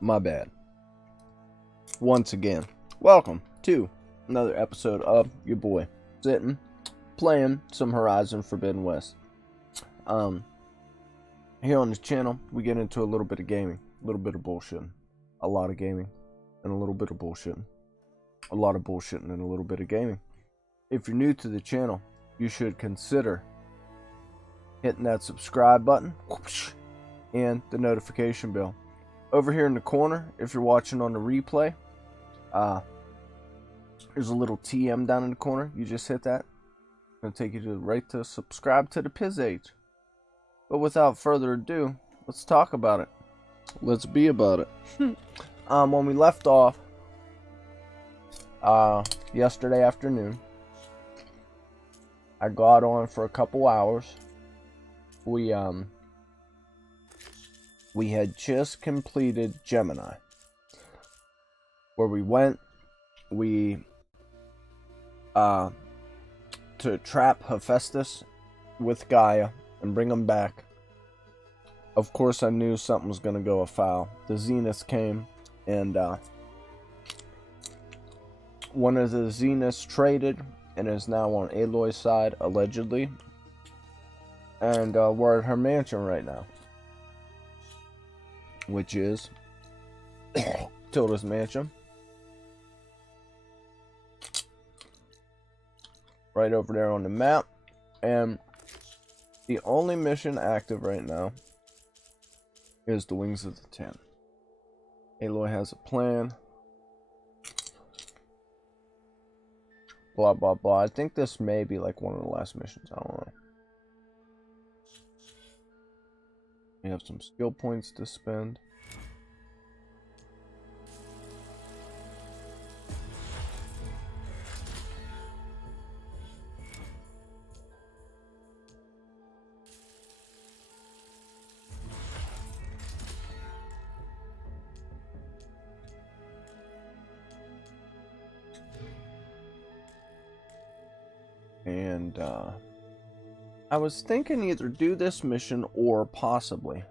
My bad. Once again, welcome to another episode of your boy sitting playing some Horizon Forbidden West. Here on this channel, we get into a little bit of gaming, a little bit of bullshitting, a lot of gaming, and a little bit of bullshitting, a lot of bullshitting, and a little bit of gaming. If you're new to the channel, you should consider hitting that subscribe button and the notification bell. Over here in the corner, if you're watching on the replay, there's a little TM down in the corner. You just hit that. It's going to take you to right to subscribe to the page. But without further ado, let's talk about it. Let's be about it. When we left off yesterday afternoon, I got on for a couple hours. We had just completed Gemini, where we went, to trap Hephaestus with Gaia and bring him back. Of course, I knew something was going to go afoul. The Zeniths came, and one of the Zeniths traded and is now on Aloy's side, allegedly. And we're at her mansion right now, which is Tilda's mansion. Right over there on the map. And the only mission active right now is the Wings of the Ten. Aloy has a plan. Blah, blah, blah. I think this may be like one of the last missions. I don't know. We have some skill points to spend. And I was thinking either do this mission or possibly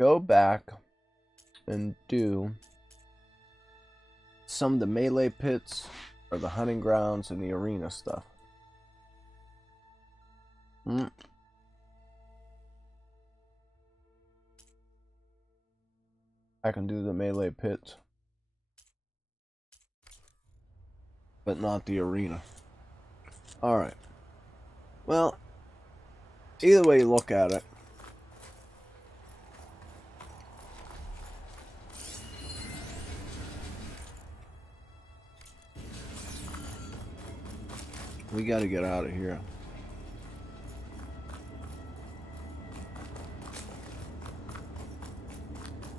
go back and do some of the melee pits or the hunting grounds and the arena stuff. I can do the melee pits. but not the arena. Alright. Well, either way you look at it, we gotta get out of here.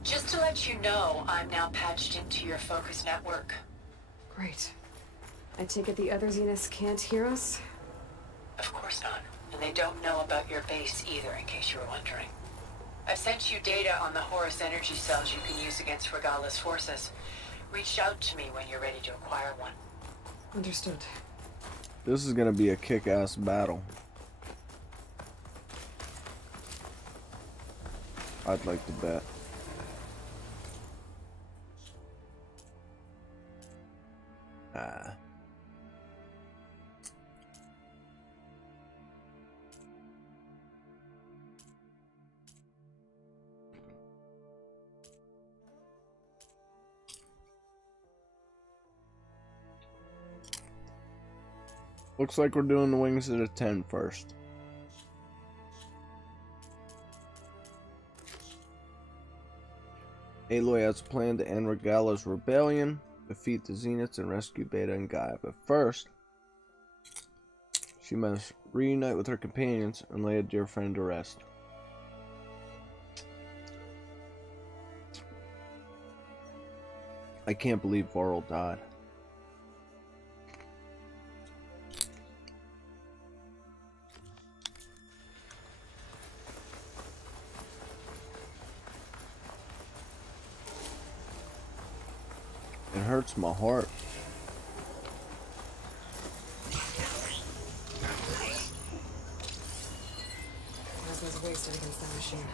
Just to let you know, I'm now patched into your focus network. Great. I take it the other Zeniths can't hear us? Of course not. And they don't know about your base either, in case you were wondering. I've sent you data on the Horus energy cells you can use against Regalla's forces. Reach out to me when you're ready to acquire one. Understood. This is gonna be a kick-ass battle. I'd like to bet. Looks like we're doing the wings at a 10 first. Aloy has a plan to end Regalla's rebellion, defeat the Zeniths, and rescue Beta and Gaia. But first, she must reunite with her companions and lay a dear friend to rest. I can't believe Varl died. It hurts my heart. Plasma's wasted against that machine.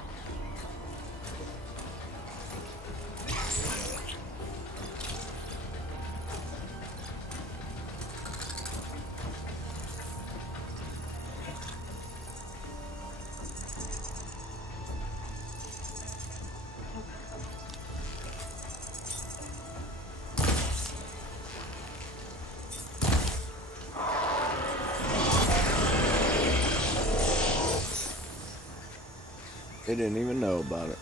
They didn't even know about it.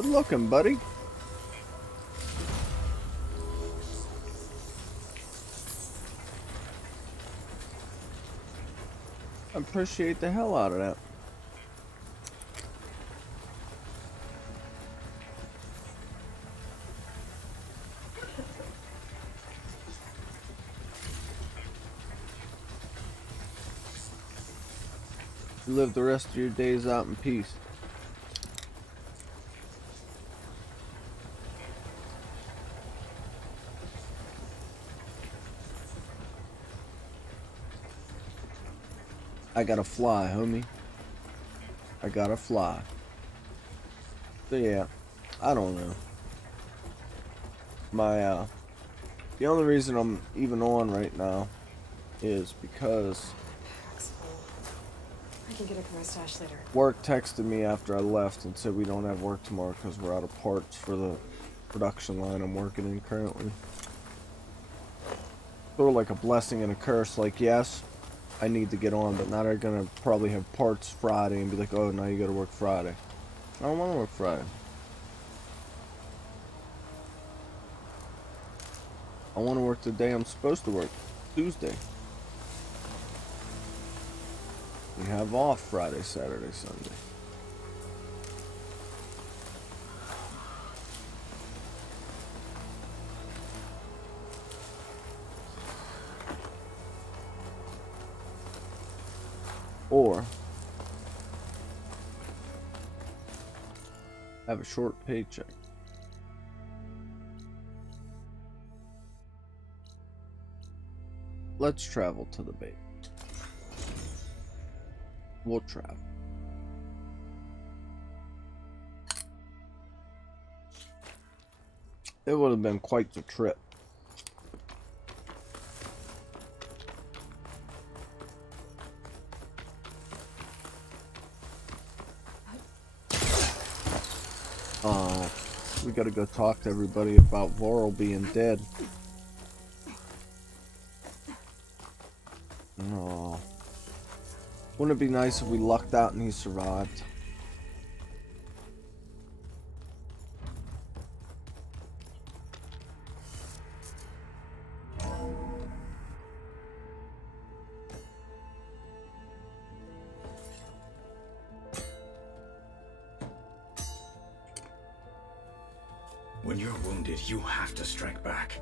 Good looking, buddy. I appreciate the hell out of that. You live the rest of your days out in peace. I gotta fly, homie. I gotta fly. So yeah, I don't know. My the only reason I'm even on right now is because I can get it from my stash later. work texted me after I left and said we don't have work tomorrow because we're out of parts for the production line I'm working in currently. Sort of like a blessing and a curse. Like, yes, I need to get on, but now they're gonna probably have parts Friday and be like, oh, now you gotta work Friday. I don't want to work Friday. I want to work the day I'm supposed to work, Tuesday. We have off Friday, Saturday, Sunday. Or have a short paycheck. Let's travel to the bait. We'll travel. It would have been quite the trip. We gotta go talk to everybody about Vorl being dead. Oh. Wouldn't it be nice if we lucked out and he survived? When you're wounded, you have to strike back.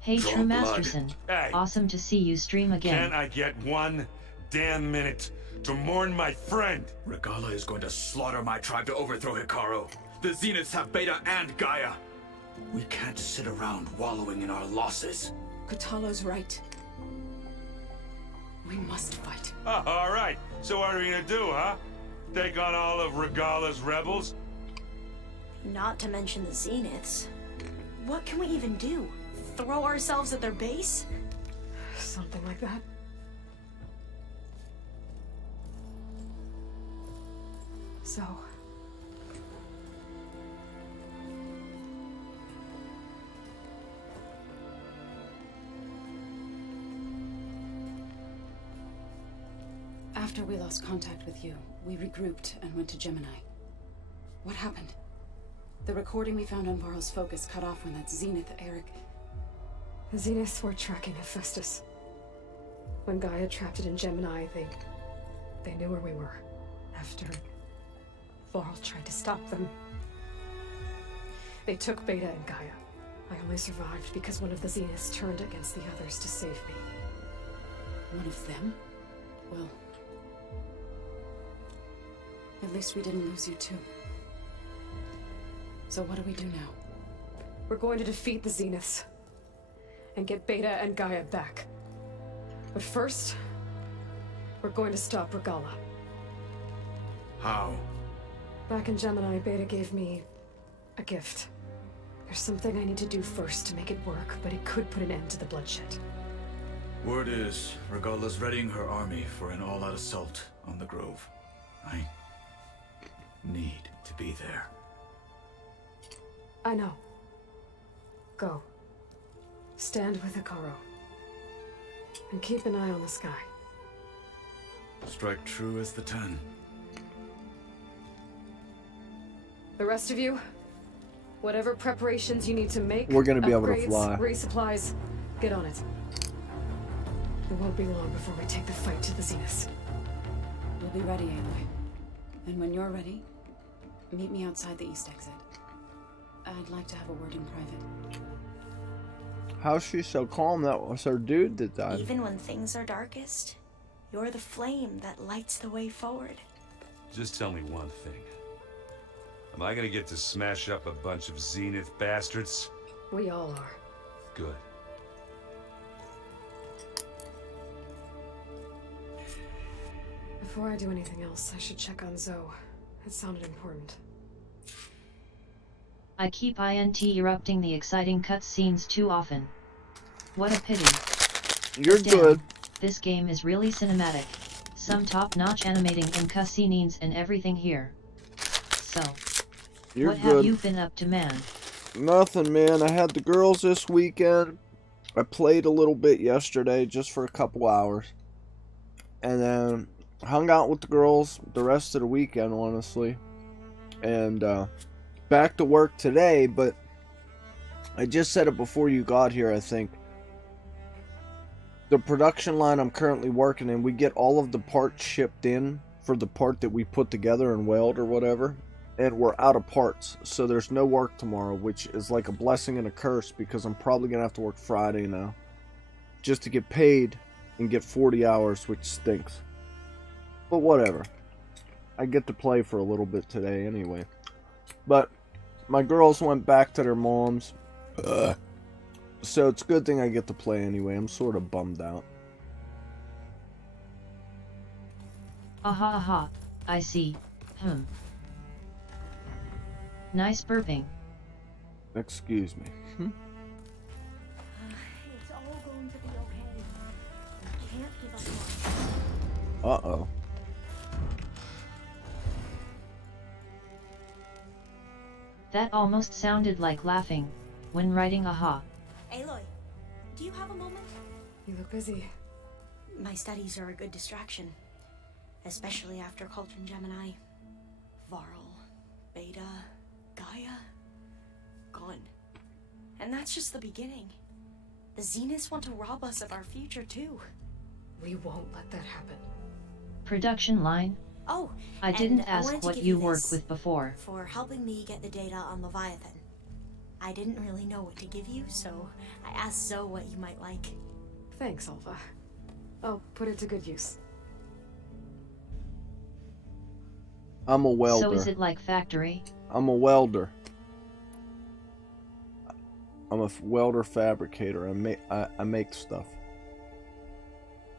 Hey, Draw True blood. MasterSon. Hey. Awesome to see you stream again. Can I get 1 damn minute to mourn my friend? Regala is going to slaughter my tribe to overthrow Hikaru. The Zeniths have Beta and Gaia. We can't sit around wallowing in our losses. Kotallo's right. We must fight. Oh, all right. So what are we gonna do, huh? Take on all of Regala's rebels? Not to mention the Zeniths. What can we even do? Throw ourselves at their base? Something like that. So... After we lost contact with you, we regrouped and went to Gemini. What happened? The recording we found on Varl's focus cut off when that Zenith, Eric... The Zeniths were tracking Hephaestus. When Gaia trapped it in Gemini, they knew where we were. After Varl tried to stop them. They took Beta and Gaia. I only survived because one of the Zeniths turned against the others to save me. One of them? Well... At least we didn't lose you too. So what do we do now? We're going to defeat the Zeniths. And get Beta and Gaia back. But first... we're going to stop Regala. How? Back in Gemini, Beta gave me... a gift. There's something I need to do first to make it work, but it could put an end to the bloodshed. Word is, Regala's readying her army for an all-out assault on the Grove. I need to be there. I know. Go. Stand with Hikaru. And keep an eye on the sky. Strike true as the 10. The rest of you, whatever preparations you need to make, We're gonna be able to upgrades, fly. Resupplies, get on it. It won't be long before we take the fight to the Zeniths. We'll be ready, Aloy. And when you're ready, meet me outside the east exit. I'd like to have a word in private. How's she so calm? That was her dude that died. Even when things are darkest, you're the flame that lights the way forward. Just tell me one thing. Am I gonna get to smash up a bunch of Zenith bastards? We all are. Good. Before I do anything else, I should check on Zoe. It sounded important. I keep erupting the exciting cutscenes too often. What a pity. You're Damn, good. This game is really cinematic. Some top-notch animating and cutscenes and everything here. So, You're what good. have you been up to, man? Nothing, man. I had the girls this weekend. I played a little bit yesterday, just for a couple hours. And then hung out with the girls the rest of the weekend, honestly. And back to work today, but I just said it before you got here, I think. the production line I'm currently working in, we get all of the parts shipped in for the part that we put together and weld or whatever, and we're out of parts, so there's no work tomorrow, which is like a blessing and a curse because I'm probably gonna have to work Friday now just to get paid and get 40 hours, which stinks, but whatever. I get to play for a little bit today anyway. But my girls went back to their moms, so it's a good thing I get to play anyway. I'm sort of bummed out. Aha aha, I see. Nice burping. Excuse me. It's all going to be okay. We can't give up on. Uh-oh. That almost sounded like laughing when writing aha. Aloy, do you have a moment? You look busy. My studies are a good distraction. Especially after Cauldron Gemini. Varl, Beta, Gaia, gone. And that's just the beginning. The Zeniths want to rob us of our future too. We won't let that happen. Production line? Oh, I didn't and I ask wanted to what give you this work with before. for helping me get the data on Leviathan. I didn't really know what to give you, so I asked Zoe what you might like. Thanks, Alpha. I'll put it to good use. I'm a welder. So is it like factory? I'm a welder. I'm a welder fabricator. I make stuff.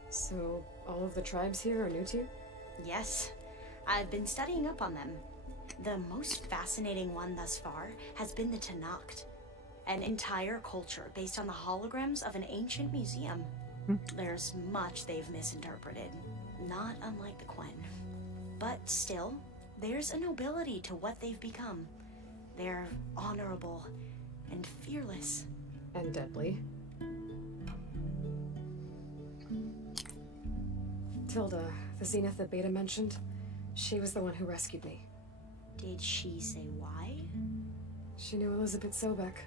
So, all of the tribes here are new to you? Yes, I've been studying up on them. The most fascinating one thus far has been the Tenakth, an entire culture based on the holograms of an ancient museum. There's much they've misinterpreted, not unlike the Quen. But still, there's a nobility to what they've become. They're honorable and fearless. And deadly. Tilda, the Zenith that Beta mentioned, she was the one who rescued me. Did she say why? She knew Elizabeth Sobek.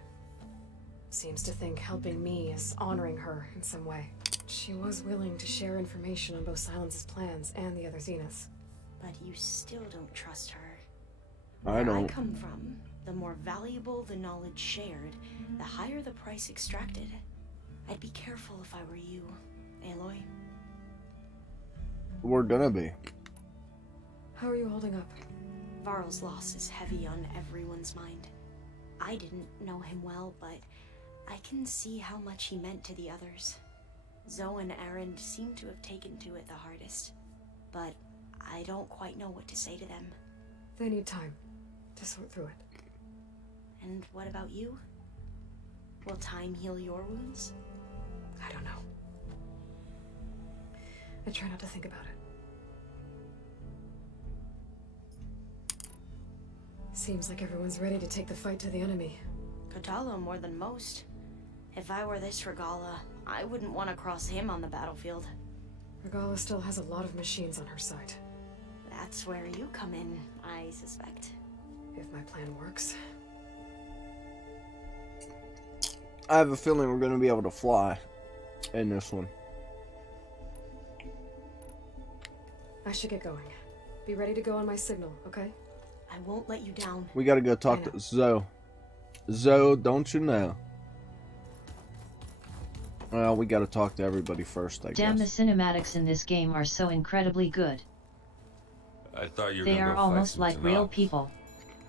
Seems to think helping me is honoring her in some way. She was willing to share information on both Silence's plans and the other Zeniths. But you still don't trust her. I Where don't. I come from, the more valuable the knowledge shared, the higher the price extracted. I'd be careful if I were you, Aloy. We're gonna be. How are you holding up? Varl's loss is heavy on everyone's mind. I didn't know him well, but I can see how much he meant to the others. Zoe and Aaron seem to have taken to it the hardest, but I don't quite know what to say to them. They need time to sort through it. And what about you? Will time heal your wounds? I don't know. I try not to think about it. Seems like everyone's ready to take the fight to the enemy. Kotallo more than most. If I were this Regala, I wouldn't want to cross him on the battlefield. Regala still has a lot of machines on her side. That's where you come in, I suspect. If my plan works. I have a feeling we're gonna be able to fly in this one. I should get going. Be ready to go on my signal, okay? I won't let you down. We gotta go talk to Zoe. Zoe, don't you know? Well, we gotta talk to everybody first, I Damn, guess. the cinematics in this game are so incredibly good. I thought you were They gonna are go fight almost some like real Tenakth. people.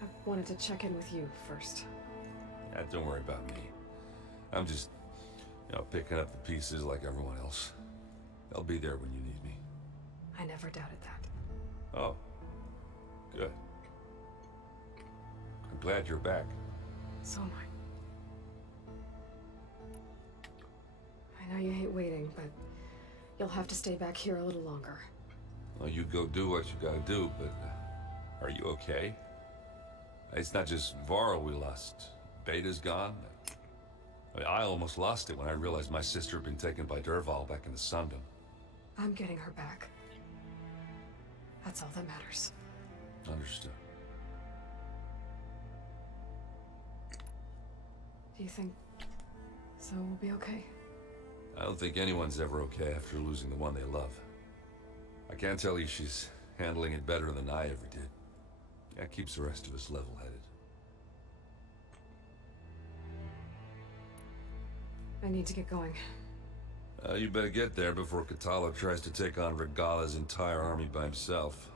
I wanted to check in with you first. Don't worry about me. I'm just, picking up the pieces like everyone else. I'll be there when you need me. I never doubted that. Oh, good. I'm glad you're back. So am I. I know you hate waiting, but you'll have to stay back here a little longer. Well, you go do what you gotta do, but are you okay? It's not just Varl we lost. Beta's gone. I almost lost it when I realized my sister had been taken by Derval back in the Sundom. I'm getting her back. That's all that matters. Understood. Do you think Zoe will be okay? I don't think anyone's ever okay after losing the one they love. I can't tell you she's handling it better than I ever did. That keeps the rest of us level-headed. I need to get going. You better get there before Katalo tries to take on Regala's entire army by himself.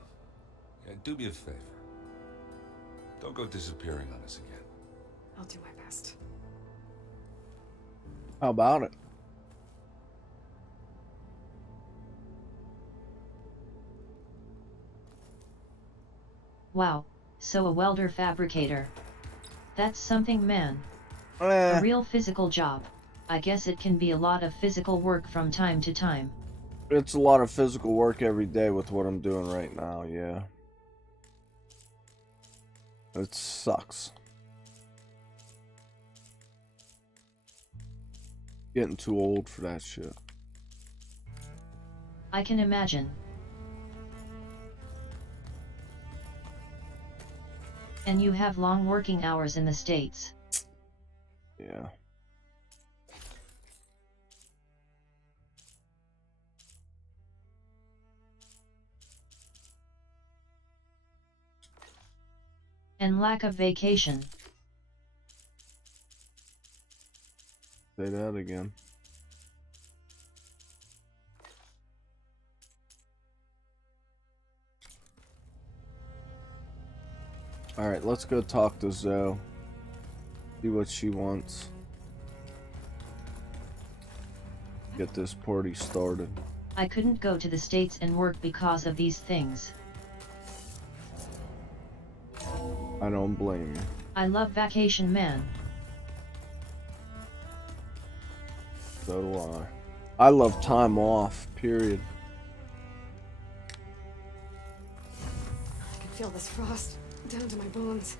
Yeah, do me a favor. Don't go disappearing on us again. I'll do my best. How about it? Wow, so a welder fabricator. That's something, man. Eh, A real physical job. I guess it can be a lot of physical work from time to time. it's a lot of physical work every day with what I'm doing right now, yeah. It sucks. Getting too old for that shit. I can imagine. And you have long working hours in the States. Yeah. And lack of vacation. Say that again. Alright, let's go talk to Zoe. See what she wants. Get this party started. I couldn't go to the States and work because of these things. I don't blame you. I love vacation, man. So do I. I love time off, period. I can feel this frost down to my bones.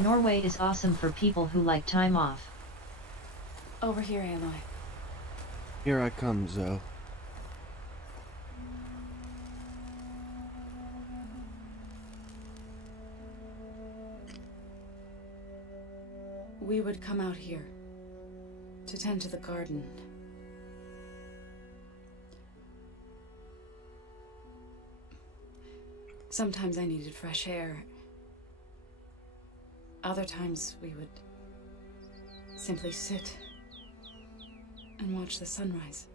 Norway is awesome for people who like time off. Over here, Aloy. Here I come, Zoe. We would come out here to tend to the garden. Sometimes I needed fresh air. Other times we would simply sit and watch the sunrise.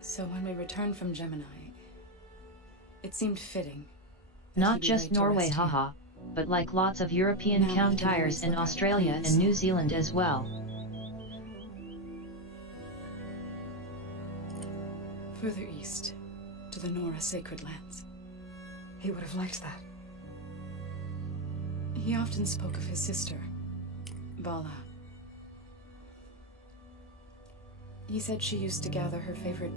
So when we returned from Gemini, it seemed fitting. that Not he'd be just laid to Norway, rest here. haha, but like lots of European Now count we can tires always in look at Australia friends. and New Zealand as well. Further east, to the Nora sacred lands. He would have liked that. He often spoke of his sister, Blagh. He said she used to gather her favorite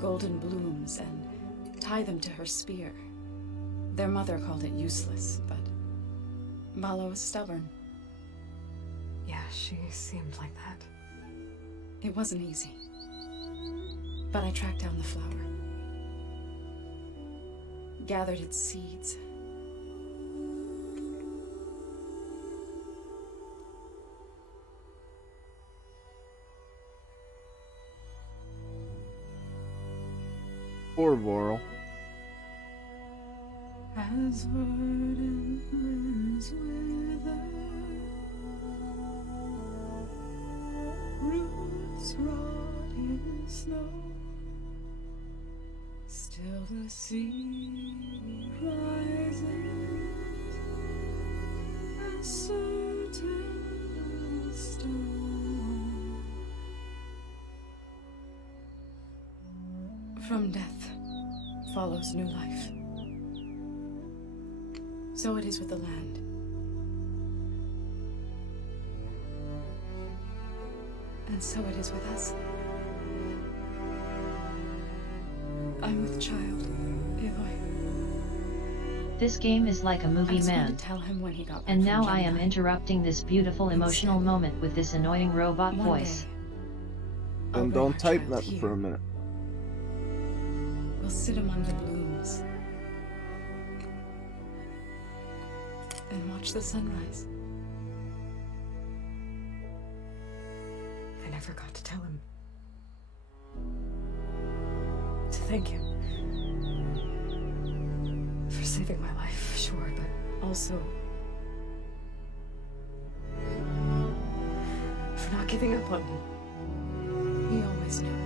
golden blooms and tie them to her spear. Their mother called it useless, but Blagh was stubborn. Yeah, she seemed like that. It wasn't easy. But I tracked down the flower, gathered its seeds. Poor Vorl. As verdant limbs wither, roots rot in snow, still the sea rises, as certain as stone. From death follows new life. So it is with the land. And so it is with us. I'm with child, Aloy. This game is like a I movie, just wanted man. to tell him when he got back And from now I am Gemini. interrupting this beautiful emotional moment with this annoying robot One voice. day, I'll And bring don't our type child nothing here. for a minute. We'll sit among the blooms. and watch the sunrise. I never got to tell him. To thank him. For saving my life, sure, but also for not giving up on me. He always knew.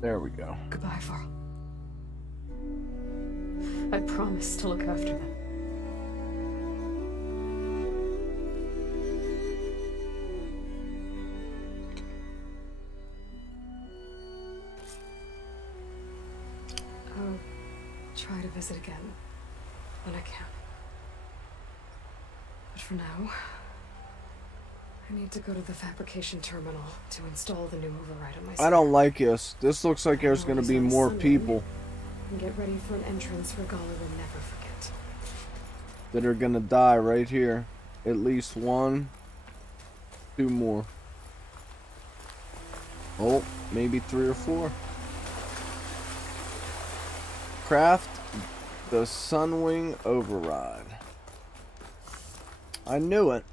There we go. Goodbye, Varl. I promise to look after them. I'll try to visit again when I can. But for now, I need to go to the fabrication terminal to install the new override on my I don't like this. This looks like there's going to be more people and get ready for an entrance Regala will never forget. that are going to die right here. At least 1, 2 more. Oh, maybe 3 or 4. Craft the Sunwing override. I knew it.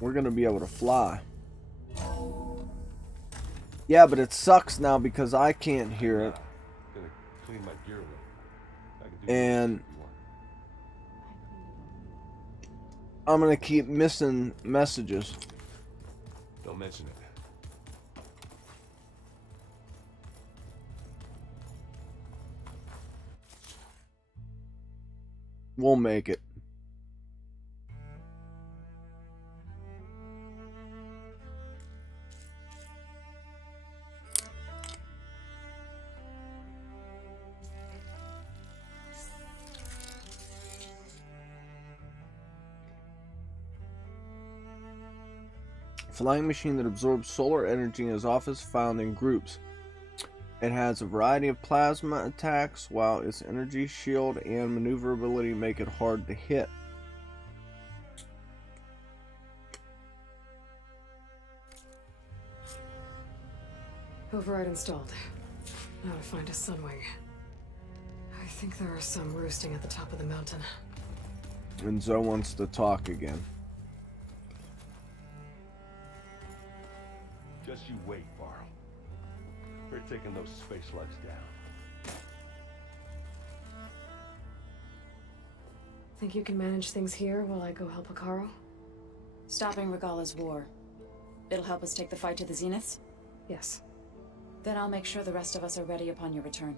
We're gonna be able to fly. Yeah, but it sucks now because I can't hear it. Gonna clean my gear away. I can do And this if you want. I'm gonna keep missing messages. Don't mention it. We'll make it. Flying machine that absorbs solar energy and is often found in groups. It has a variety of plasma attacks, while its energy shield and maneuverability make it hard to hit. Override installed. Now to find a Sunwing. I think there are some roosting at the top of the mountain. And Zoe wants to talk again. Just you wait, Varl. We're taking those space slugs down. Think you can manage things here while I go help Akaro? Stopping Regala's war. It'll help us take the fight to the Zeniths? Yes. Then I'll make sure the rest of us are ready upon your return.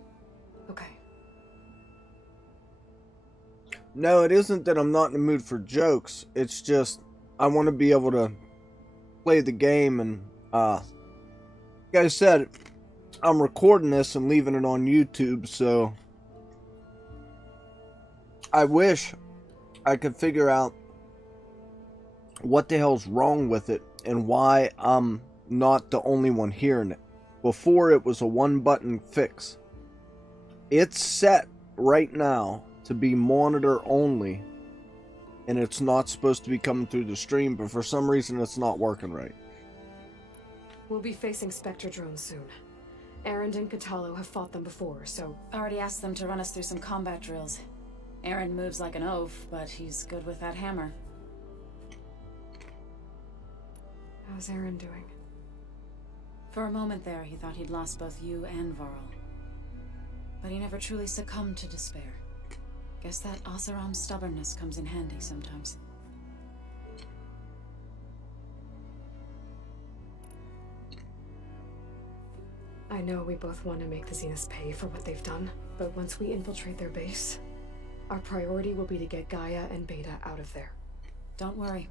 Okay. No, it isn't that I'm not in the mood for jokes. It's just I want to be able to play the game and like I said, I'm recording this and leaving it on YouTube, so I wish I could figure out what the hell's wrong with it and why I'm not the only one hearing it. Before, it was a one-button fix. It's set right now to be monitor only, and it's not supposed to be coming through the stream, but for some reason it's not working right. We'll be facing Spectre drones soon. Erend and Katalo have fought them before, so... Already asked them to run us through some combat drills. Erend moves like an oaf, but he's good with that hammer. How's Erend doing? For a moment there, he thought he'd lost both you and Varl. But he never truly succumbed to despair. Guess that Oseram's stubbornness comes in handy sometimes. I know we both want to make the Zeniths pay for what they've done, but once we infiltrate their base, our priority will be to get Gaia and Beta out of there. Don't worry.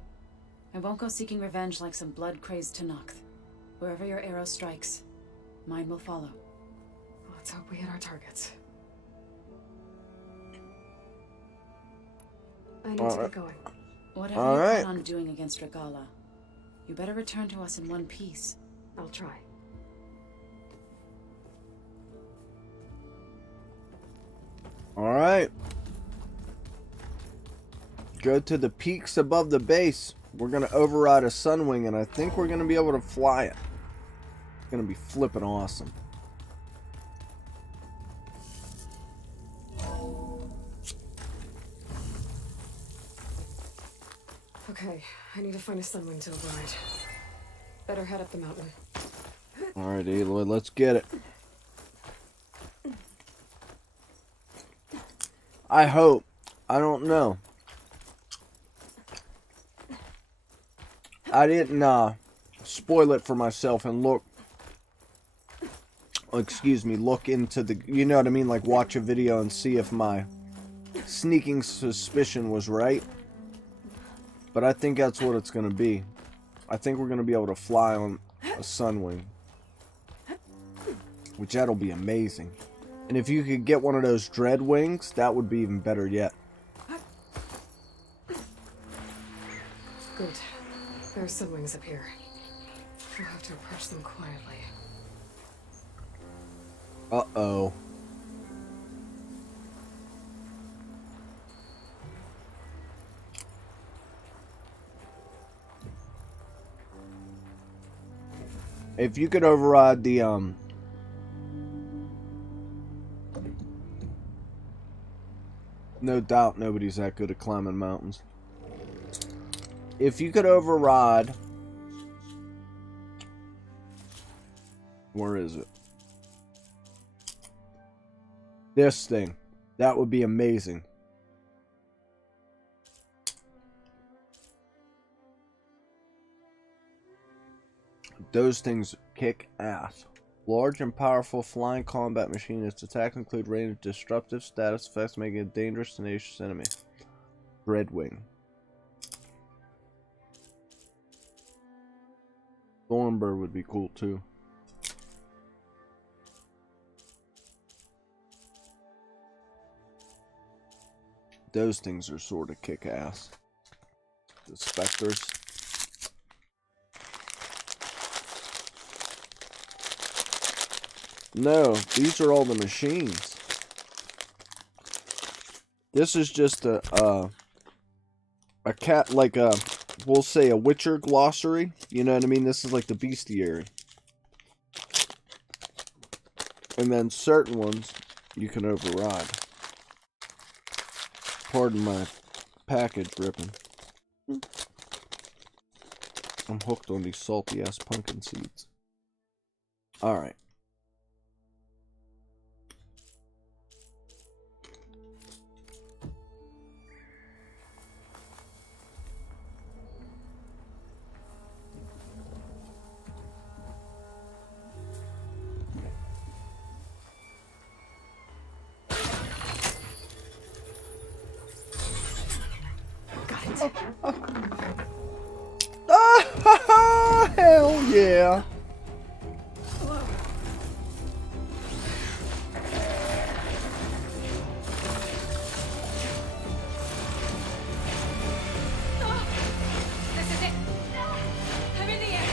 I won't go seeking revenge like some blood-crazed Tenakth. Wherever your arrow strikes, mine will follow. Let's hope we hit our targets. I need to get going. Whatever you plan on doing against Regala, you better return to us in one piece. I'll try. All Go to the peaks above the base. We're going to override a Sunwing, and I think we're going to be able to fly it. It's going to be flipping awesome. Okay, I need to find a Sunwing to override. Better head up the mountain. Alright, Aloy, let's get it. I hope. I don't know. I didn't spoil it for myself and look. Oh, excuse me, look into the. You know what I mean? Like watch a video and see if my sneaking suspicion was right. But I think that's what it's going to be. I think we're going to be able to fly on a Sunwing. Which that'll be amazing. And if you could get one of those dread wings, that would be even better yet. Good. There are Sunwings up here. We'll have to approach them quietly. Uh-oh. If you could override the, no doubt nobody's that good at climbing mountains. If you could override... Where is it? This thing. That would be amazing. Those things kick ass. Large and powerful flying combat machine. Its attacks include range of disruptive status effects, making it a dangerous, tenacious enemy. Dreadwing. Thornbird would be cool too. Those things are sort of kick ass. The Spectres. No, these are all the machines. This is just a cat, like a, we'll say a Witcher glossary. You know what I mean? This is like the bestiary. And then certain ones you can override. Pardon my package ripping. I'm hooked on these salty ass pumpkin seeds. Alright. Hell yeah. This is it. I'm in the air.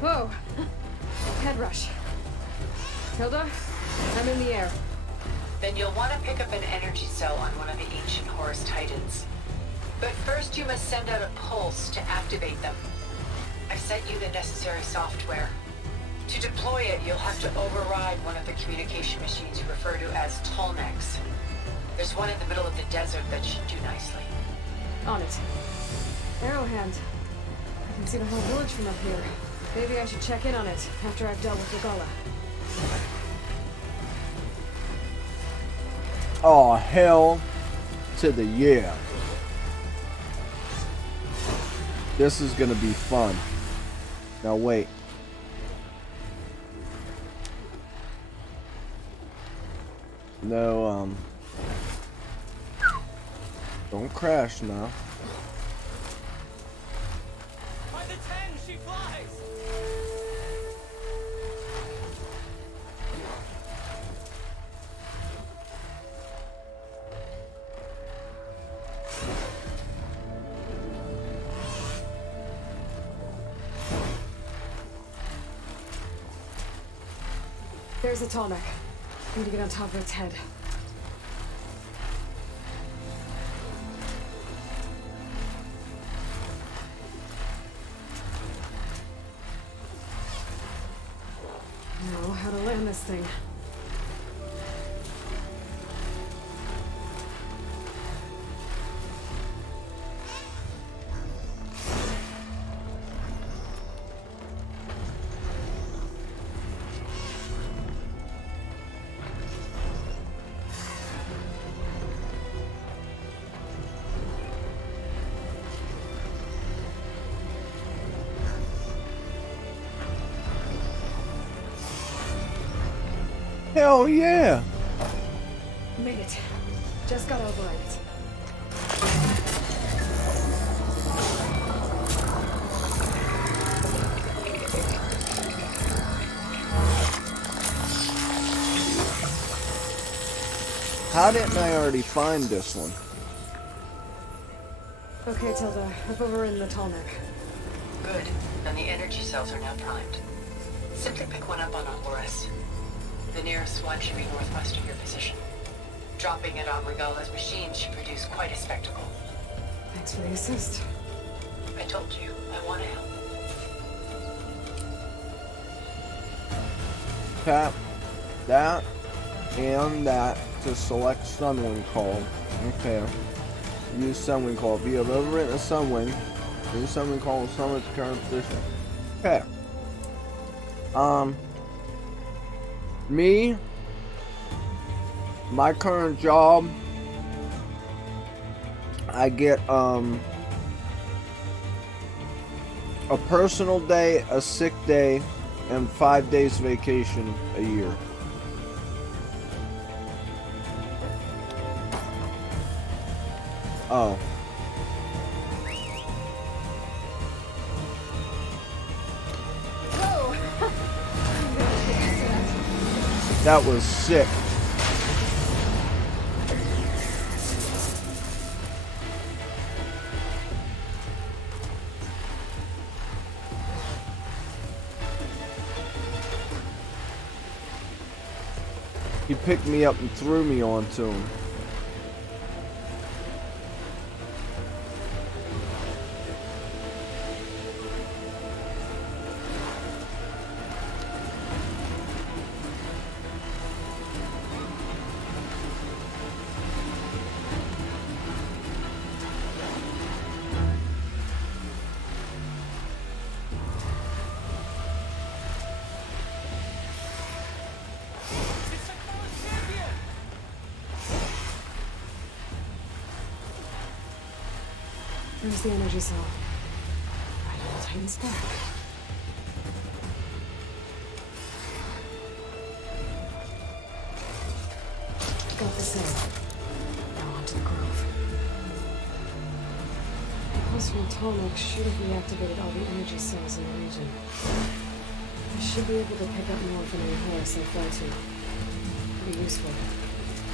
Whoa! Head rush. Hilda, I'm in the air. Then you'll want to pick up an energy cell on one of the ancient Horus Titans. But first you must send out a pulse to activate them. I've sent you the necessary software. To deploy it, you'll have to override one of the communication machines you refer to as Tolnecs. There's one in the middle of the desert that should do nicely. On it. Arrowhand. I can see the whole village from up here. Maybe I should check in on it after I've dealt with Blagh. Oh, hell to the yeah. This is gonna be fun. Now wait. No, don't crash now. By the 10, she flies! There's a tall neck. Need to get on top of its head. Know how to land this thing. Hell yeah! Made it. Just gotta override it. How didn't I already find this one? Okay, Tilda. I've overridden the tall neck. Good. And the energy cells are now primed. Simply pick one up on a Horus. The nearest one should be northwest of your position. Dropping it on Regala's machine should produce quite a spectacle. Thanks for the assist. I told you, I want to help. Tap that and that to select Sunwing Call. Okay. Use Sunwing Call. If you have overwritten a Sunwing, use Sunwing Call and summon its current position. Okay. Me, my current job, I get a personal day, a sick day, and 5 days vacation a year. Oh. That was sick. He picked me up and threw me onto him. Where's the energy cell? Right on Titan's back. Got the cell. Now onto the grove. Pulse from Atomic should have reactivated all the energy cells in the region. I should be able to pick up more from any Horus I fly to. It'll be useful,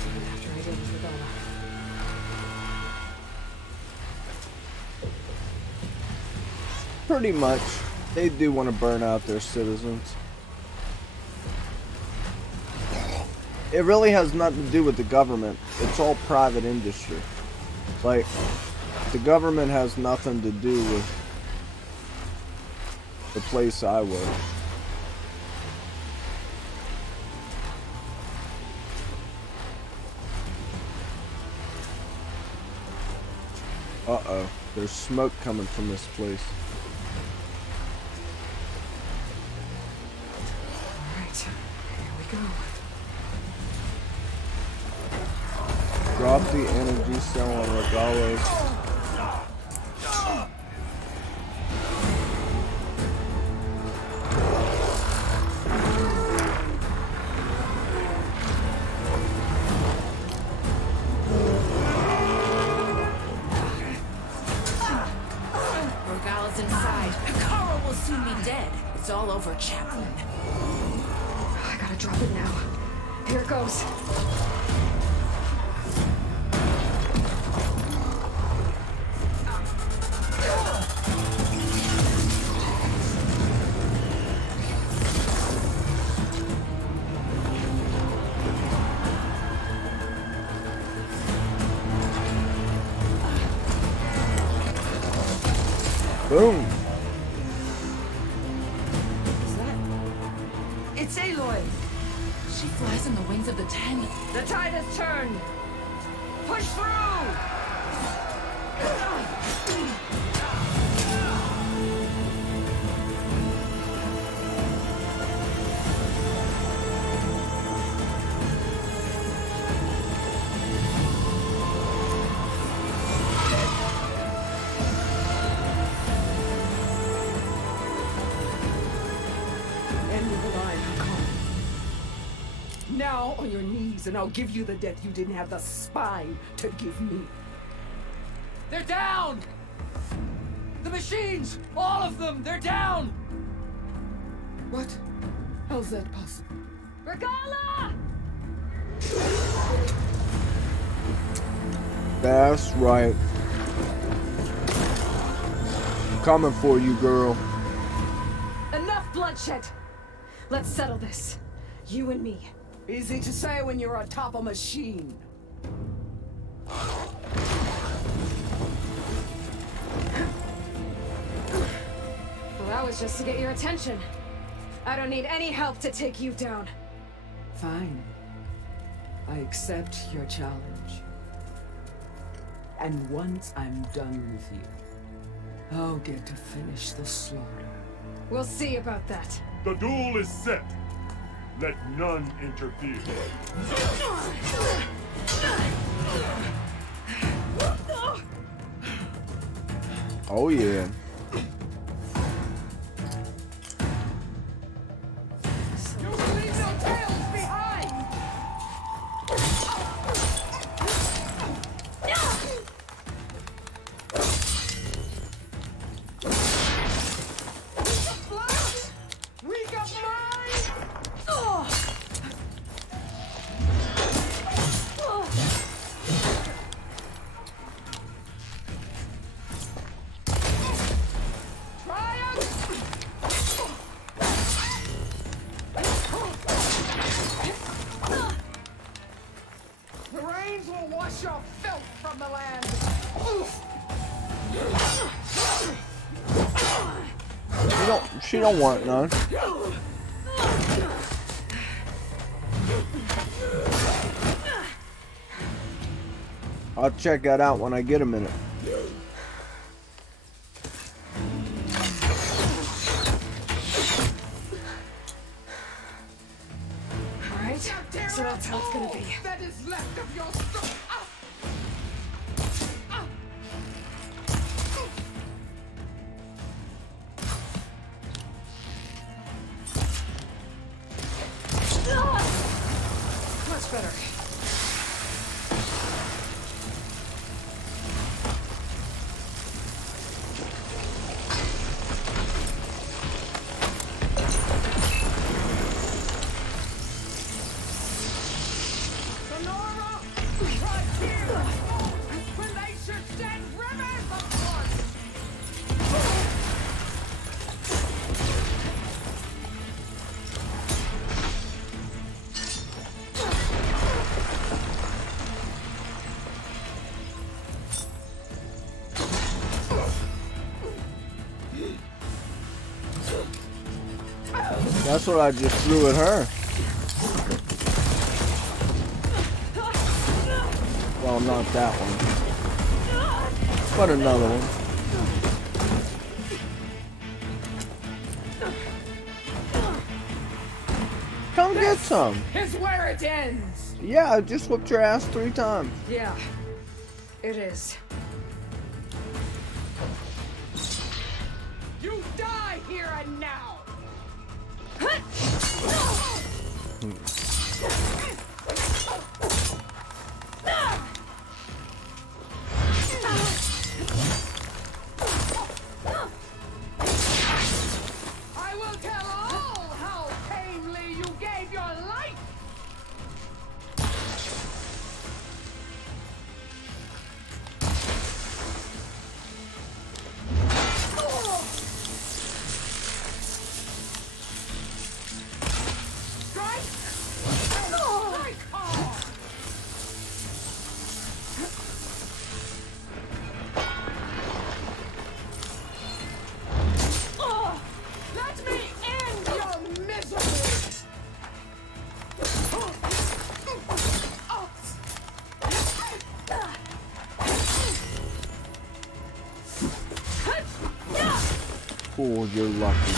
even after I deal with Rebella. Pretty much. They do want to burn out their citizens. It really has nothing to do with the government. It's all private industry. Like, the government has nothing to do with the place I work. Uh-oh. There's smoke coming from this place. Drop the energy cell on Regalos. Regala's inside. Carl will soon be dead. It's all over, Chaplain. I gotta drop it now. Here it goes. Boom. Is that? It's Aloy. She flies on the wings of the 10. The tide has turned. Push through. Now on your knees, and I'll give you the death you didn't have the spine to give me. They're down! The machines! All of them! They're down! What? How's that possible? Regala! That's right. Coming for you, girl. Enough bloodshed. Let's settle this. You and me. Easy to say when you're atop a machine. Well, that was just to get your attention. I don't need any help to take you down. Fine. I accept your challenge. And once I'm done with you, I'll get to finish the slaughter. We'll see about that. The duel is set. Let none interfere. Oh yeah. You will leave no tails behind! Reek of mine! The rains will wash your filth from the land. She don't want none. I'll check that out when I get a minute. Alright, so that's how it's gonna be. That is left of your soul. Much better. Sonora, right here. When they should stand rivers of blood. That's what I just threw at her. Well, not that one, but another one. Come get some. Is where it ends. Yeah, I just whipped your ass 3 times. Yeah, it is. You die here and now. I will tell all how tamely you gave your life. Strike Oh, you're lucky.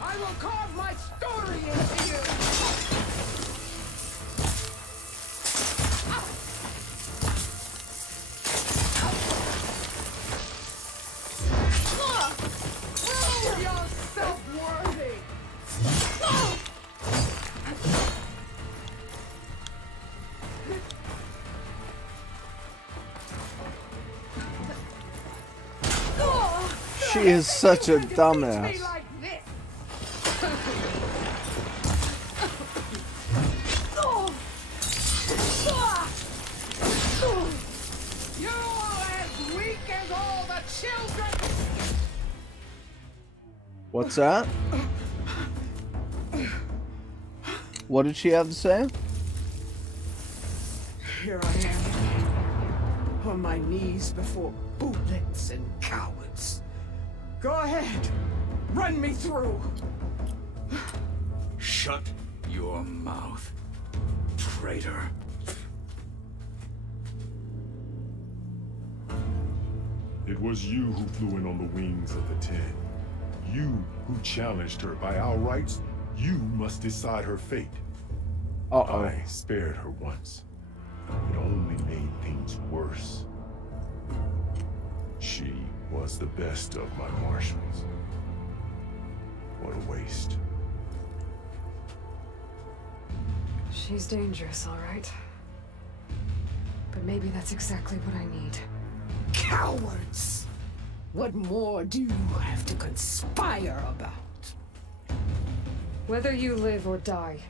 I will carve my story into you! Prove yourself worthy! She is such a dumbass. You're as weak as all the children! What's that? What did she have to say? Here I am, on my knees before bootlets and cowards. Go ahead, run me through. Shut your mouth, traitor. It was you who flew in on the wings of the 10. You who challenged her. By our rights, you must decide her fate. Uh-oh. I spared her once. It only made things worse. She was the best of my marshals. What a waste. She's dangerous, all right. But maybe that's exactly what I need. Cowards! What more do you have to conspire about? Whether you live or die.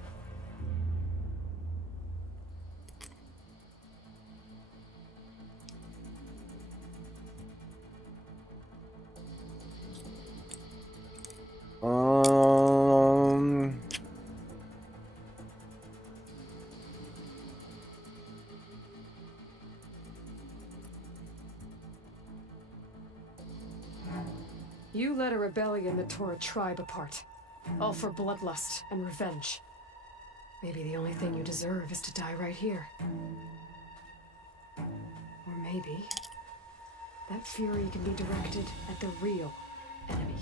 You led a rebellion that tore a tribe apart. All for bloodlust and revenge. Maybe the only thing you deserve is to die right here. Or maybe that fury can be directed at the real enemy.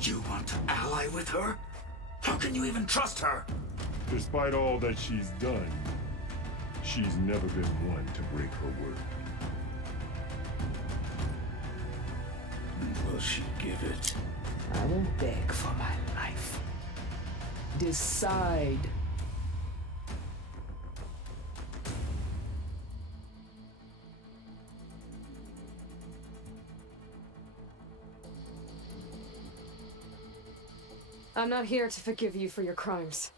You want to ally with her? How can you even trust her? Despite all that she's done, she's never been one to break her word. Will she give it? I won't beg for my life. Decide. I'm not here to forgive you for your crimes.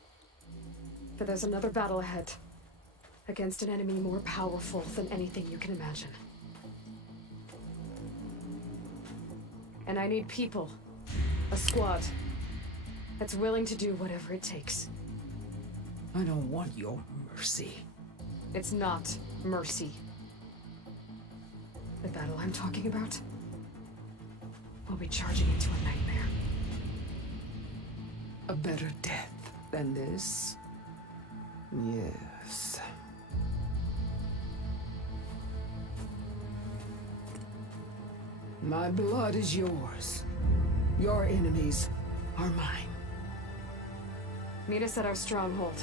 But there's another battle ahead. Against an enemy more powerful than anything you can imagine. And I need people. A squad. That's willing to do whatever it takes. I don't want your mercy. It's not mercy. The battle I'm talking about will be charging into a nightmare. A better death than this? Yes. My blood is yours. Your enemies are mine. Meet us at our stronghold,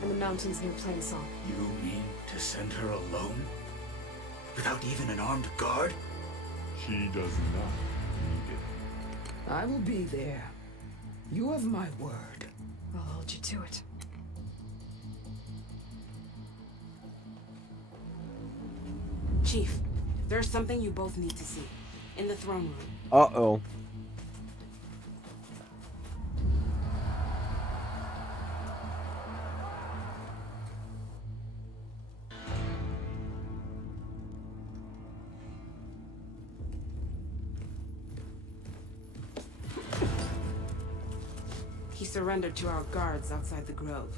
in the mountains near Plainsong. You mean to send her alone? Without even an armed guard? She does not need it. I will be there. You have my word. I'll hold you to it. Chief, there's something you both need to see. In the throne room. Uh-oh. He surrendered to our guards outside the grove.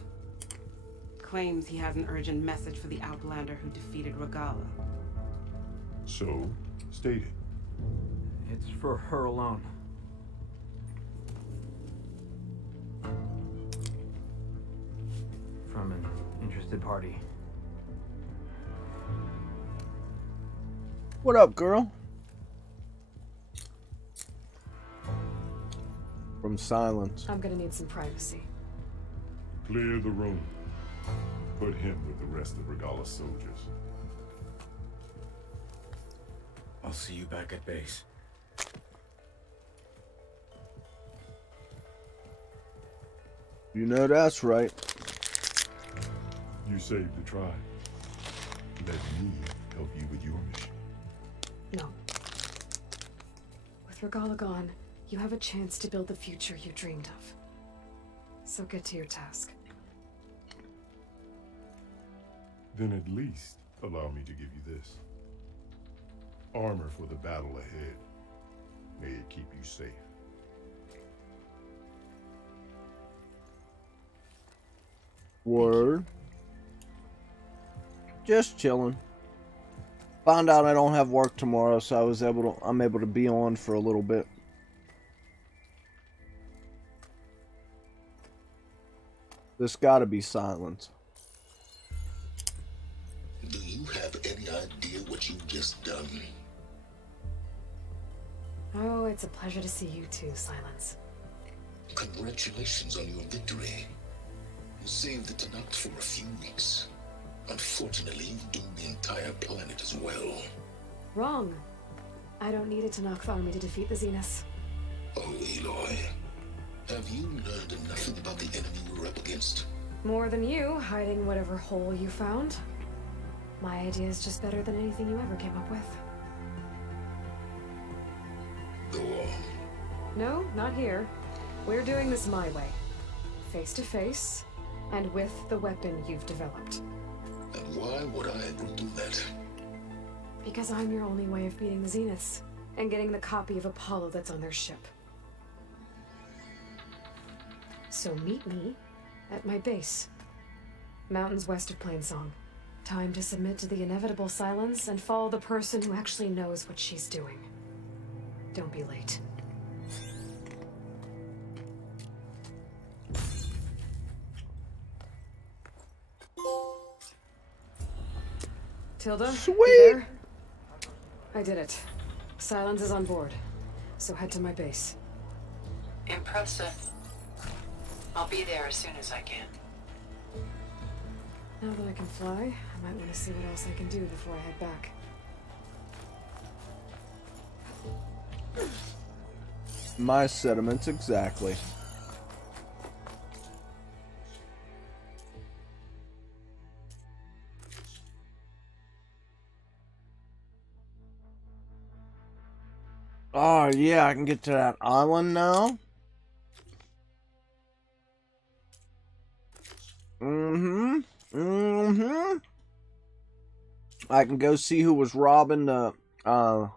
Claims he has an urgent message for the Outlander who defeated Regala. So, state it. It's for her alone. From an interested party. What up, girl? From silence. I'm gonna need some privacy. Clear the room. Put him with the rest of Regalla's soldiers. I'll see you back at base. You know that's right. You saved the tribe. Let me help you with your mission. No. With Regalla gone, you have a chance to build the future you dreamed of. So get to your task. Then at least allow me to give you this. Armor for the battle ahead. May it keep you safe. Word. Just chilling. Found out I don't have work tomorrow, so I'm able to be on for a little bit. There's gotta be silence. Do you have any idea what you've just done? Oh, it's a pleasure to see you too, Silence. Congratulations on your victory. You saved the Tanakh for a few weeks. Unfortunately, you've doomed the entire planet as well. Wrong. I don't need a Tanakh army to defeat the Zeniths. Oh, Aloy. Have you learned enough about the enemy we're up against? More than you, hiding whatever hole you found. My idea is just better than anything you ever came up with. Go on. No, not here. We're doing this my way. Face to face, and with the weapon you've developed. And why would I agree to that? Because I'm your only way of beating the Zeniths, and getting the copy of Apollo that's on their ship. So meet me at my base. Mountains west of Plainsong. Time to submit to the inevitable silence and follow the person who actually knows what she's doing. Don't be late. Tilda, Sweet. you there? I did it. Silence is on board, so head to my base. Impressive. I'll be there as soon as I can. Now that I can fly, I might want to see what else I can do before I head back. My sentiments exactly. Oh yeah, I can get to that island now. I can go see who was robbing the, I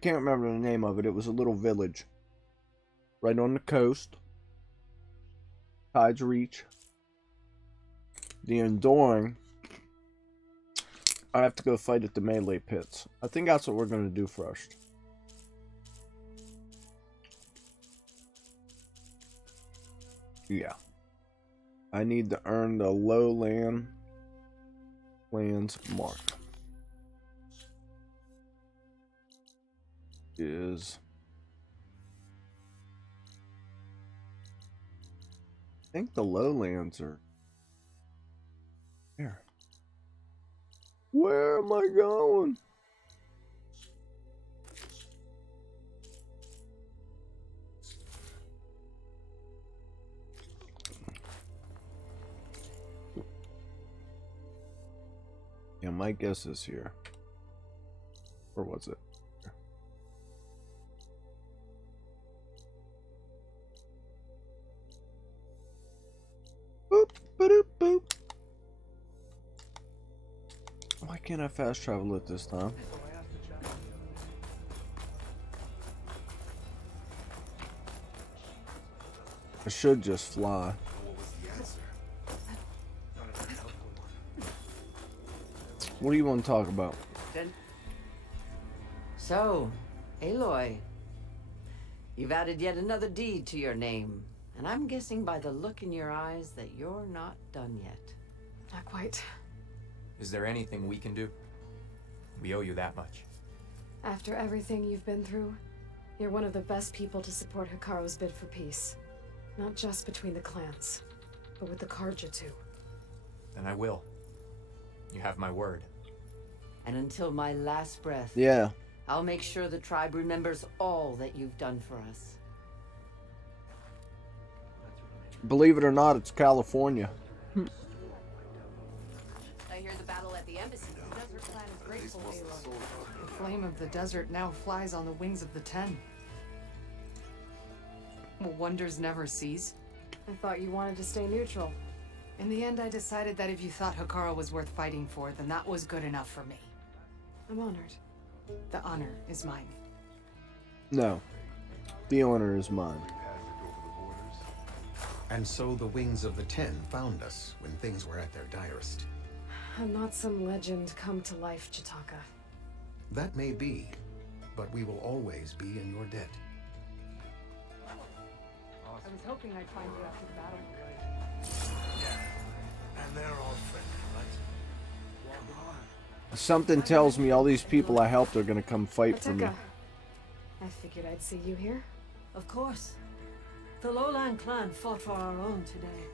can't remember the name of it. It was a little village. Right on the coast. Tides Reach. The Enduring. I have to go fight at the melee pits. I think that's what we're going to do first. Yeah. I need to earn the lowland lands mark. Is I think the lowlands are here. Where am I going? Yeah, my guess is here. Or was it? Boop, ba-doop, boop. Why can't I fast travel it this time? I should just fly. What do you want to talk about? So, Aloy, you've added yet another deed to your name, and I'm guessing by the look in your eyes that you're not done yet. Not quite. Is there anything we can do? We owe you that much. After everything you've been through, you're one of the best people to support Hikaru's bid for peace. Not just between the clans, but with the Karja too. Then I will. You have my word. And until my last breath, Yeah. I'll make sure the tribe remembers all that you've done for us. Believe it or not, it's California. I hear the battle at the embassy. The desert clan is grateful, Aloy. The flame of the desert now flies on the wings of the Ten. Will wonders never cease? I thought you wanted to stay neutral. In the end, I decided that if you thought Hikaru was worth fighting for, then that was good enough for me. I'm honored. The honor is mine. No. The honor is mine. And so the wings of the Ten found us when things were at their direst. I'm not some legend come to life, Chitaka. That may be, but we will always be in your debt. I was hoping I'd find you after the battle. Yeah, and they're all friendly, right? Something tells me all these people I helped are gonna come fight for me. Chitaka, I figured I'd see you here. Of course. The Lowland clan fought for our own today.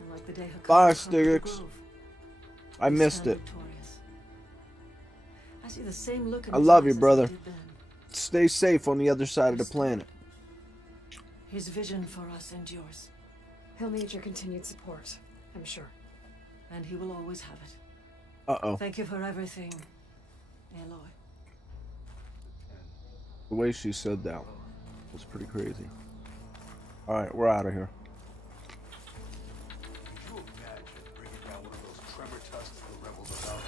And like the day Hikaru Bye, conquered the Styx. Grove, I we missed stand it. victorious. I see the same look in I his love eyes you, as I brother. did then. Stay safe on the other side of the planet. His vision for us endures. He'll need your continued support, I'm sure. And he will always have it. Uh-oh. Thank you for everything, Aloy. The way she said that was pretty crazy. Alright, we're out of here. Could you imagine bringing down one of those tremor tusks the rebels are out?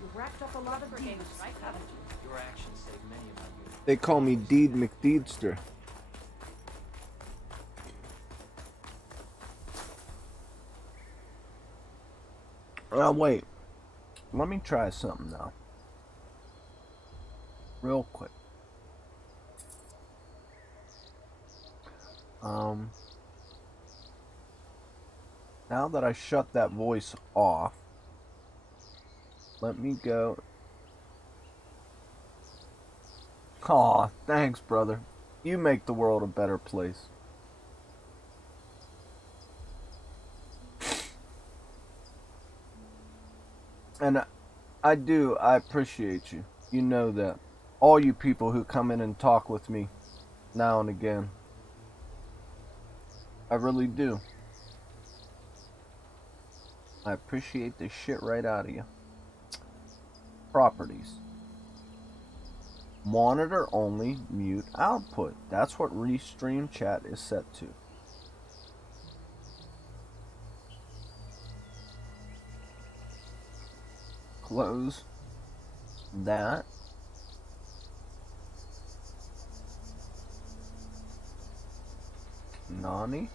You've racked up a lot of deeds, right, haven't you? Your actions save many of my youth. They call me Deed McDeedster. Wait. Let me try something now. Real quick. Now that I shut that voice off, let me go. Aw, thanks, brother. You make the world a better place. And I appreciate you. You know that. All you people who come in and talk with me now and again. I really do. I appreciate the shit right out of you. Properties. Monitor only, mute output. That's what Restream chat is set to. Close that. Nani?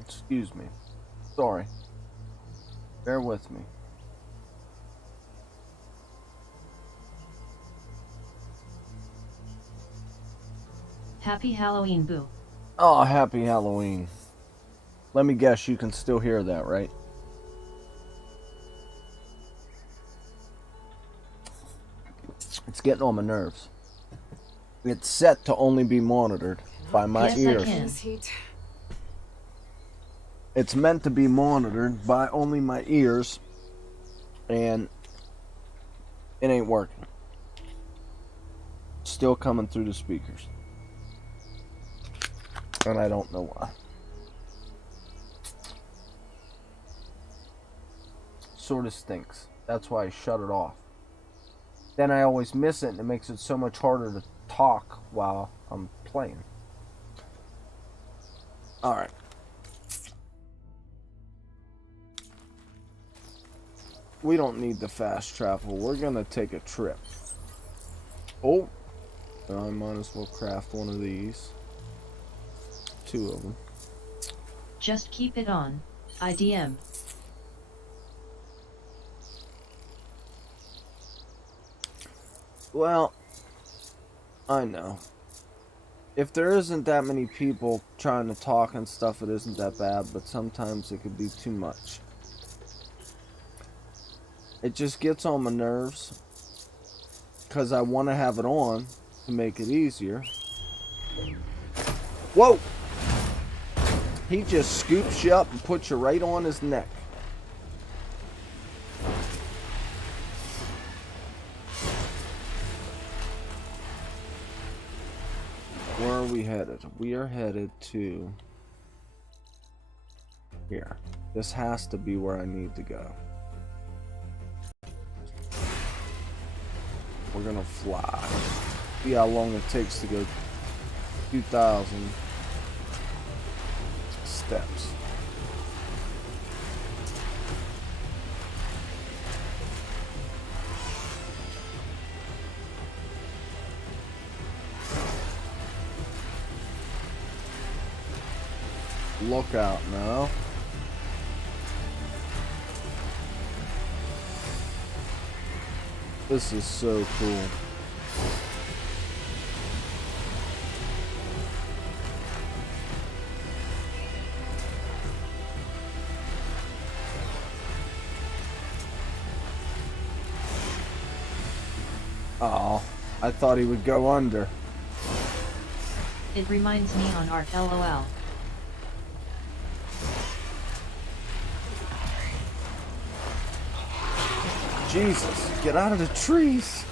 Excuse me. Sorry. Bear with me. Happy Halloween, Boo. Oh, happy Halloween. Let me guess, you can still hear that, right? It's getting on my nerves. It's set to only be monitored by my ears. It's meant to be monitored by only my ears, and it ain't working. Still coming through the speakers. And I don't know why. Sort of stinks. That's why I shut it off. then I always miss it, and it makes it so much harder to talk while I'm playing. Alright. We don't need the fast travel. We're gonna take a trip. Oh, I might as well craft one of these. 2 of them. Just keep it on, IDM. Well, I know. If there isn't that many people trying to talk and stuff, it isn't that bad, but sometimes it could be too much. It just gets on my nerves because I want to have it on to make it easier. Whoa! He just scoops you up and puts you right on his neck. Where are we headed? We are headed to here. This has to be where I need to go. We're gonna fly. See how long it takes to go 2,000 steps. Look out now. This is so cool. Oh, I thought he would go under. It reminds me on Art LOL. Jesus, get out of the trees.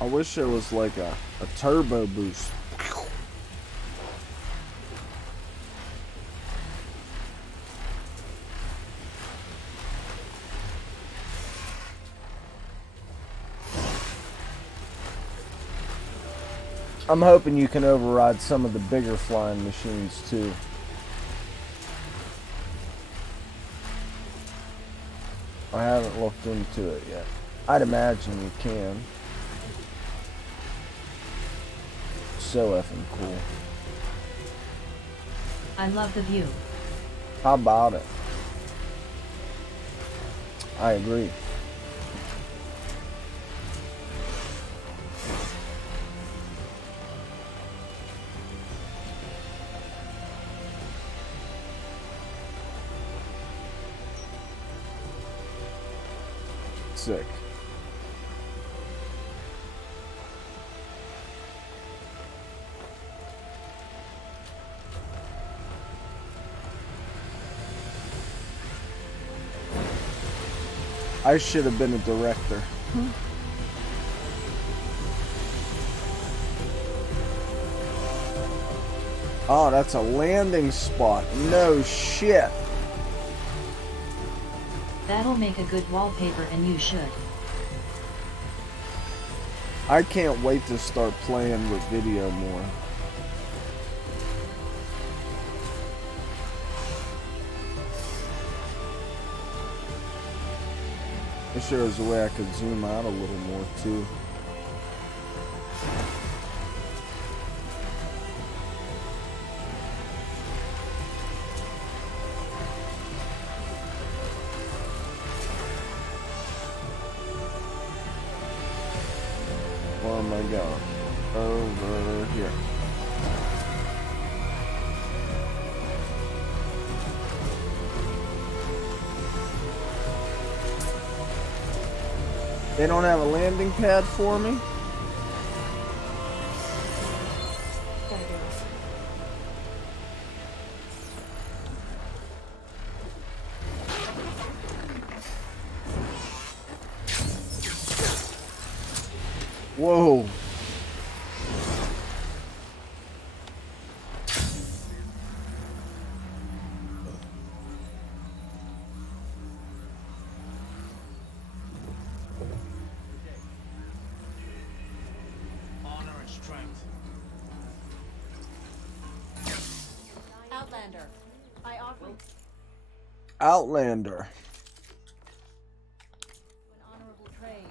I wish there was like a turbo boost. I'm hoping you can override some of the bigger flying machines too. I haven't looked into it yet. I'd imagine you can. So effing cool. I love the view. How about it? I agree. Sick. I should have been a director. Oh, that's a landing spot. No shit. That'll make a good wallpaper, and you should. I can't wait to start playing with video more. There sure is a way I could zoom out a little more too. Where am I going? Over here. They don't have a landing pad for me? Gotta get off. Whoa. Honor and strength. Outlander, I offer Outlander. an honorable trade.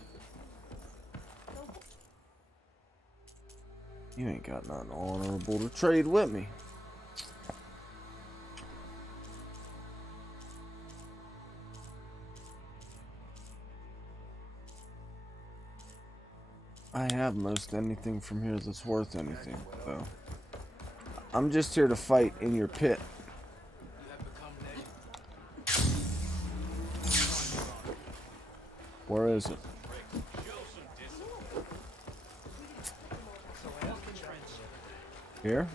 You ain't got nothing honorable to trade with me. I have most anything from here that's worth anything, though. I'm just here to fight in your pit. Where is it? Here?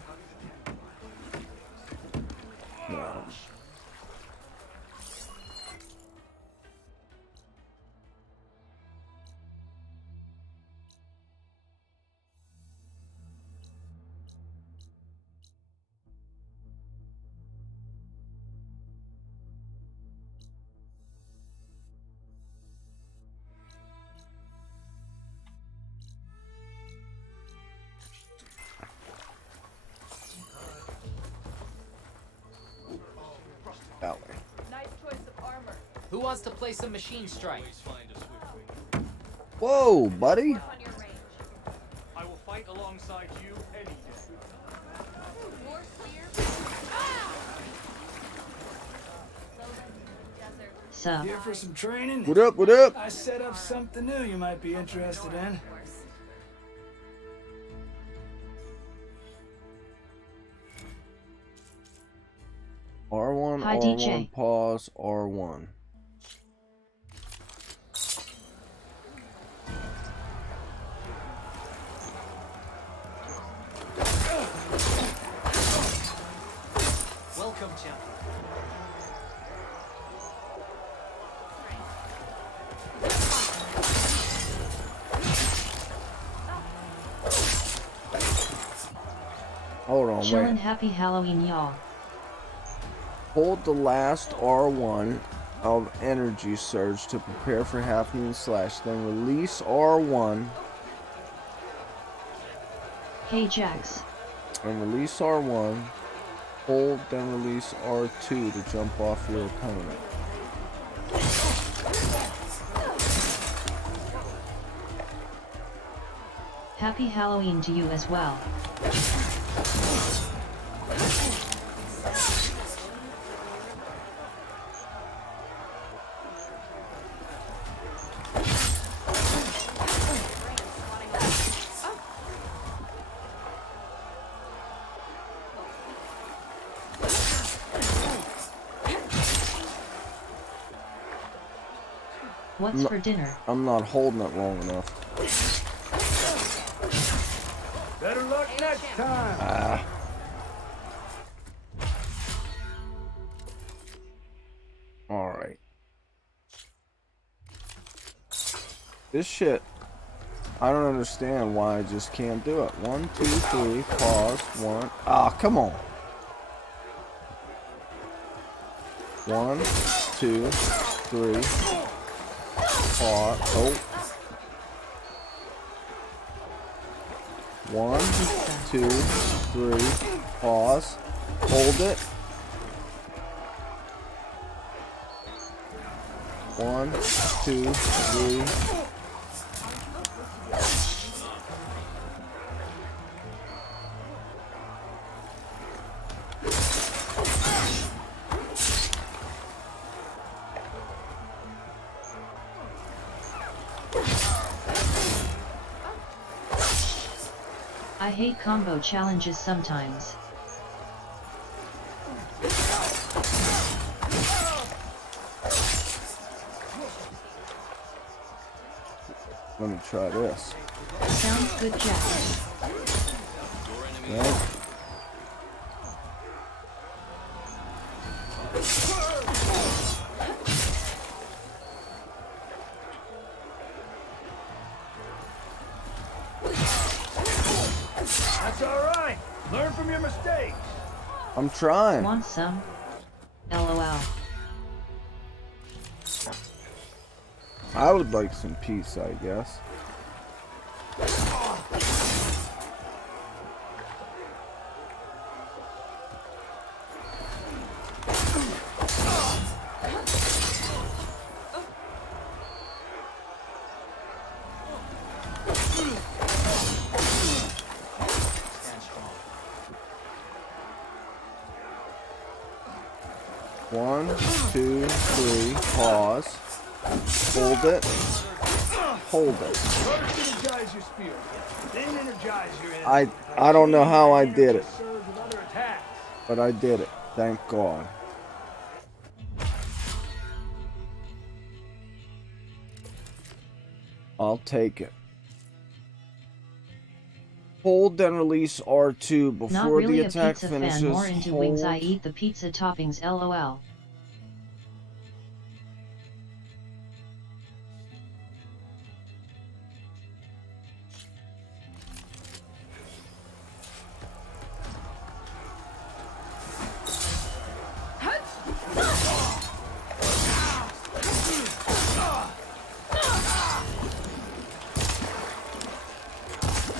No. That way. Nice choice of armor. Who wants to play some machine strike? Whoa, buddy. I will fight alongside you any day. So. Here for some training? What up, what up? I set up something new you might be interested in. R1, Hi, R1, DJ. pause, R1. Welcome, champion. Hold on, Chillin', wait. happy Halloween, y'all. Hold the last R1 of energy surge to prepare for half moon slash. Then release R1 Hey, Jax. and release R1. Hold, then release R2 to jump off your opponent. Happy Halloween to you as well. What's for dinner? I'm not holding it long enough. Better luck next time. Ah. Alright. This shit, I don't understand why I just can't do it. 1, 2, 3, pause, 1. Ah, come on. 1, 2, 3, pause. Oh. 1, 2, 3, pause, hold it. 1, 2, 3. I hate combo challenges sometimes. Let me try this. Sounds good, Jack. Okay. That's alright. Learn from your mistakes. I'm trying. Want some? LOL. I would like some peace, I guess. One, two, three, pause. Hold it. Hold it. First energize your spear, then energize your enemy. I don't know how I did it, Serve with other attacks. but I did it. Thank God. I'll take it. Hold then release R2 before Not really the a attack pizza finishes. fan, more into wings. I Hold. eat the pizza toppings. LOL.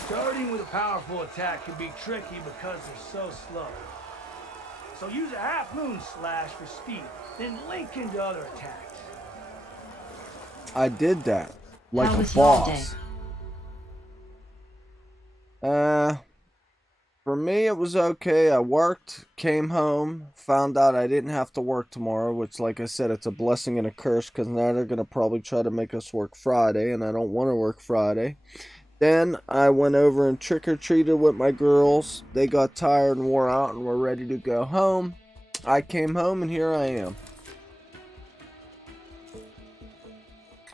Starting with a powerful attack can be tricky because they're so slow. So use a half moon slash for speed, then link into other attacks. I did that like How a was y'all boss. For me it was okay. I worked, came home, found out I didn't have to work tomorrow, which, like I said, it's a blessing and a curse because now they're gonna probably try to make us work Friday, and I don't want to work Friday. Then I went over and trick-or-treated with my girls. They got tired and wore out and were ready to go home. I came home and here I am.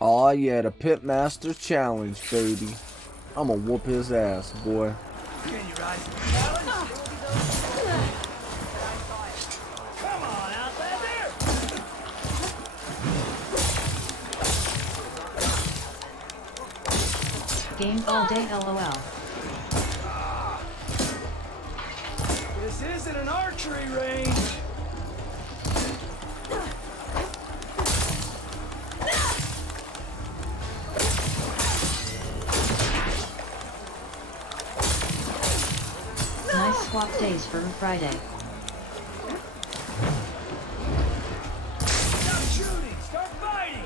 Aw yeah, the Pitmaster Challenge, baby. I'ma whoop his ass, boy. Can you rise to the challenge? Come on, Outlander! Game all day. LOL. This isn't an archery range. Nice swap days for Friday. Stop shooting! Start fighting!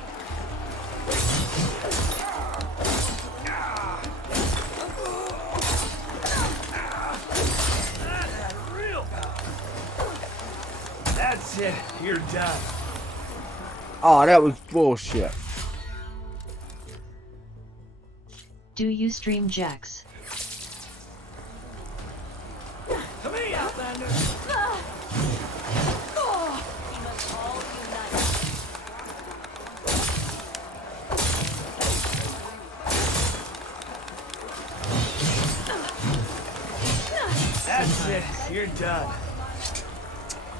That had real power. That's it. You're done. Oh, that was bullshit. Do you stream Jax? To me, Outlander! That's it. You're done.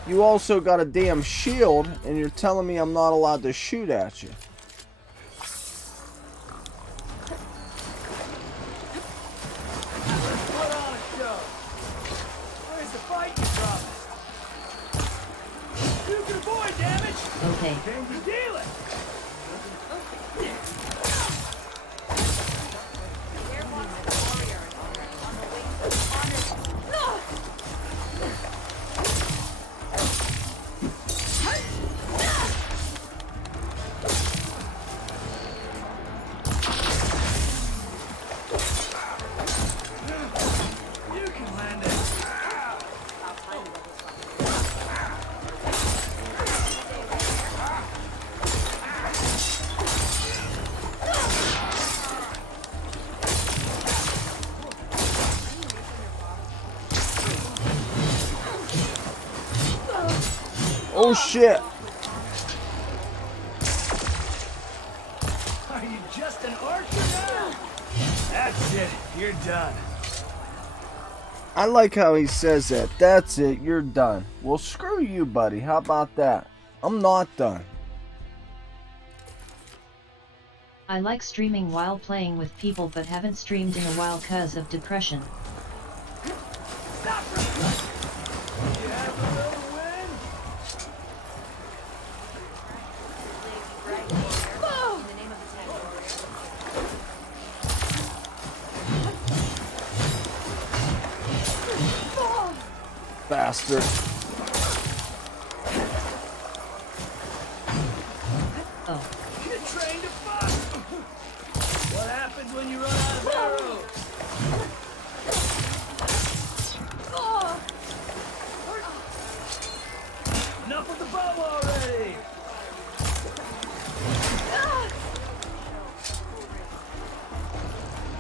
You also got a damn shield, and you're telling me I'm not allowed to shoot at you. Put on a show. Where's the fight you promised? You can avoid damage. Okay. Came to deal it. You can land it. Oh shit! Are you just an archer now? That's it. You're done. I like how he says that. That's it, you're done. Well, screw you, buddy. How about that? I'm not done. I like streaming while playing with people but haven't streamed in a while cause of depression. Bastard. Oh. You're trained to fuck! What happens when you run out of arrows? Enough with the bow already!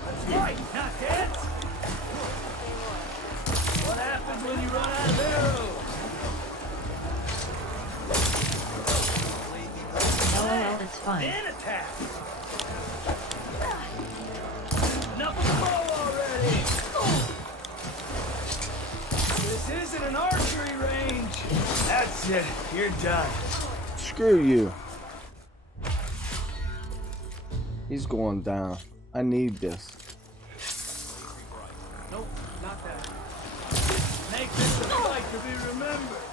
Let's fight, not dance! What happens when you run out of arrows? LOL, it's fine. Then attack! Enough with the bow already! This isn't an archery range! That's it, you're done. Screw you. He's going down. I need this. Nope, not that. Make this a fight to be remembered.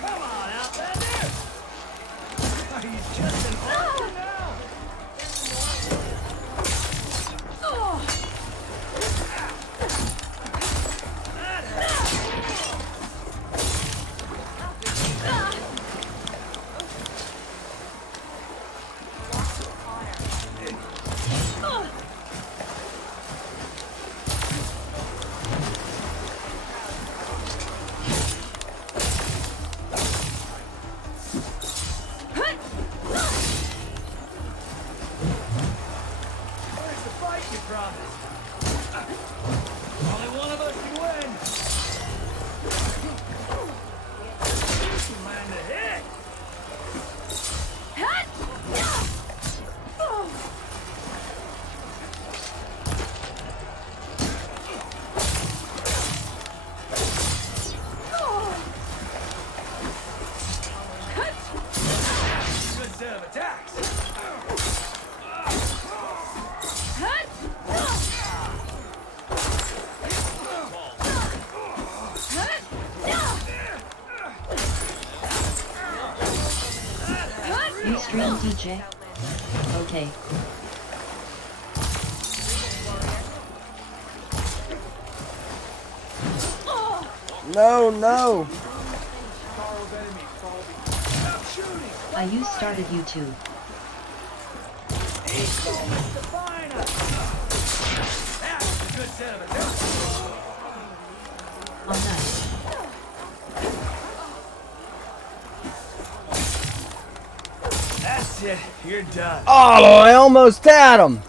Come on, Outlander! Are you just an archer now? Where's the fight you promised? Only one of us can win. You can land a hit. Good set of attacks. You stream DJ? Okay. No, no. I started YouTube. Oh, nice. That's it. You're done. Oh, I almost had him.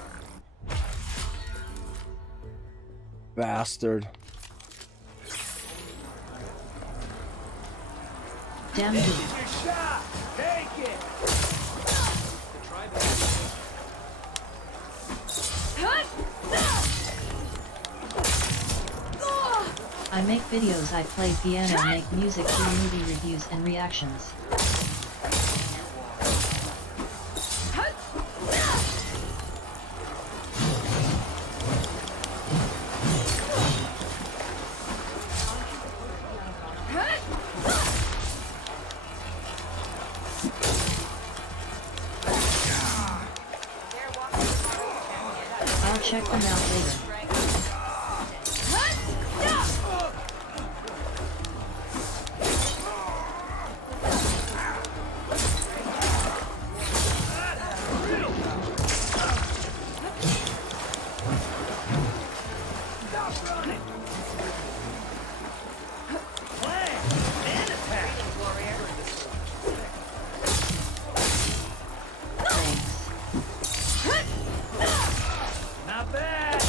Bastard. Damn This you. is your shot. Take it. I make videos, I play piano, make music, do movie reviews and reactions. I'll check them out later. Not bad.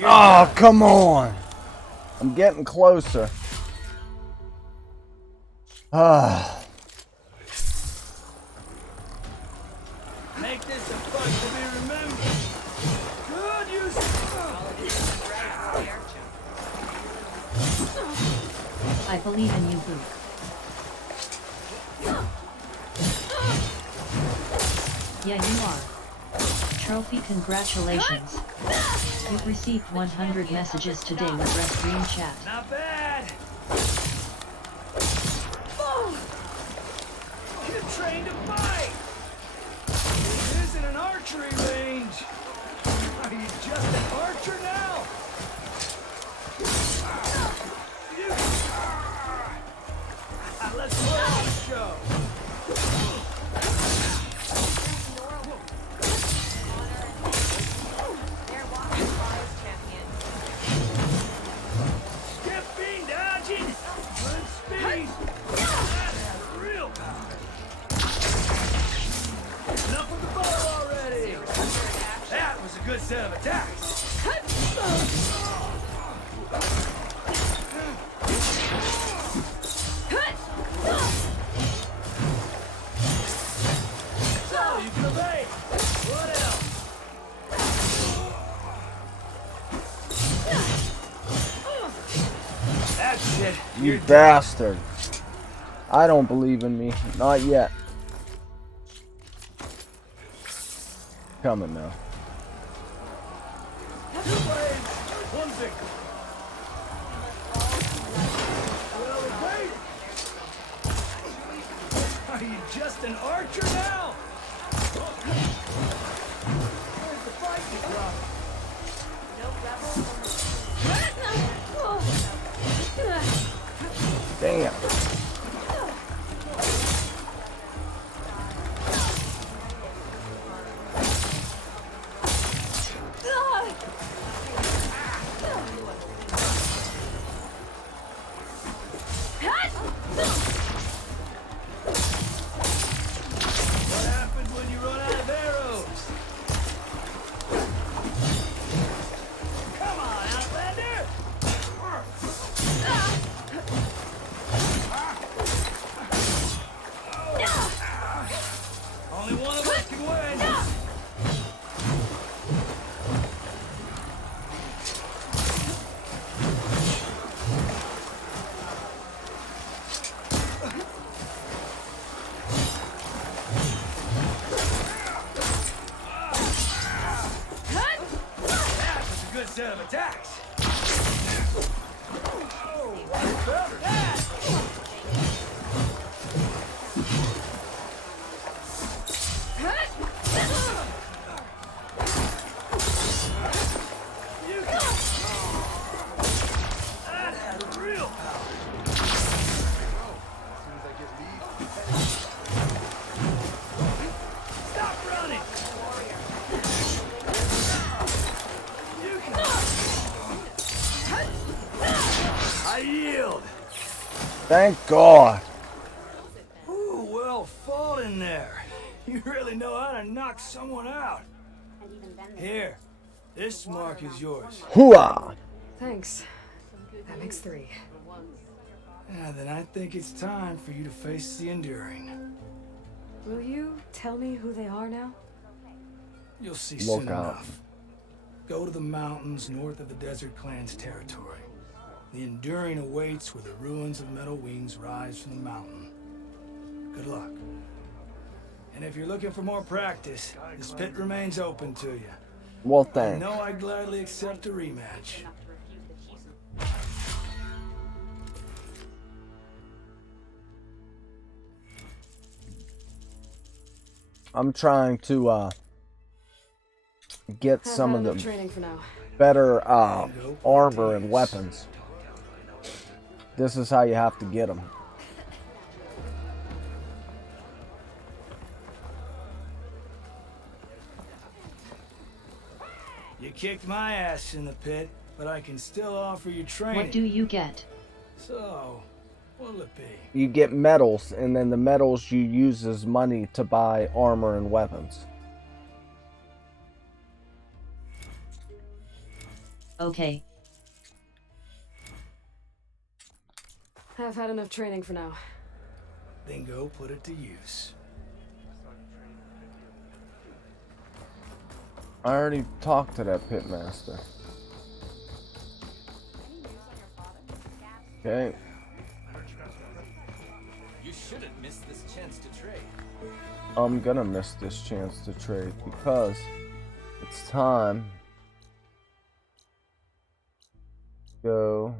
Oh, come on. I'm getting closer. Ah. Make this a fight to be remembered. Good use. I believe in you, Book. Yeah, you are. Trophy, congratulations. You've received 100 messages today with Red Green Chat. Not bad. You're trained to fight. This isn't an archery range. Are you just an archer now? Let's put on the show. Skipping, dodging, good speed. That has real power. Enough with the ball already. That was a good set of attacks. So, you can obey. What else? That's it. You bastard. I don't believe in me. Not yet. Coming now. Two blades, one victim. Well, wait. Are you just an archer now? Where's the fighting from? Damn. What happens when you run out of arrows? Come on, Outlander! Only one of us can win. That was a good set of attacks. Oh, better that. That had real power. Stop running. You can. I yield. Thank God. Ooh, well fought in there. You really know how to knock someone out. Here, this mark is yours. Hooah! Thanks. That makes 3. Yeah, then I think it's time for you to face the Enduring. Will you tell me who they are now? You'll see Look soon out. enough. Go to the mountains north of the Desert Clan's territory. The Enduring awaits where the ruins of Metal Wings rise from the mountain. Good luck. And if you're looking for more practice, this pit remains open to you. Well, I thanks. know I'd gladly accept a rematch. I'm trying to get Have some had of enough the training for now. better armor and weapons. This is how you have to get them. You kicked my ass in the pit, but I can still offer you training. What do you get? So, what'll it be? You get medals, and then the medals you use as money to buy armor and weapons. Okay. I've had enough training for now. Then go put it to use. I already talked to that pitmaster. Okay. You shouldn't miss this chance to trade. I'm gonna miss this chance to trade because it's time to go.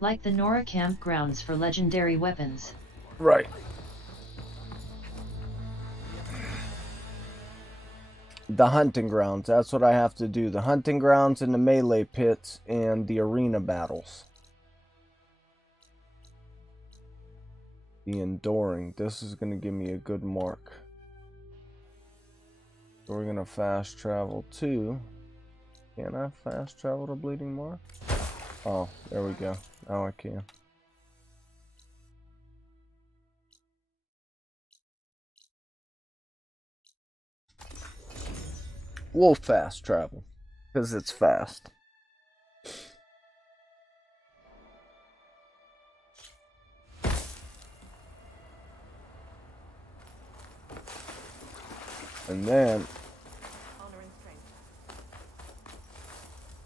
Like the Nora campgrounds for legendary weapons. Right. The hunting grounds, that's what I have to do. The hunting grounds and the melee pits and the arena battles. The enduring. This is going to give me a good mark. So we're going to fast travel to... Can I fast travel to Bleeding Mark? Oh, there we go. Now I can. We'll fast travel, because it's fast. And then... Honor and strength.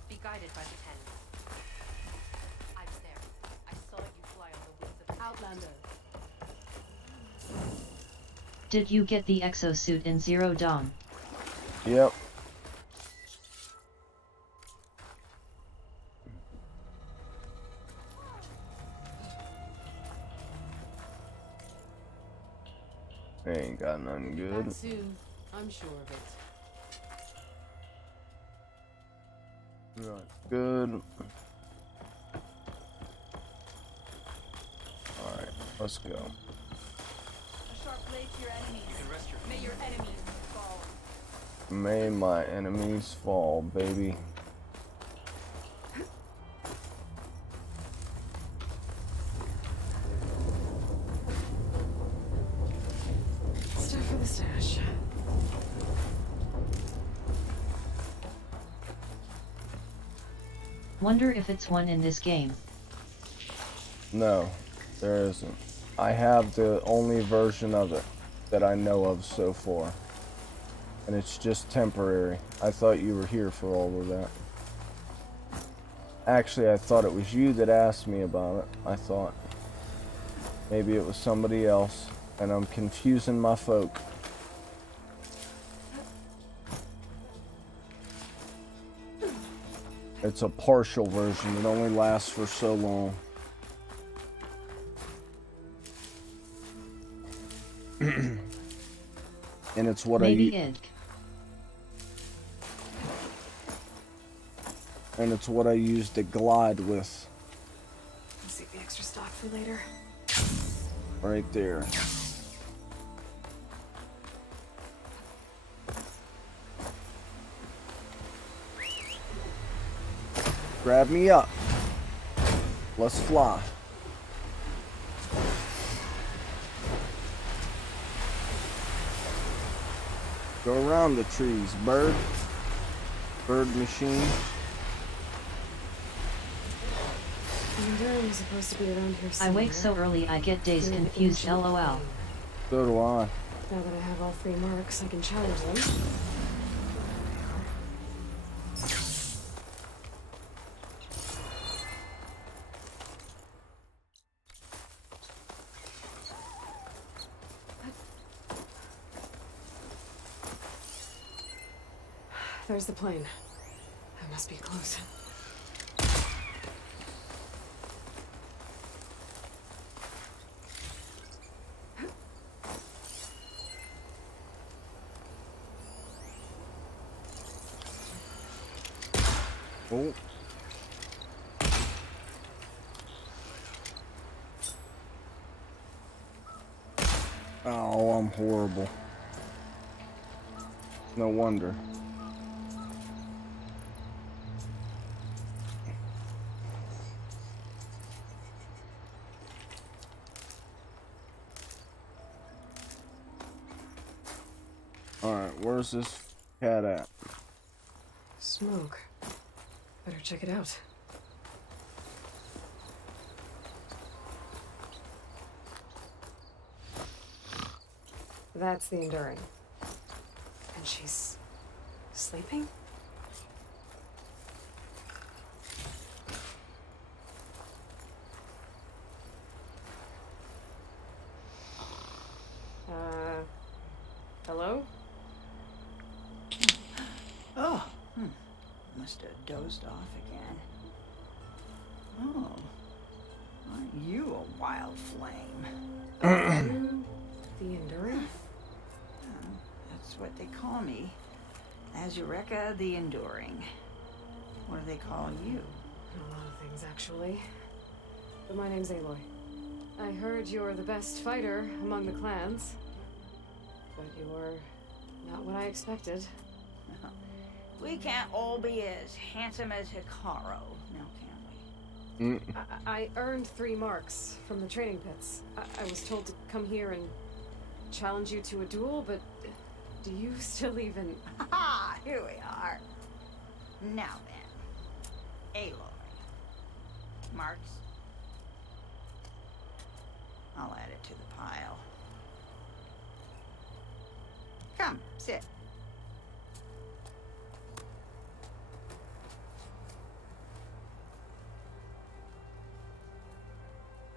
Be guided by the ten. I was there. I saw you fly on the wings of the Outlander. Did you get the exosuit in Zero Dawn? Yep. Ain't got nothing good. Back soon, I'm sure of it. Right, good. Alright, let's go. A sharp blade to your enemies. You can rest your... May your enemies fall. May my enemies fall, baby. Stuff for the stash. Wonder if it's one in this game. No, there isn't. I have the only version of it that I know of so far. And it's just temporary. I thought you were here for all of that. Actually, I thought it was you that asked me about it. I thought maybe it was somebody else, and I'm confusing my folk. It's a partial version. It only lasts for so long. And it's what Maybe and it's what I use to glide with. Let's save the extra stock for later. Right there. Grab me up. Let's fly. Go around the trees, bird. Bird machine. The Enduring is supposed to be around here I somewhere. wake so early I get days confused, lol. So do I. Now that I have all 3 marks, I can challenge them. There's the plane. That must be close. Oh. Oh, I'm horrible. No wonder. Alright, where's this cat at? Smoke. Better check it out. That's the Enduring. And she's sleeping? Hello? Oh, must have dozed off again. Oh, aren't you a wild flame? The Enduring? That's what they call me. Azureka the Enduring. What do they call you? A lot of things, actually. But my name's Aloy. I heard you're the best fighter among the clans. But you're not what I expected. We can't all be as handsome as Hikaru, now can we? I earned 3 marks from the training pits. I was told to come here and challenge you to a duel, but do you still even... Ha! Here we are. Now then, Aloy. Marks. I'll add it to the pile. Come, sit.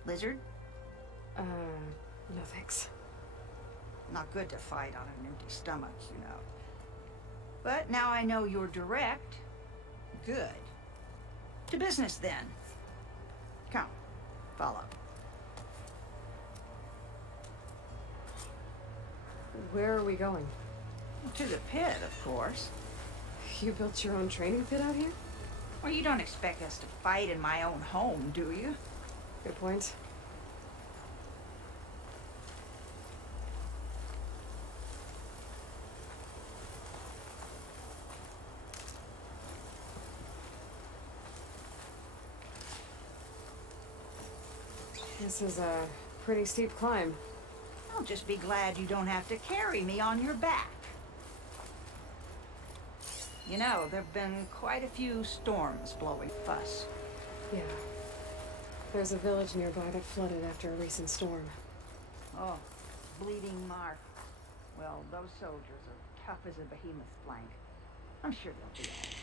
Lizard? No thanks. Not good to fight on an empty stomach, you know. But now I know you're direct. Good. To business, then. Come, follow. Where are we going? To the pit, of course. You built your own training pit out here? Well, you don't expect us to fight in my own home, do you? Good point. This is a pretty steep climb. I'll just be glad you don't have to carry me on your back. You know, there've been quite a few storms blowing fuss. Yeah. There's a village nearby that flooded after a recent storm. Oh, Bleeding Mark. Well, those soldiers are tough as a behemoth flank. I'm sure they'll be all right.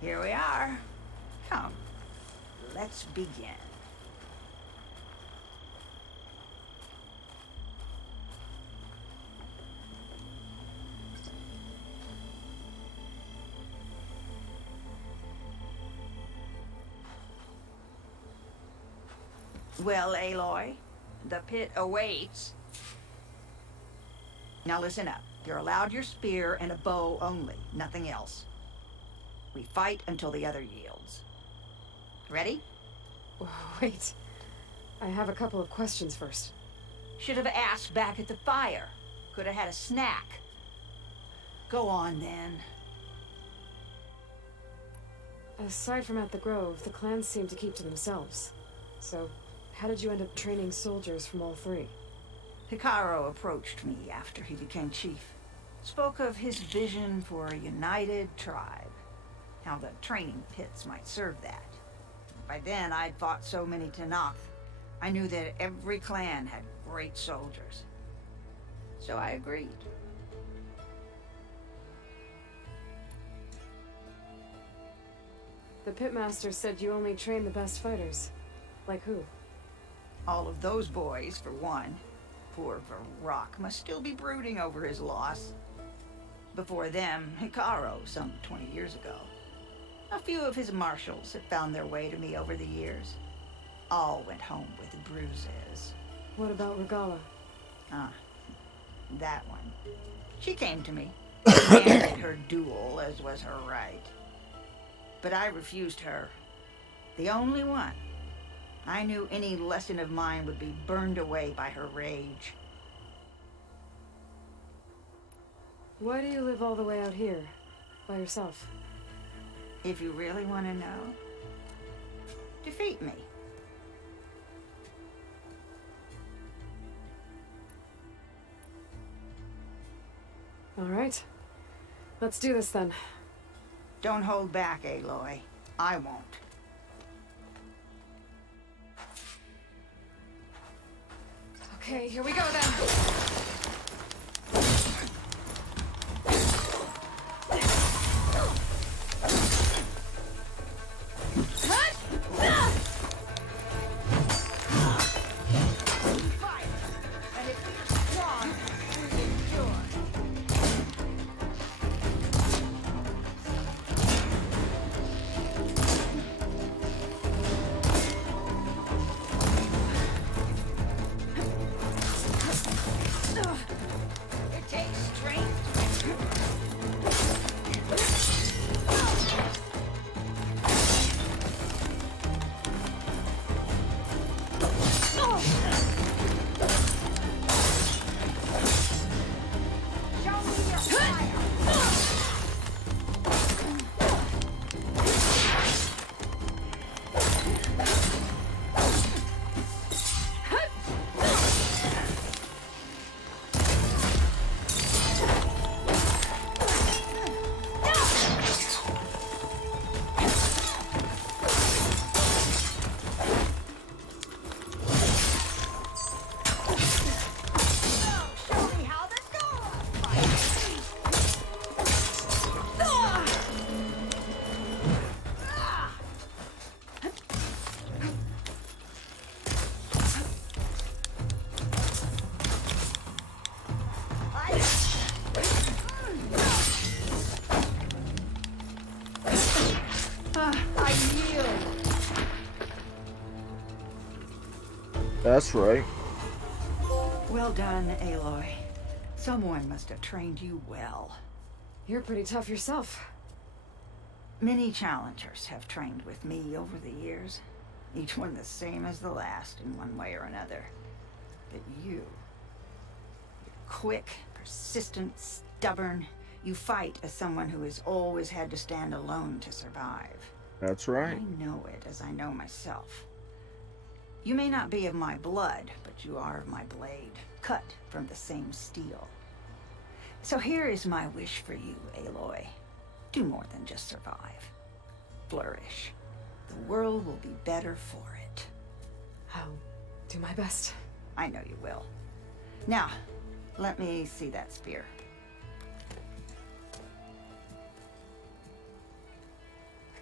Here we are. Come, let's begin. Well, Aloy, the pit awaits. Now listen up. You're allowed your spear and a bow only, nothing else. We fight until the other yields. Ready? Wait. I have a couple of questions first. Should have asked back at the fire. Could have had a snack. Go on, then. Aside from at the Grove, the clans seem to keep to themselves. So, how did you end up training soldiers from all 3? Hikaru approached me after he became chief. Spoke of his vision for a united tribe. How the training pits might serve that. By then, I'd fought so many Tanakh. I knew that every clan had great soldiers. So I agreed. The pitmaster said you only train the best fighters. Like who? All of those boys, for one. Poor Varrock must still be brooding over his loss. Before them, Hikaru, some 20 years ago. A few of his marshals have found their way to me over the years. All went home with bruises. What about Regala? Ah, that one. She came to me, demanded her duel, as was her right. But I refused her. The only one. I knew any lesson of mine would be burned away by her rage. Why do you live all the way out here? by yourself. If you really want to know, defeat me. All right. Let's do this then. Don't hold back, Aloy. I won't. Okay, here we go then. That's right. Well done, Aloy. Someone must have trained you well. You're pretty tough yourself. Many challengers have trained with me over the years. Each one the same as the last in one way or another. But you're quick, persistent, stubborn. You fight as someone who has always had to stand alone to survive. That's right. I know it as I know myself. You may not be of my blood, but you are of my blade, cut from the same steel. So here is my wish for you, Aloy. Do more than just survive. Flourish. The world will be better for it. I'll do my best. I know you will. Now, let me see that spear.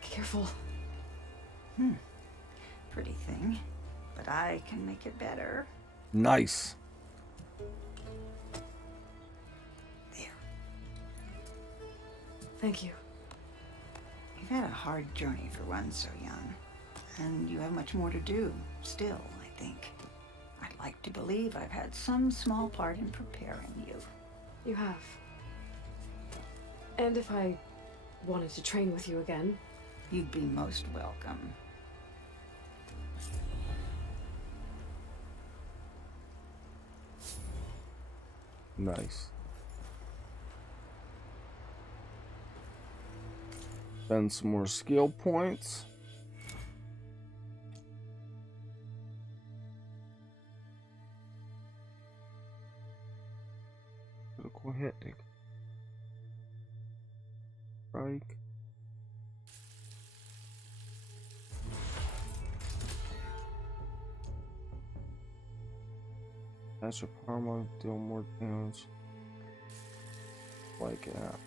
Careful. Pretty thing. But I can make it better. Nice. There. Thank you. You've had a hard journey for one so young. And you have much more to do, still, I think. I'd like to believe I've had some small part in preparing you. You have. And if I wanted to train with you again, you'd be most welcome. Nice. Spend some more skill points. Critical hit. Strike. That's your karma, deal more damage. Like that.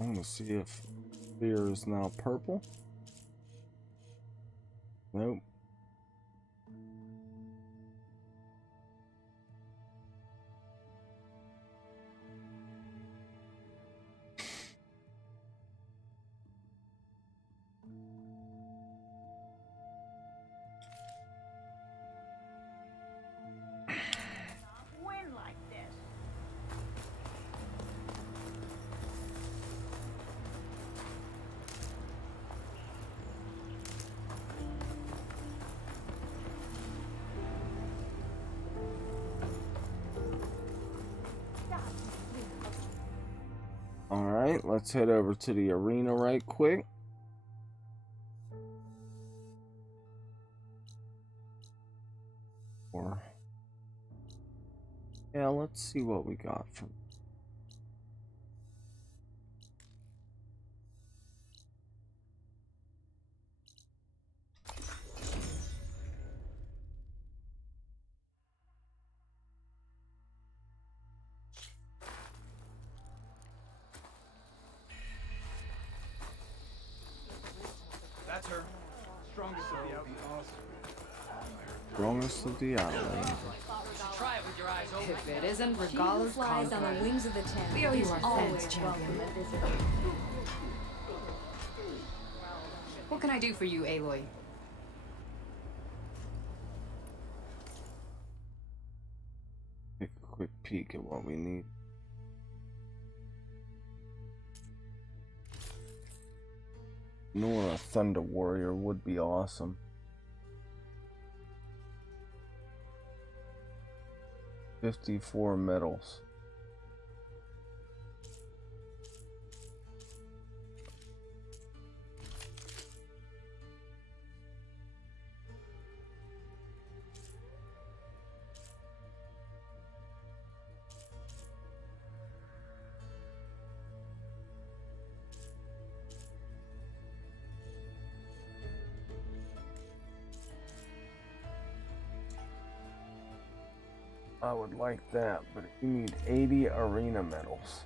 I'm gonna see if beer is now purple. Nope. let's head over to the arena right quick. Or yeah, let's see what we got from. That's her. Strongest of the outlaws. Strongest of the outlaws. Try it with your eyes open. If it isn't Regalla's flies on the conqueror. wings of the ten. We owe you is our always thanks, welcome champion. at visitor. What can I do for you, Aloy? Take a quick peek at what we need. Nora Thunder Warrior would be awesome. $54 medals. I would like that, but you need 80 arena medals.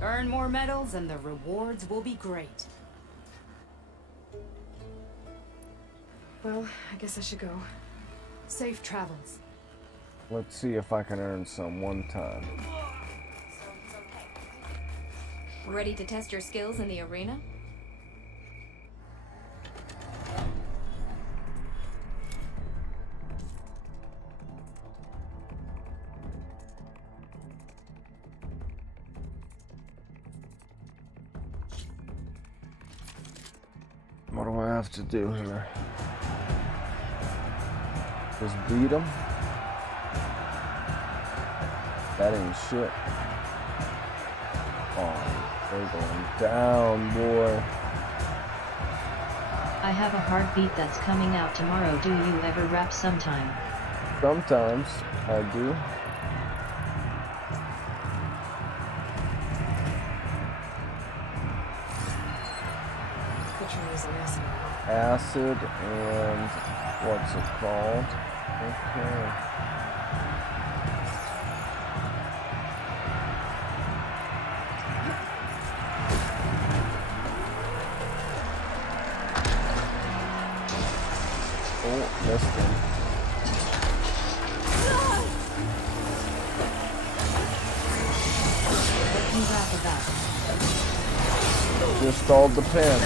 Earn more medals and the rewards will be great. Well, I guess I should go. Safe travels. Let's see if I can earn some one time. Ready to test your skills in the arena? What do I have to do here? Just beat them? That ain't shit. Oh, they're going down, boy. I have a heartbeat that's coming out tomorrow. Do you ever rap sometime? Sometimes I do. Acid and what's it called? Okay. Oh, missed him. What can you rap about? Just stalled the pen.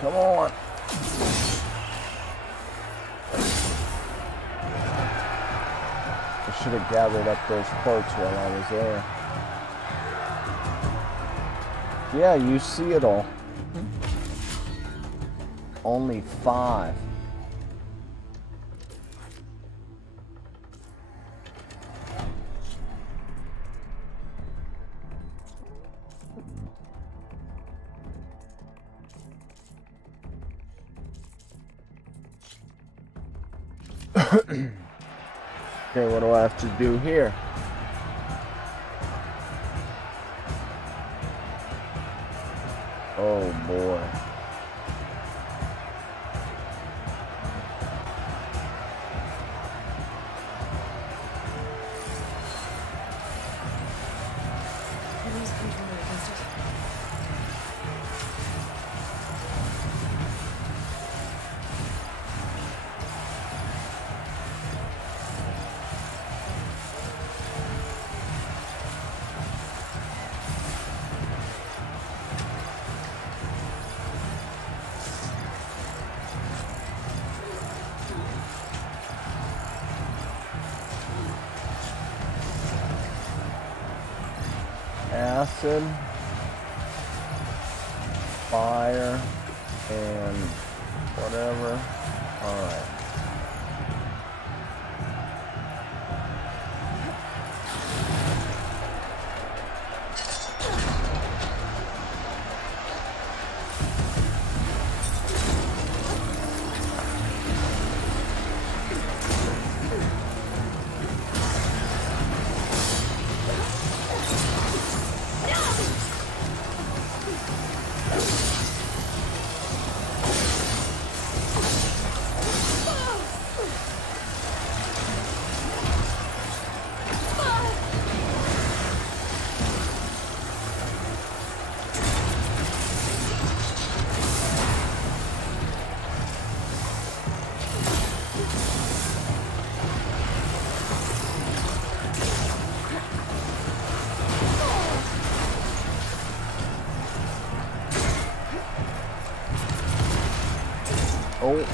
Come on. I should have gathered up those parts while I was there. Yeah, you see it all. Only 5. Okay, what do I have to do here? Oh boy. Acid, fire, and whatever. Alright. Oh.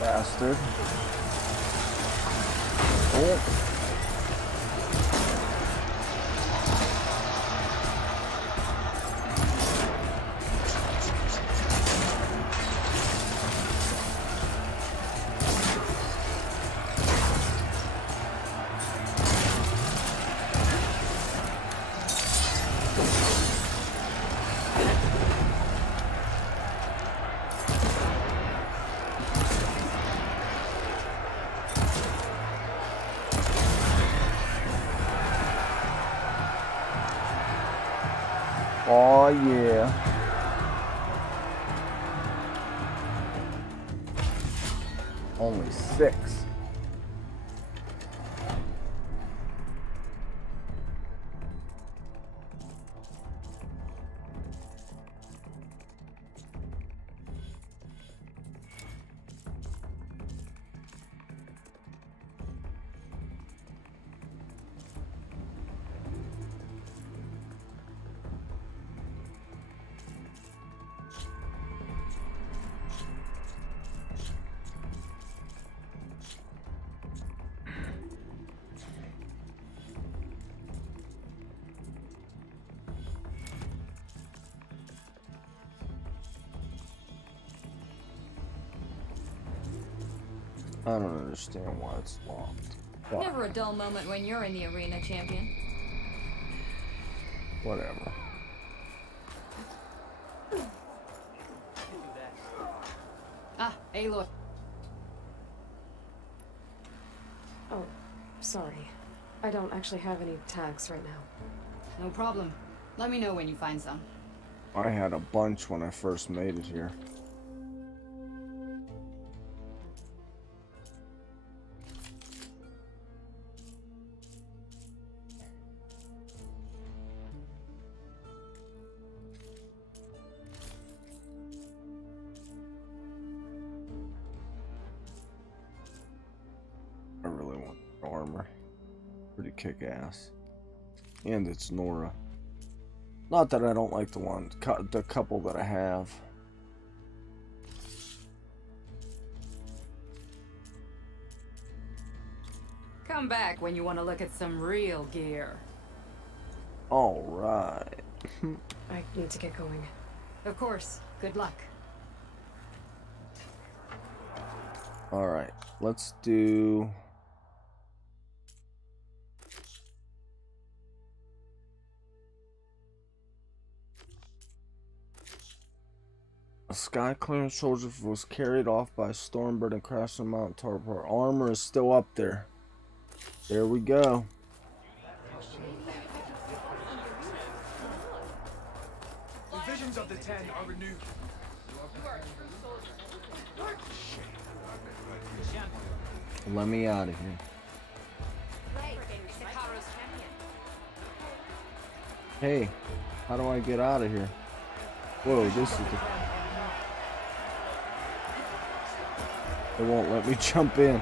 Bastard. Oh. Oh yeah. Only 6. I don't understand why it's locked. Why? Never a dull moment when you're in the arena, champion. Whatever. Ah, Aloy. Oh, sorry. I don't actually have any tags right now. No problem. Let me know when you find some. I had a bunch when I first made it here. I really want armor. Pretty kick-ass. And it's Nora. Not that I don't like the couple that I have. Come back when you want to look at some real gear. All right. I need to get going. Of course. Good luck. All right. Let's do... A sky clearance soldier was carried off by a stormbird and crashed on Mount Tarpar. Armor is still up there. There we go. The visions of the Ten are renewed. Let me out of here. Hey, how do I get out of here? Whoa, this is the... It won't let me jump in.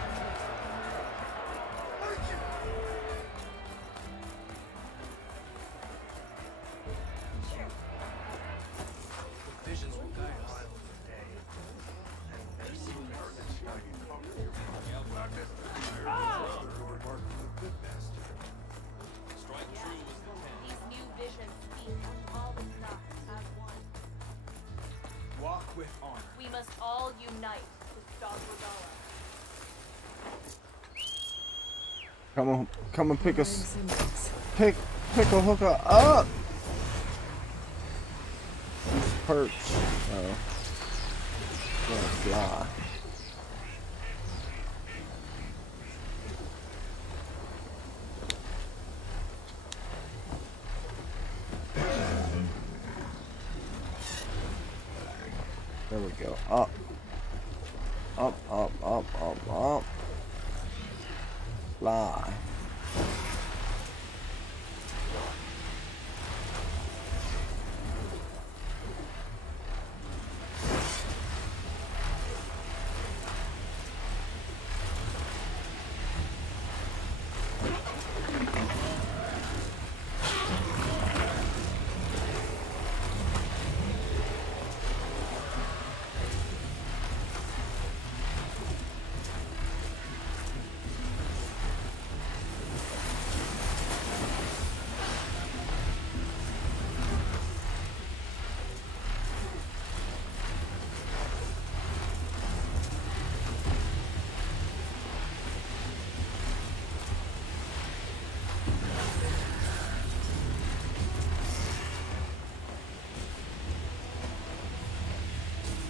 Walk with honor. We must all unite to stop Regala. Come and pick us. Pick a hooker up. These perch. Oh. Gonna fly. There we go. Up. Up, up, up, up, up. Fly.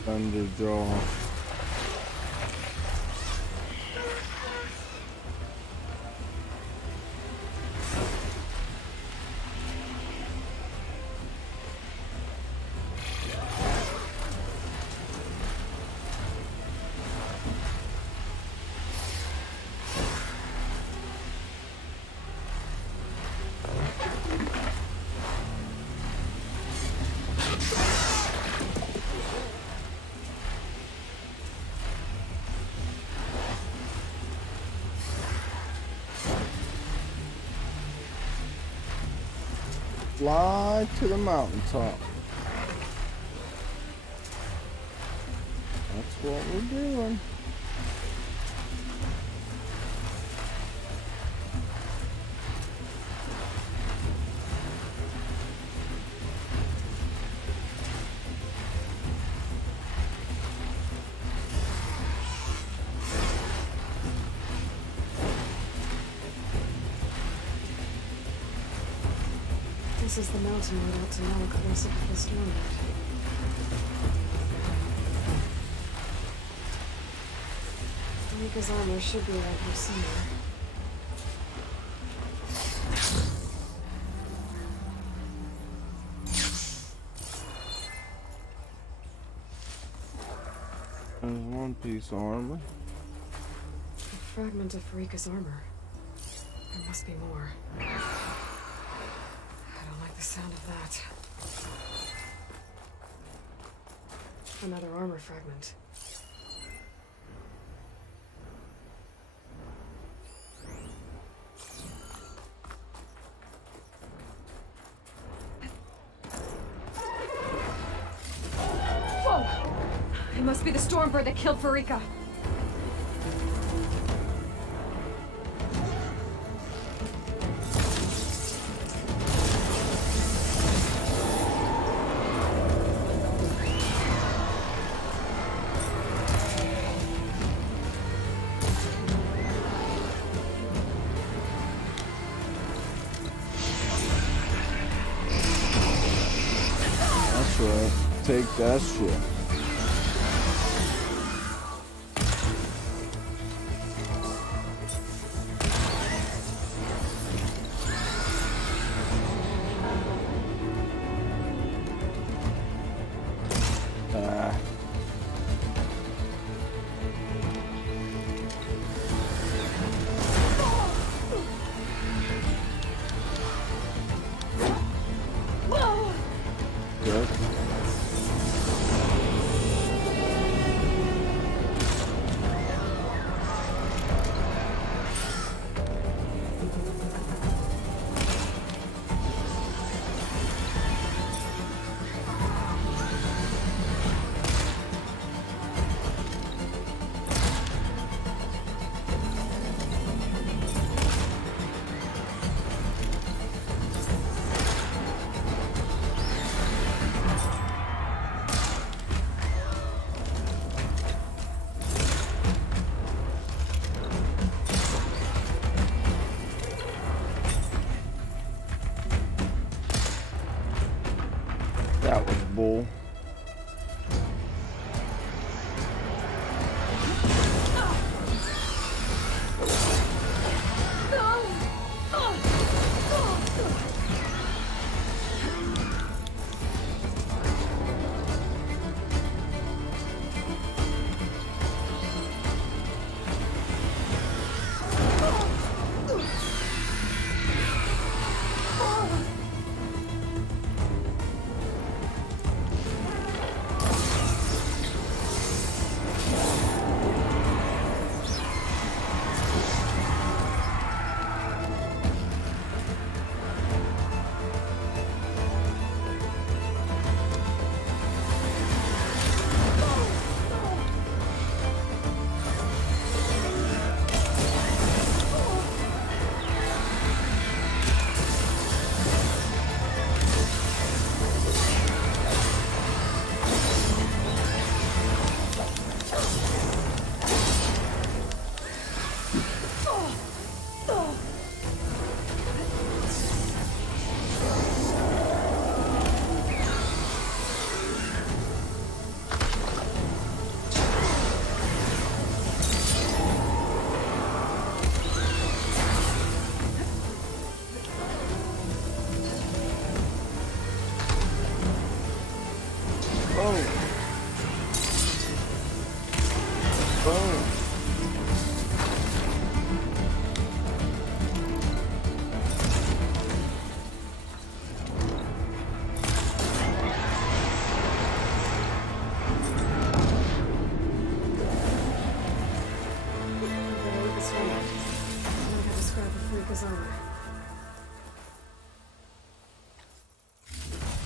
Thunderjaw. Fly to the mountaintop. That's what we're doing. This is the mountain road out to Nalk west of the stormbird. Rika's armor should be around here somewhere. There's one piece of armor. A fragment of Rika's armor. There must be more. I don't like the sound of that. Another armor fragment. Whoa! It must be the Stormbird that killed Farika. That's right. Take that shit. Good. That was bull.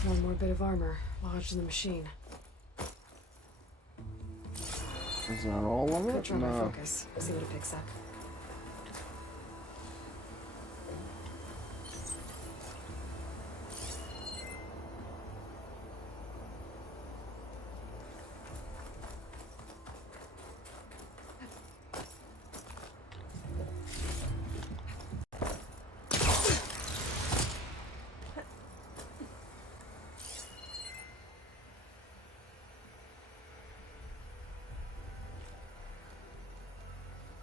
One more bit of armor lodged in the machine. Is that all of Could it? try my No. focus. See what it picks up.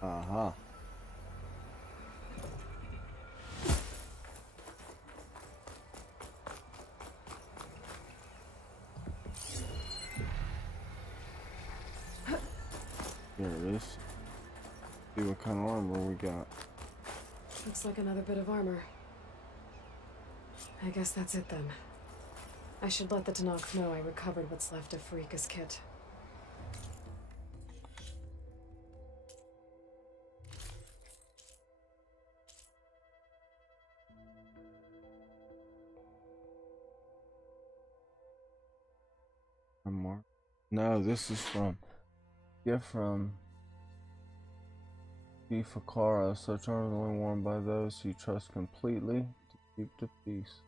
Uh-huh. There it is. See what kind of armor we got. Looks like another bit of armor. I guess that's it then. I should let the Tanakh know I recovered what's left of Farika's kit. More? No, this is from from Fakara. Such arms only worn by those you trust completely to keep the peace.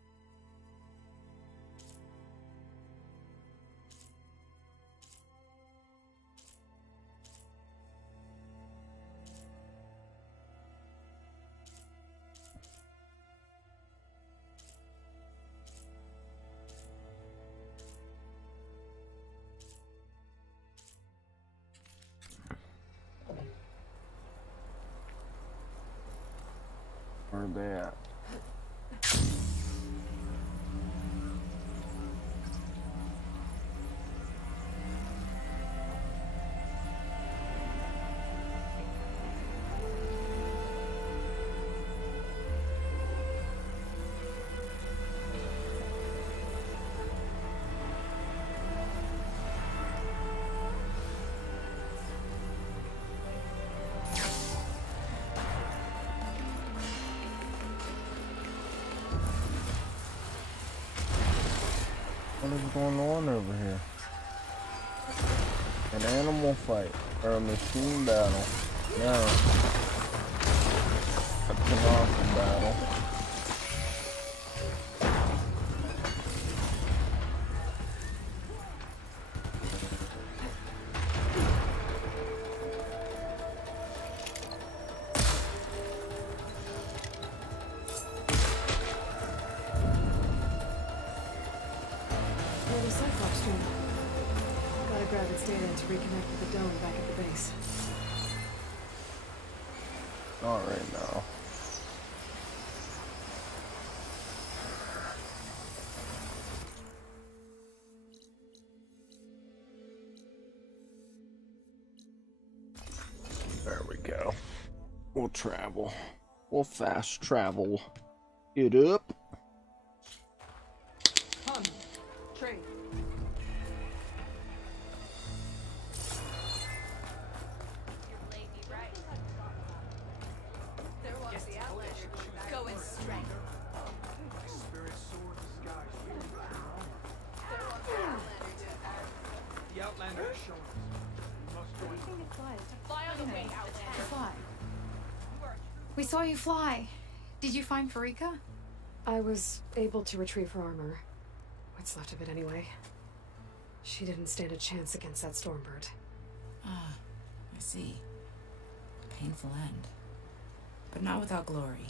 Where are they at? What is going on over here? An animal fight or a machine battle? No. A Tanakh battle. Gotta grab its data to reconnect with the dome back at the base. Alright now. There we go. We'll travel. We'll fast travel. Get up. Come, trade. Go in strength. The Outlander has shown us. We must join. Fly on the wing, Outlander. Fly. We saw you fly. Did you find Farika? I was able to retrieve her armor. What's left of it anyway. She didn't stand a chance against that Stormbird. Ah, I see. Painful end. But not without glory.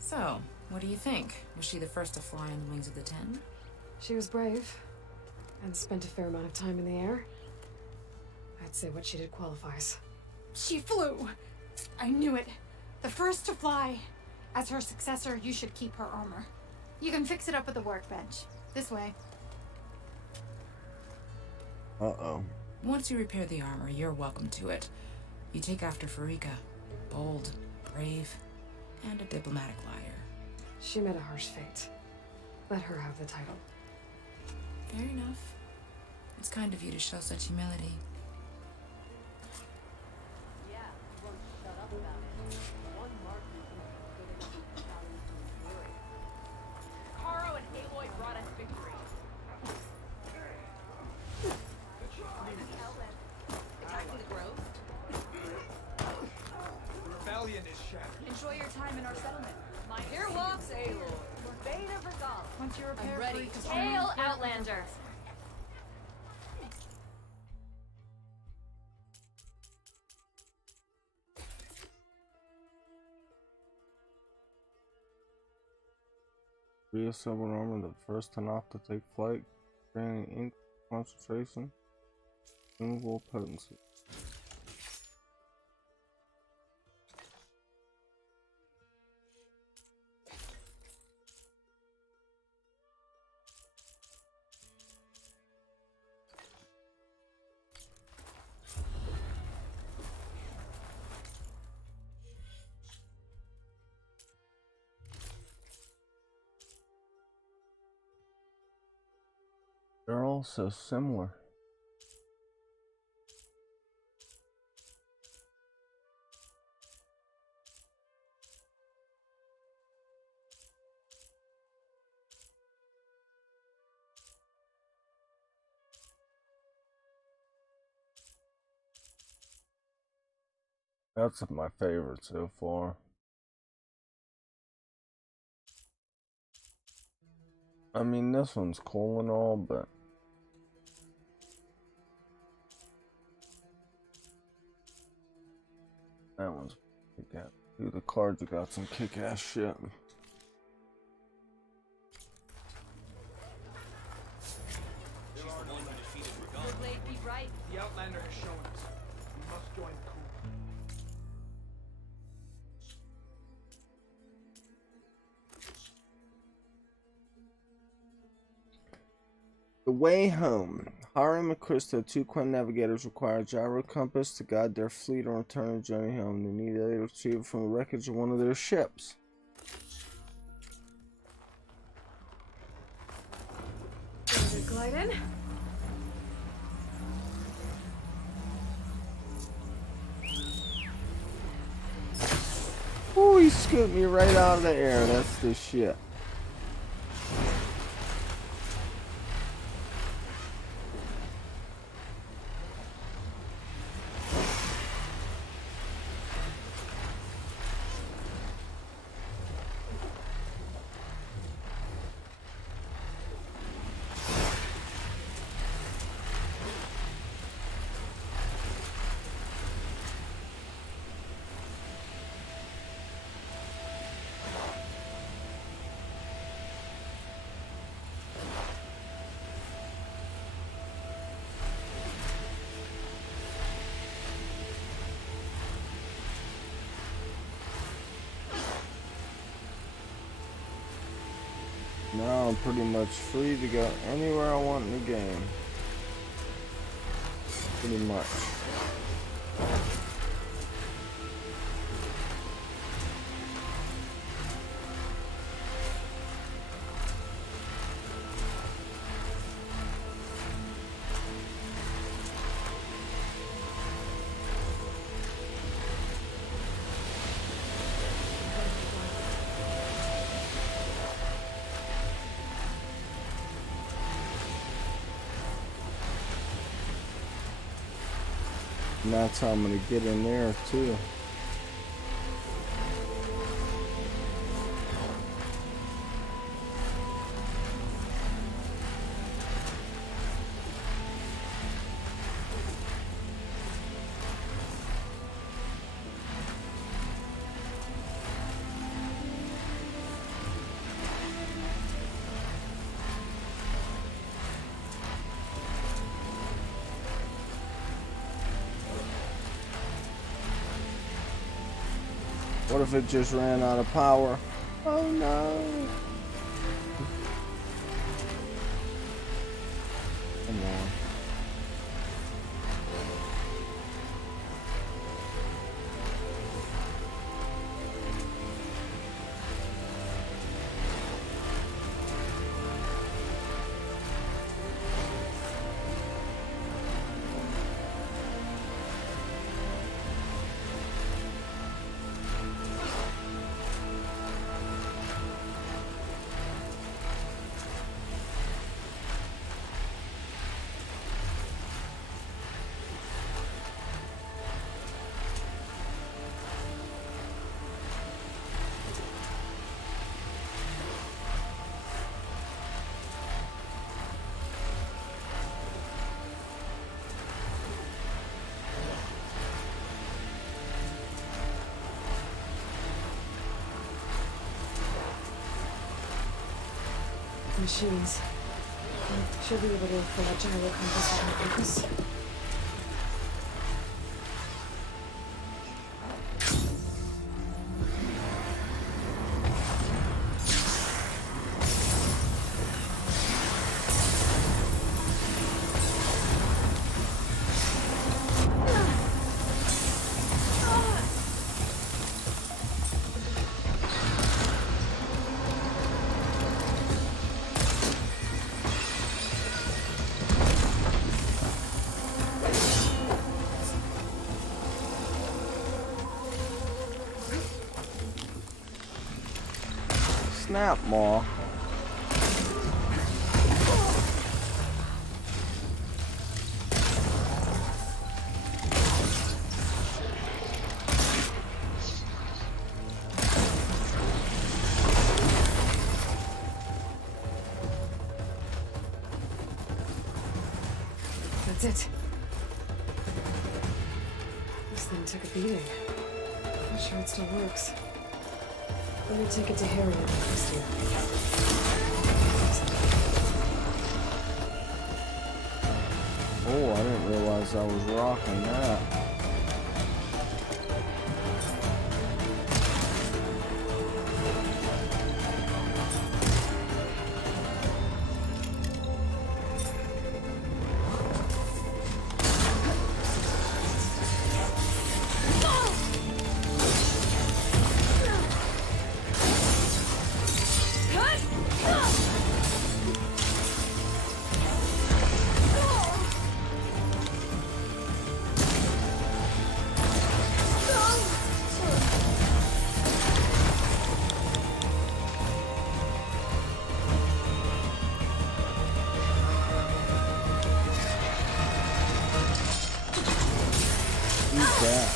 So, what do you think? Was she the first to fly on the wings of the Ten? She was brave, and spent a fair amount of time in the air. I'd say what she did qualifies. She flew! I knew it. The first to fly. As her successor, you should keep her armor. You can fix it up at the workbench. This way. Uh-oh. Once you repair the armor, you're welcome to it. You take after Farika. Bold, brave, and a diplomatic liar. She met a harsh fate. Let her have the title. Fair enough. It's kind of you to show such humility. Yeah, you won't shut up about it. One mark isn't good enough to challenge the fury. Caro and Aloy brought us victory. Attacking the grove? The rebellion is shattered. Enjoy your time in our settlement. Here walks Aloy, Bane of Regal. Once you repair I'm ready. Farika's Hail, armor, Outlander! Reassembled armor, the first Tanakh to take flight, gaining ink concentration, removable potency. all so similar. That's my favorite so far. I mean, this one's cool and all, but that one's kick-ass. Dude, the cards have got some kick-ass shit. Would Blade be right? The Outlander has shown us. We must join the crew. The way home. Hiram and Krista, two Quinn navigators, require a gyro compass to guide their fleet on return journey home. They need to retrieve it from the wreckage of one of their ships. Glide in. Oh, he scooped me right out of the air. That's the shit. Now I'm pretty much free to go anywhere I want in the game. Pretty much. And that's how I'm gonna get in there too. What if it just ran out of power? Oh no! Come on. Machines. Should be able to pull that gyro compass with my compass. snap, Ma. That's it. This thing took a beating. Not sure it still works. Let me take it to Harry and Christian. Oh, I didn't realize I was rocking that. Yeah.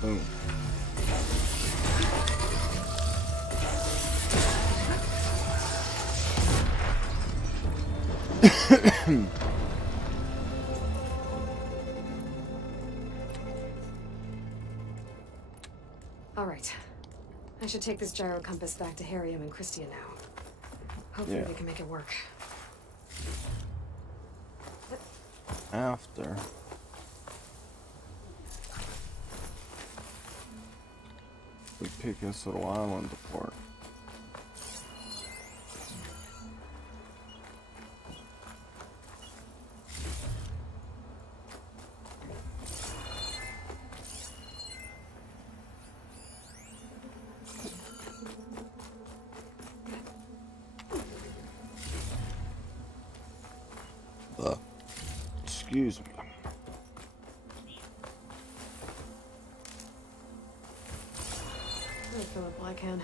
Boom. All right. I should take this gyro compass back to Harriam and Christia now. Hopefully we can make it work. After. We pick this little island apart. Excuse me. Fill up Blagh can.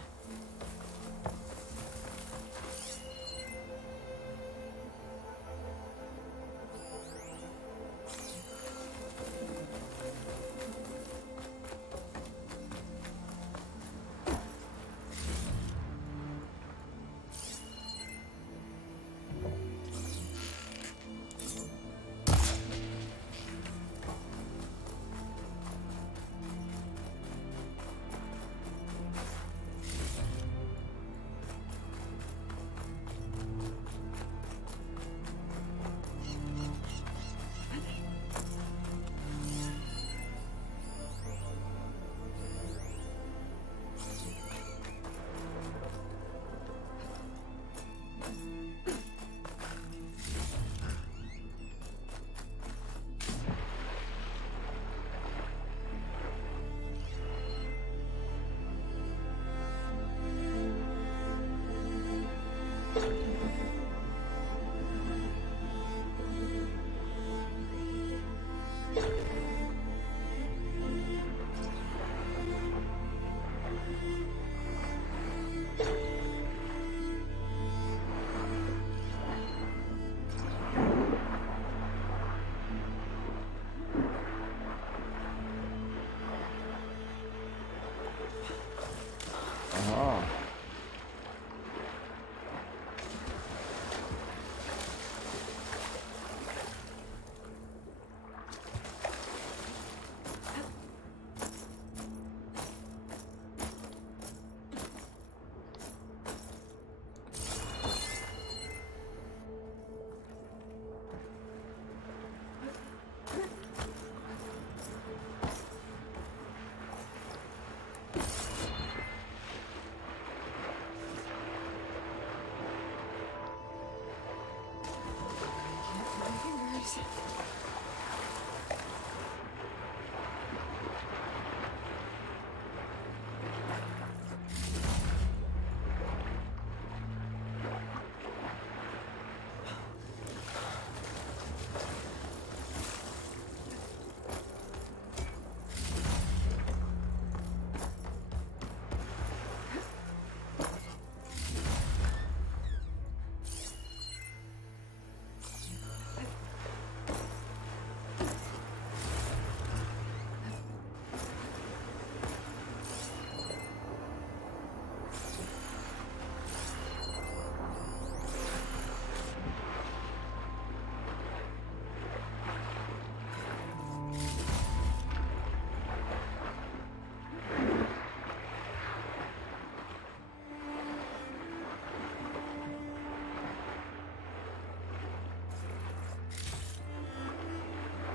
it.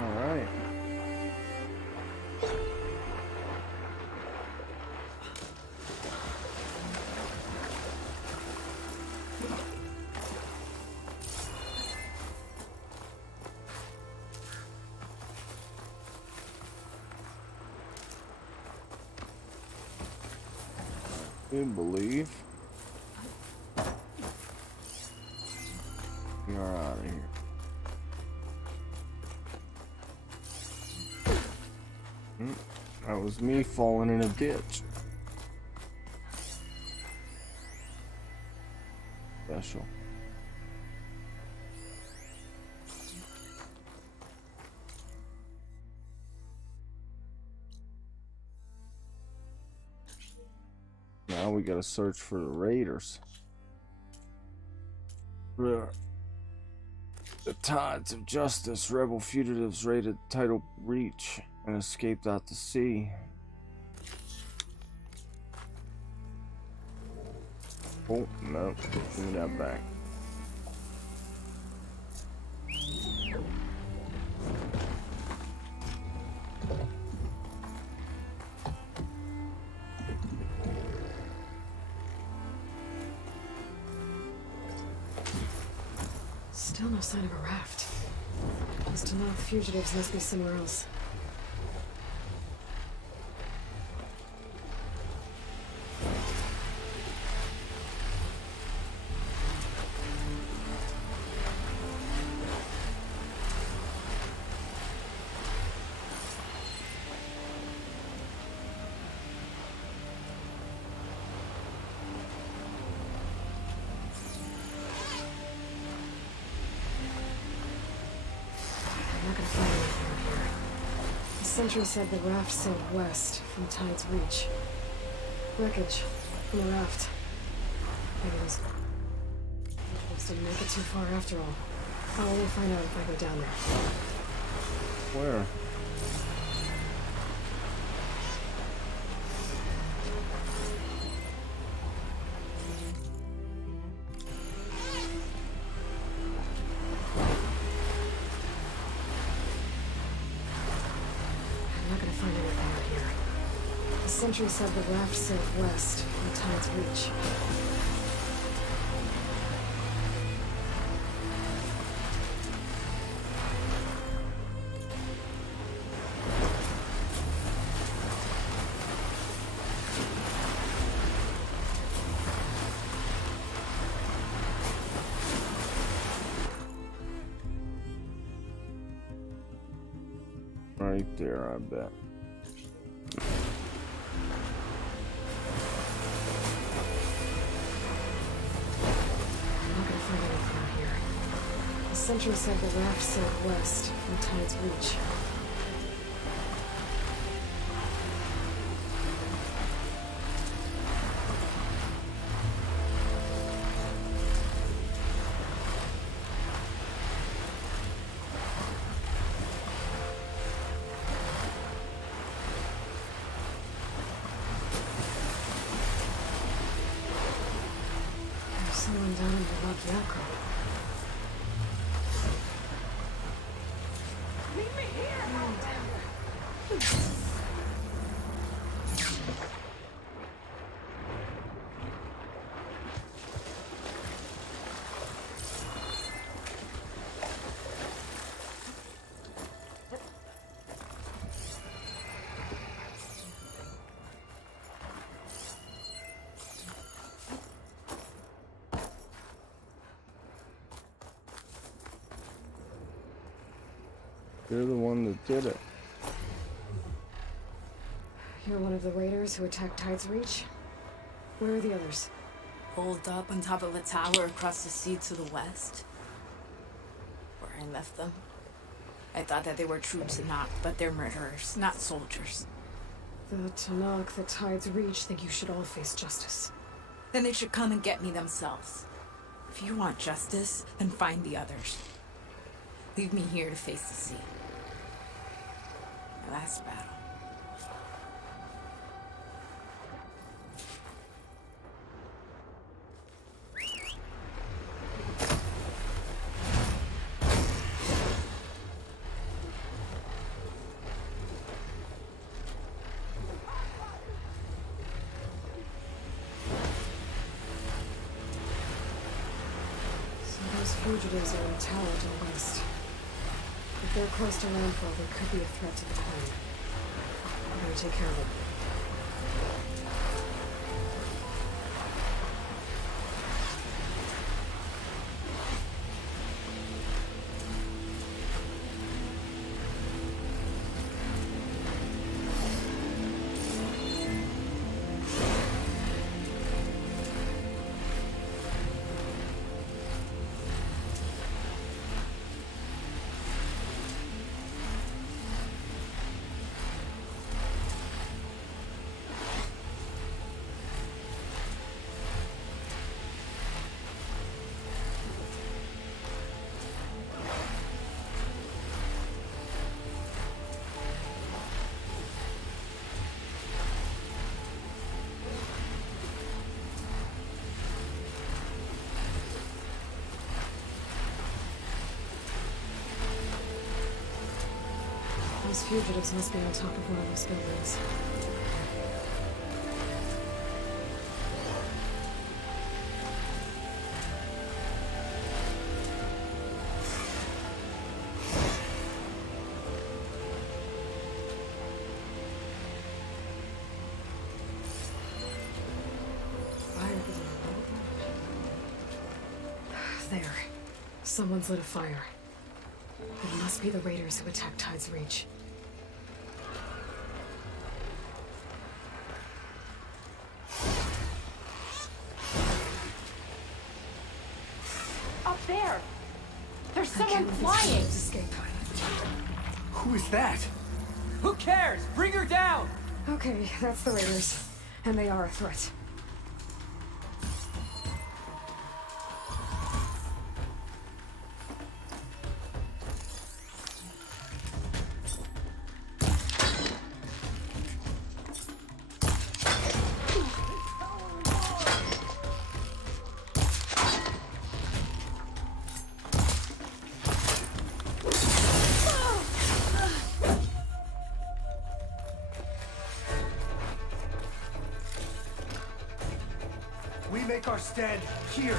Alright. You believe you're out of here. That was me falling in a ditch. Special. Now we gotta search for the raiders. The tides of justice, rebel fugitives raided Tidal Reach and escaped out to sea. Oh, no. Give me that back. Still no sign of a raft. As to know the fugitives must be somewhere else. The sentry said the raft sailed west from Tide's Reach. Wreckage from the raft. Maybe those didn't make it too far after all. I'll only find out if I go down there. Where? The sentry said the raft sailed west from Tide's Reach. Right there, I bet. The sentry said the raft sailed west from Tide's Reach. There's someone down in the rocky outcrop. Meet me here! You're the one that did it. You're one of the raiders who attacked Tide's Reach? Where are the others? Holed up on top of a tower across the sea to the west. Where I left them. I thought that they were troops and not, but they're murderers, not soldiers. The Tanakh, the Tide's Reach, think you should all face justice. Then they should come and get me themselves. If you want justice, then find the others. Leave me here to face the sea. My last battle. Fugitives are in a tower to the west. If they're close to landfall, they could be a threat to the town. I'm gonna take care of them. Those fugitives must be on top of one of those buildings. There. Someone's lit a fire. It must be the raiders who attacked Tide's Reach. Up there! There's someone flying! Escape. Who is that? Who cares? Bring her down! Okay, that's the raiders. And they are a threat. We make our stand here.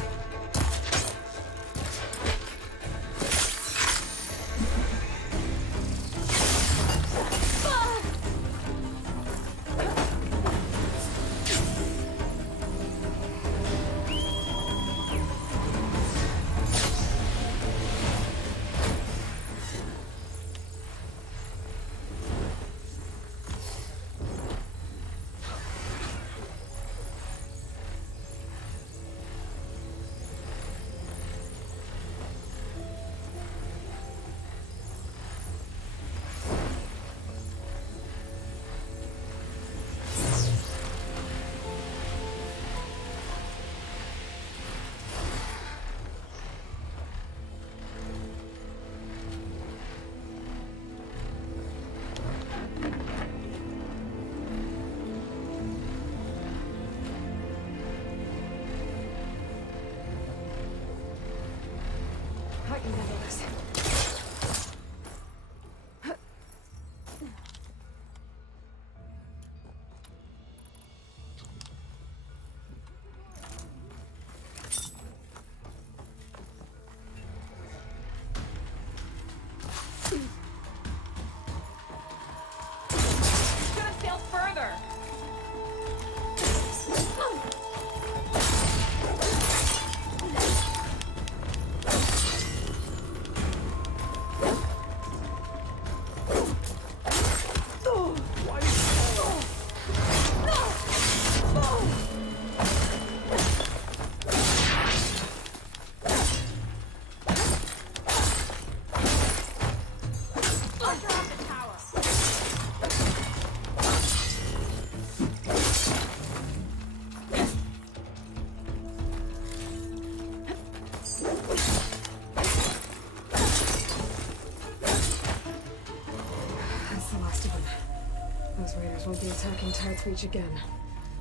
Raiders won't be attacking Tide's Reach again.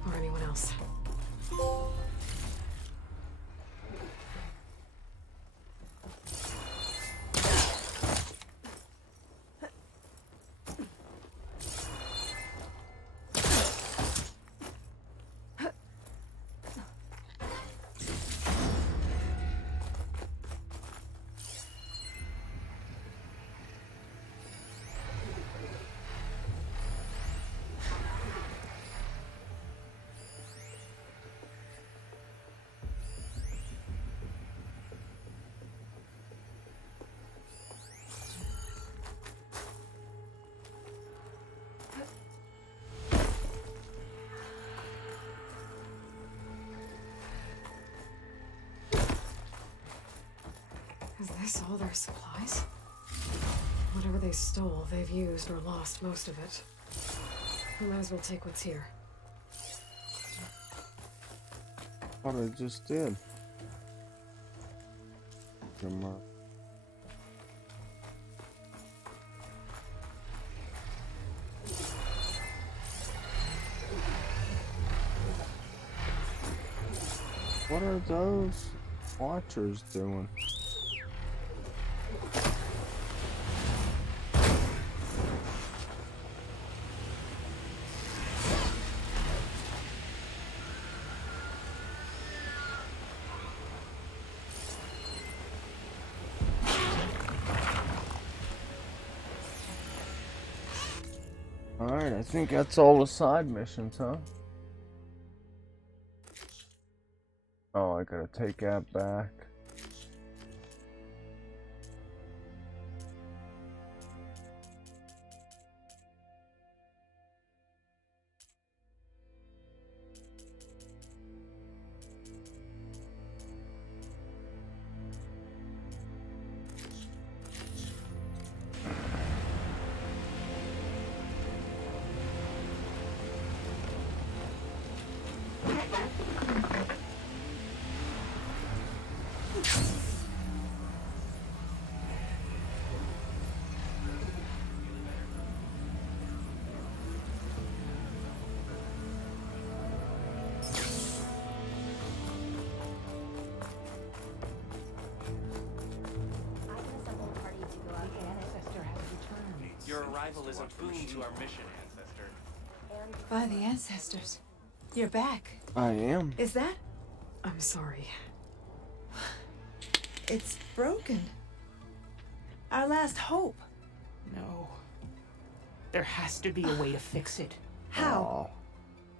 Or anyone else. Is this all their supplies? Whatever they stole, they've used or lost most of it. We might as well take what's here. What I just did. Come on. What are those watchers doing? Alright, I think that's all the side missions, huh? Oh, I gotta take that back. Your arrival is a boon to our mission, Ancestor. By the ancestors. You're back. I am. Is that? I'm sorry. It's broken. Our last hope. No. There has to be a way to fix it. How?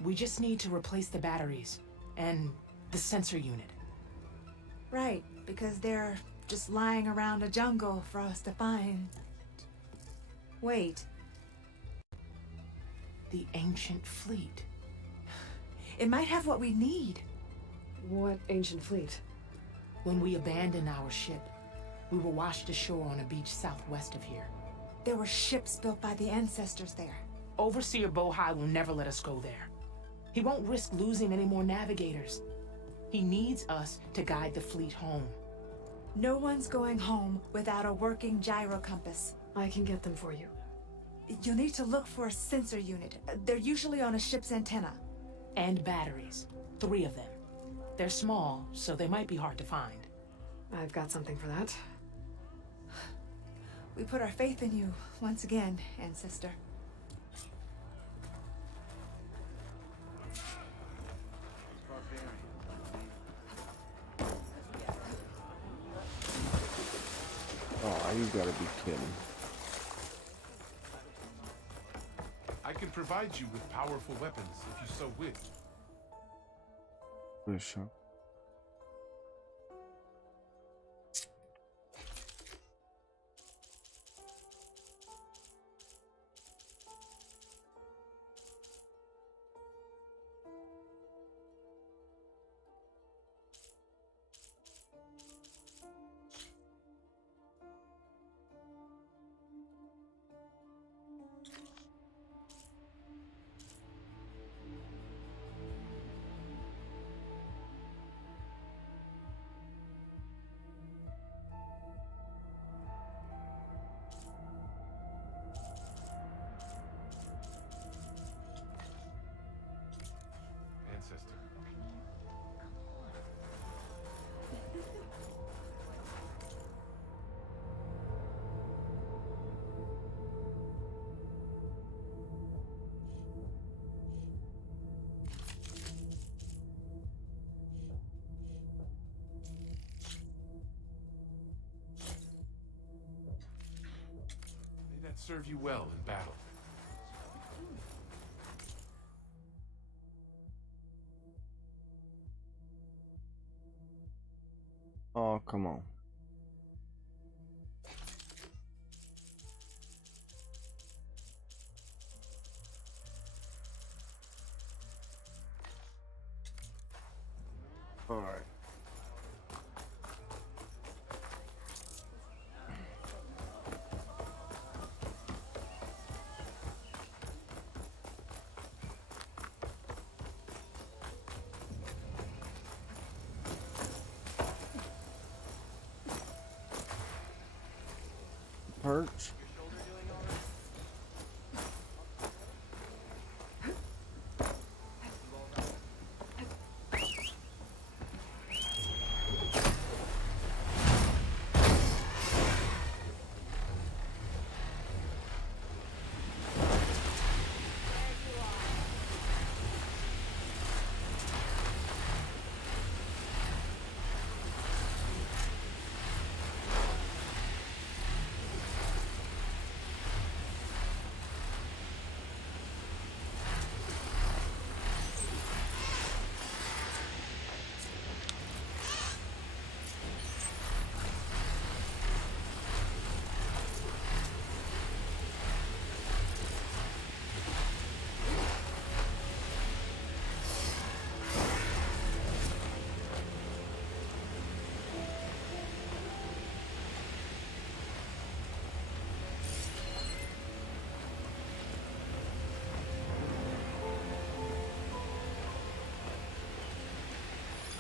We just need to replace the batteries and the sensor unit. Right, because they're just lying around a jungle for us to find. Wait. The ancient fleet. It might have what we need. What ancient fleet? When we abandoned our ship, we were washed ashore on a beach southwest of here. There were ships built by the ancestors there. Overseer Bohai will never let us go there. He won't risk losing any more navigators. He needs us to guide the fleet home. No one's going home without a working gyro compass. I can get them for you. You'll need to look for a sensor unit. They're usually on a ship's antenna. And batteries. 3 of them. They're small, so they might be hard to find. I've got something for that. We put our faith in you once again, Ancestor. Oh, you gotta be kidding. I can provide you with powerful weapons if you so wish. Bishop. serve you well in battle. Oh, come on. All right. Perch.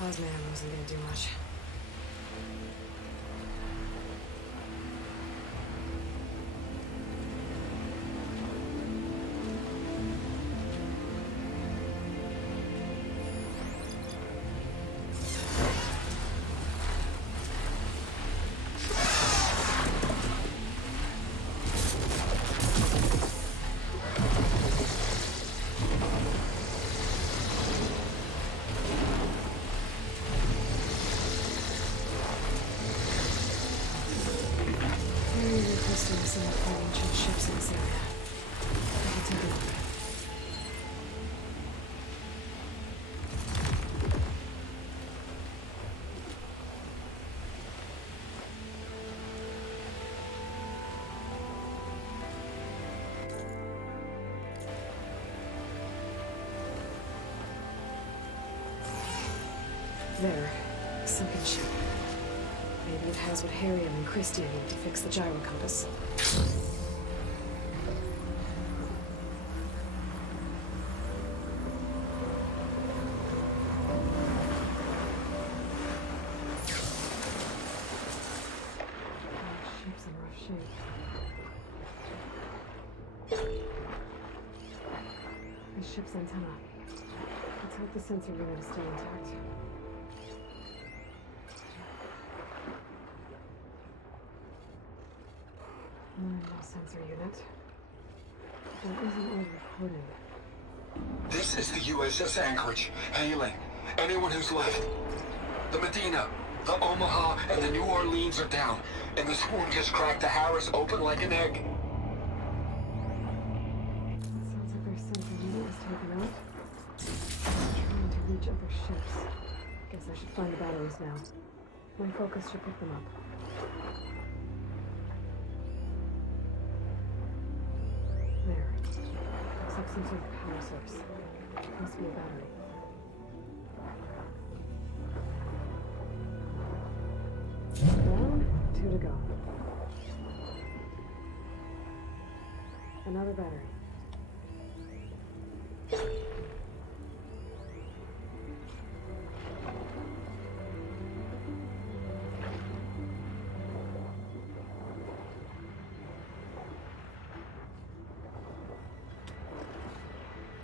Osman wasn't gonna do much. There. Sunken ship. Maybe it has what Harry and Christie need to fix the gyro compass. Ship's in rough shape. The ship's antenna. Let's hope the sensor unit is still intact. No sensor unit. There isn't all recorded. This is the USS Anchorage. Hailing. Anyone who's left. The Medina, the Omaha, and the New Orleans are down. And the Swarm just cracked the Harris open like an egg. It sounds like their sensor unit was taken out. They're trying to reach other ships. Guess I should find the batteries now. My focus should pick them up. There. Looks like some sort of power source. Must be a battery. Down, 2 to go. Another battery.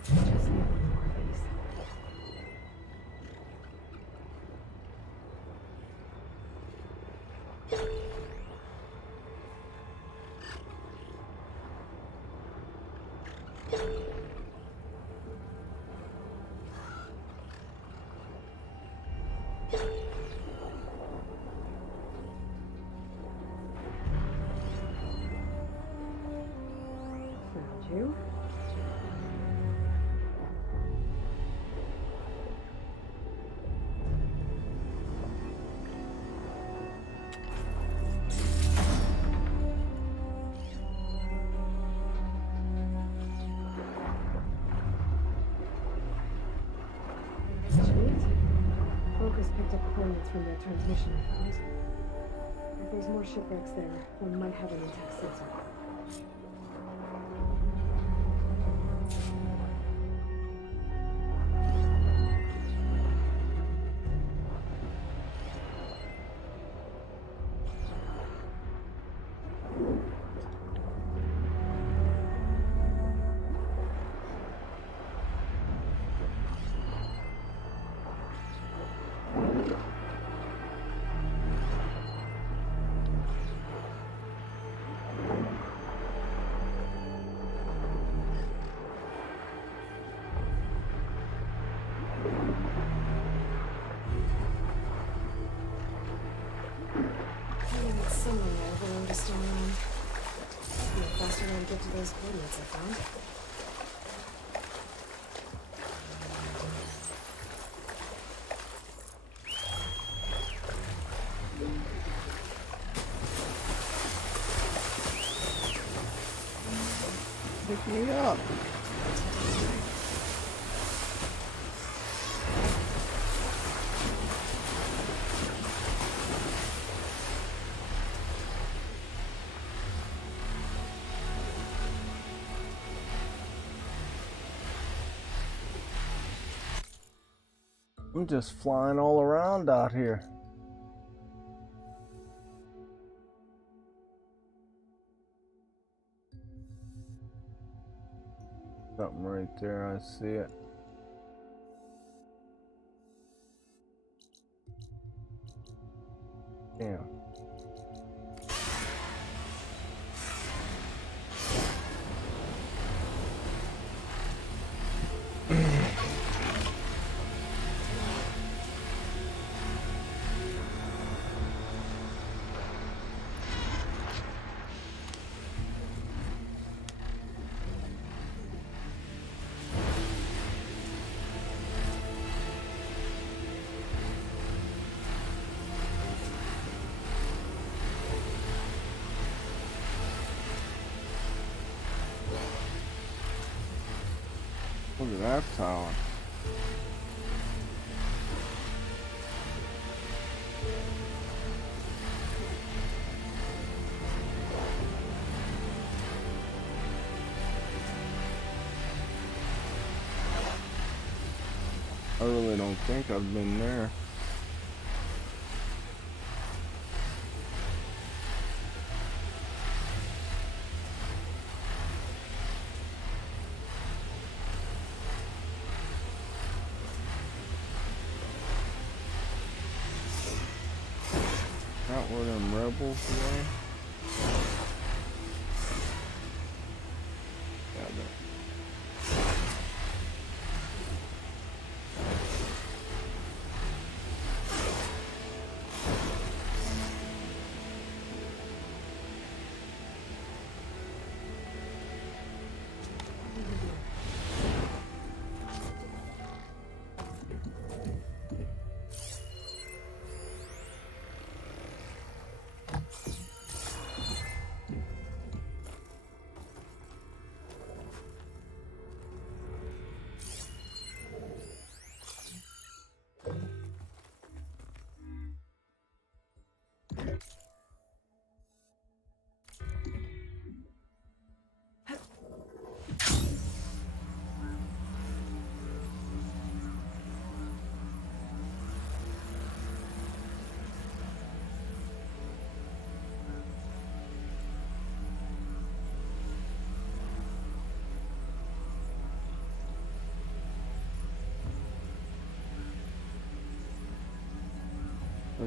Just need more of these. You? Focus picked up coordinates from their transmission, I found. If there's more shipwrecks there, one might have an intact sensor. Somewhere I overload a stone around. The faster I get to those coordinates I found. Pick me up. I'm just flying all around out here. Something right there, I see it. Damn. Look at that tower. I really don't think I've been there. Not where them rebels were. Yeah,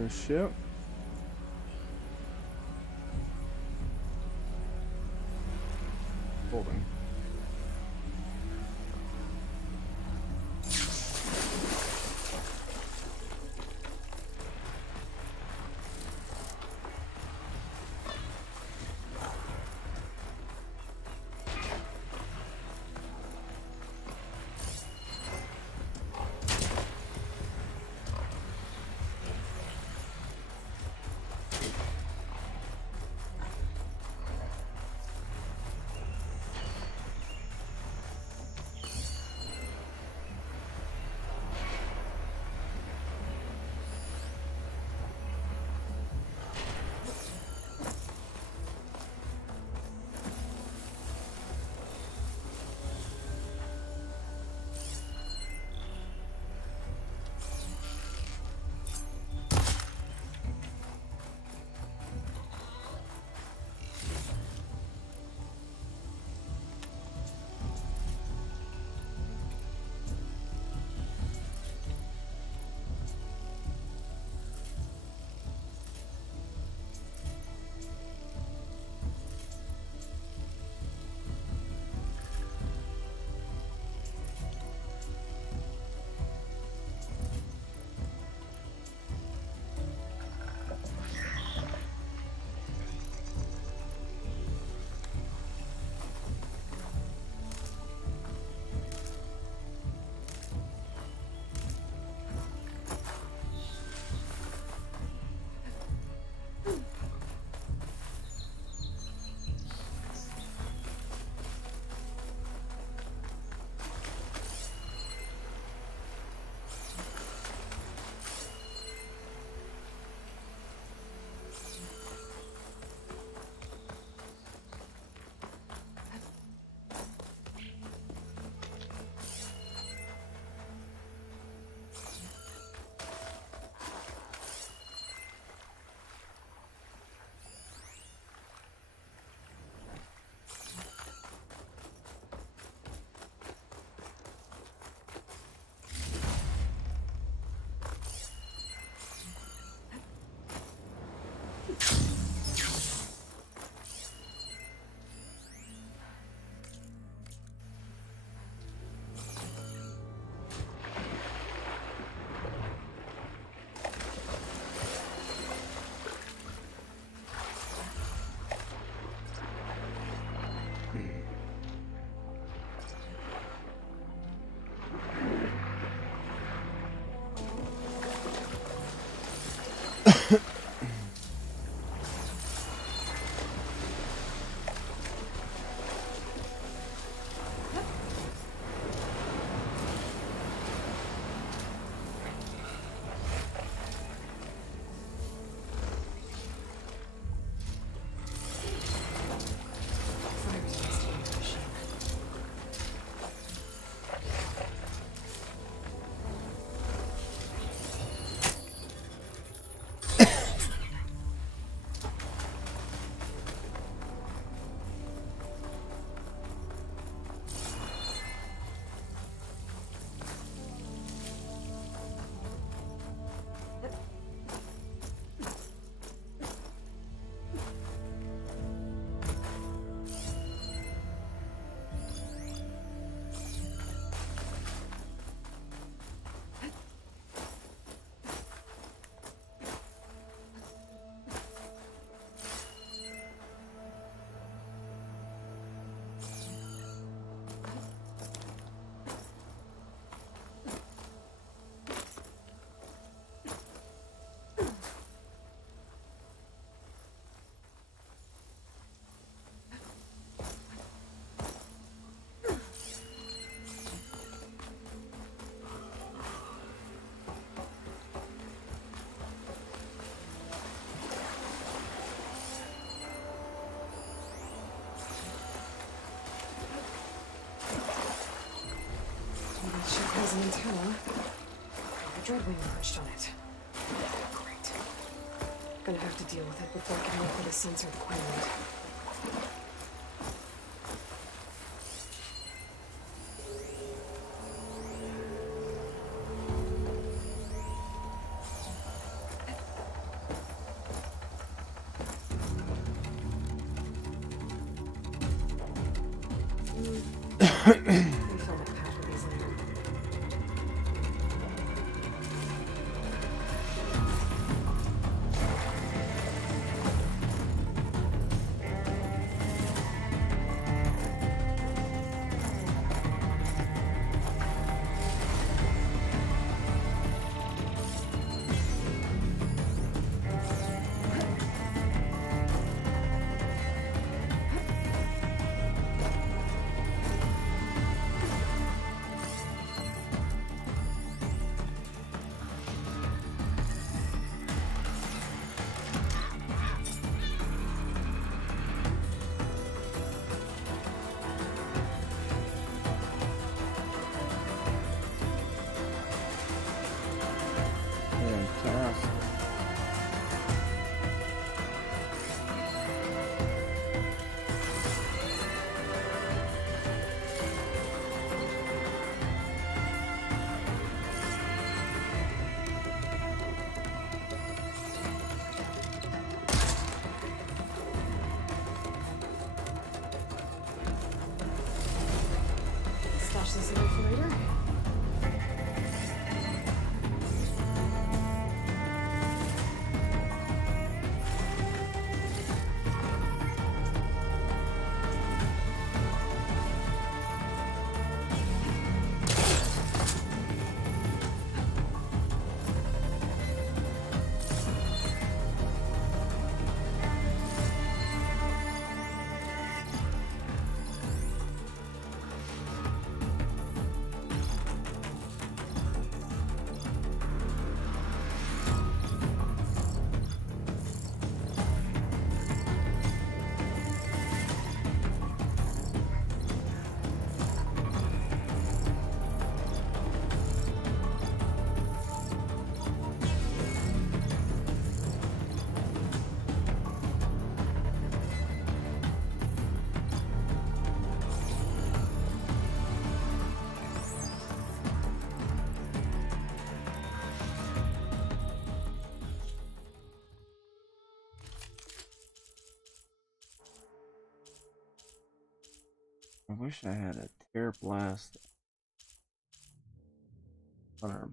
a ship. Holding. antenna. The Dreadwing perched on it. Great. Gonna have to deal with it before I can look for the censored equipment. Stash this away for later. I wish I had a tear blast on our.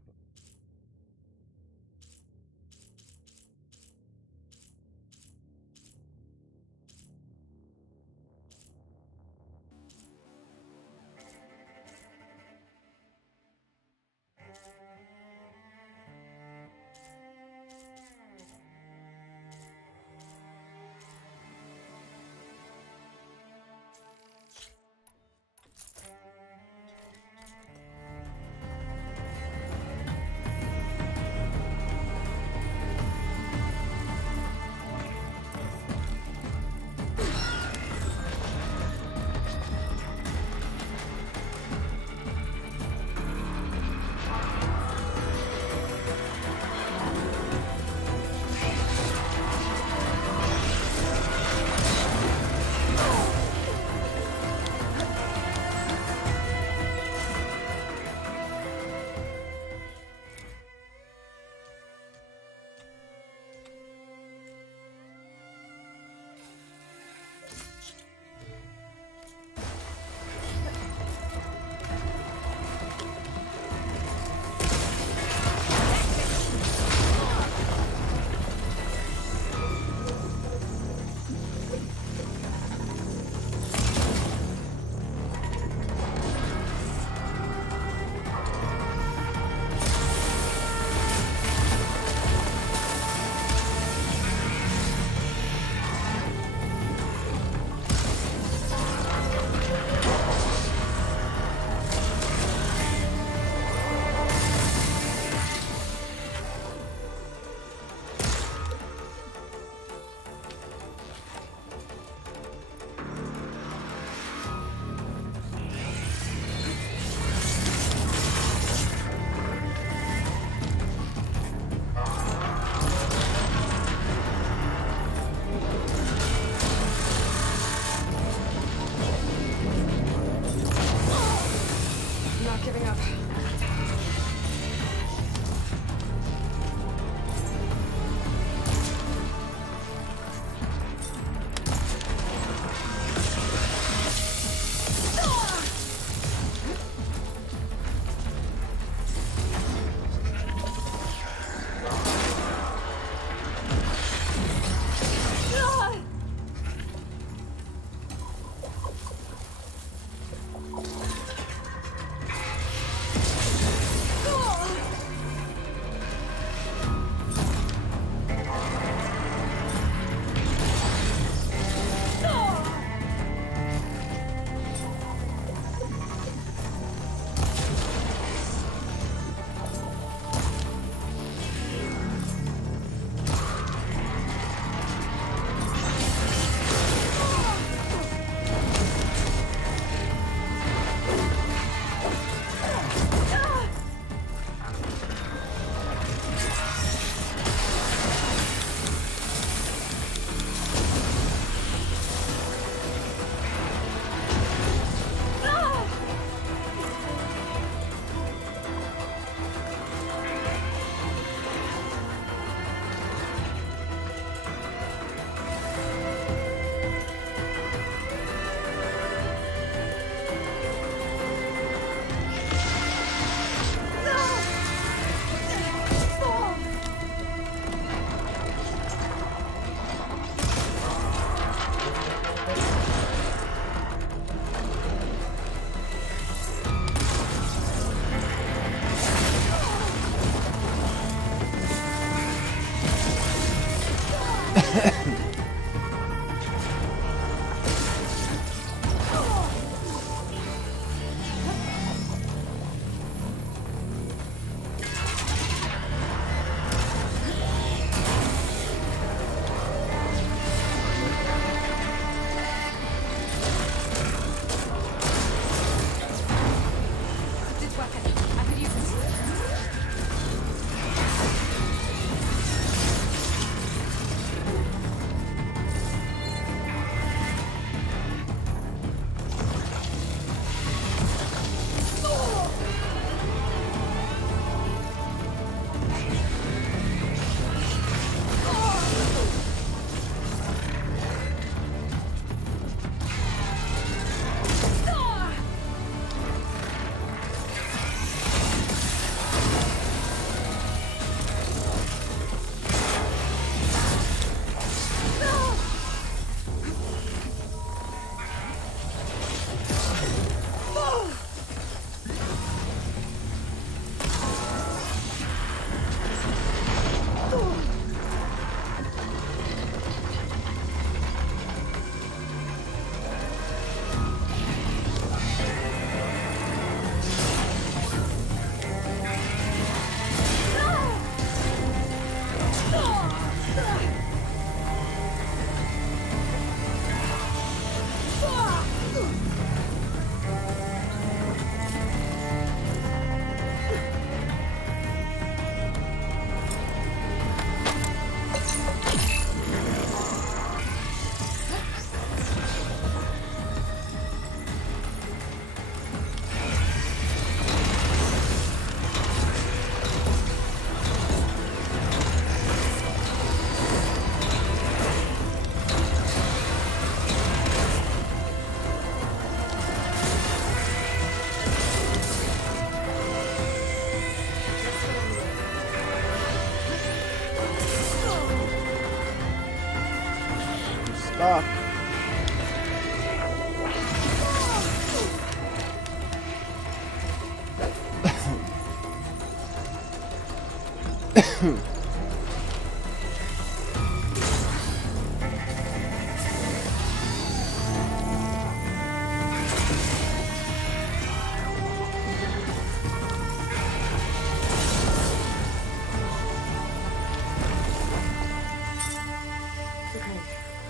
Okay,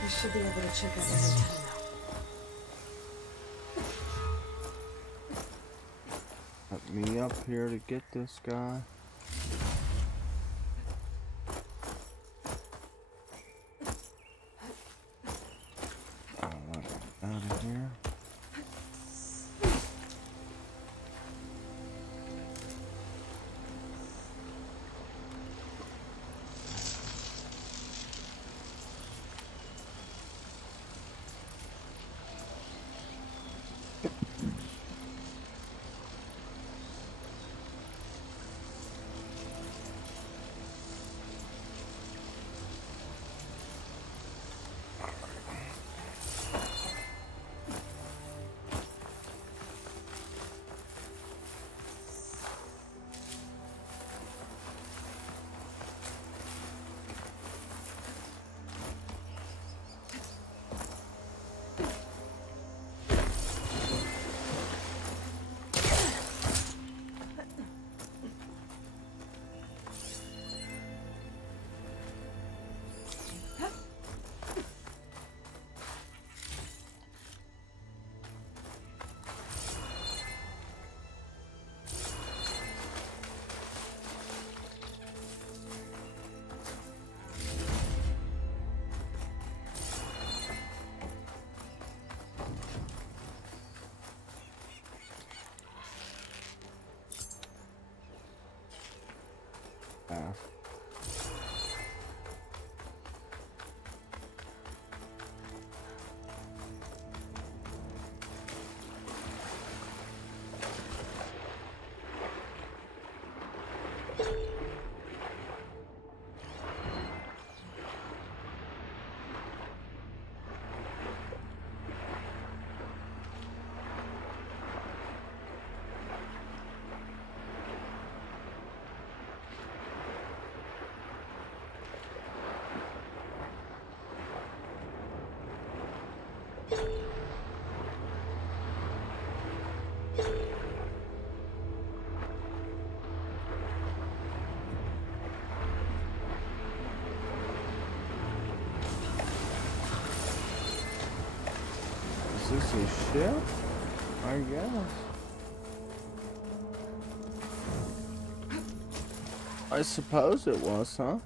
I should be able to check out every time now. Let me up here to get this guy. Out of here. Is this a ship? I guess. I suppose it was, huh?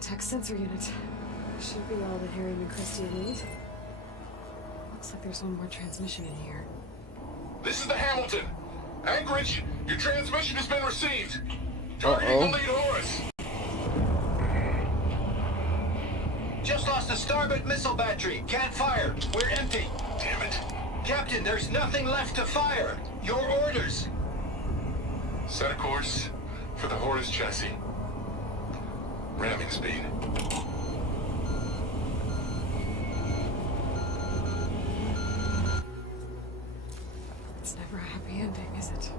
Tech sensor unit. Should be all that Harry and Christie need. Looks like there's one more transmission in here. This is the Hamilton. Anchorage, your transmission has been received. Targeting the lead Horus. Just lost a starboard missile battery. Can't fire. We're empty. Damn it. Captain, there's nothing left to fire. Your orders. Set a course for the Horus chassis. Ramming speed. It's never a happy ending, is it?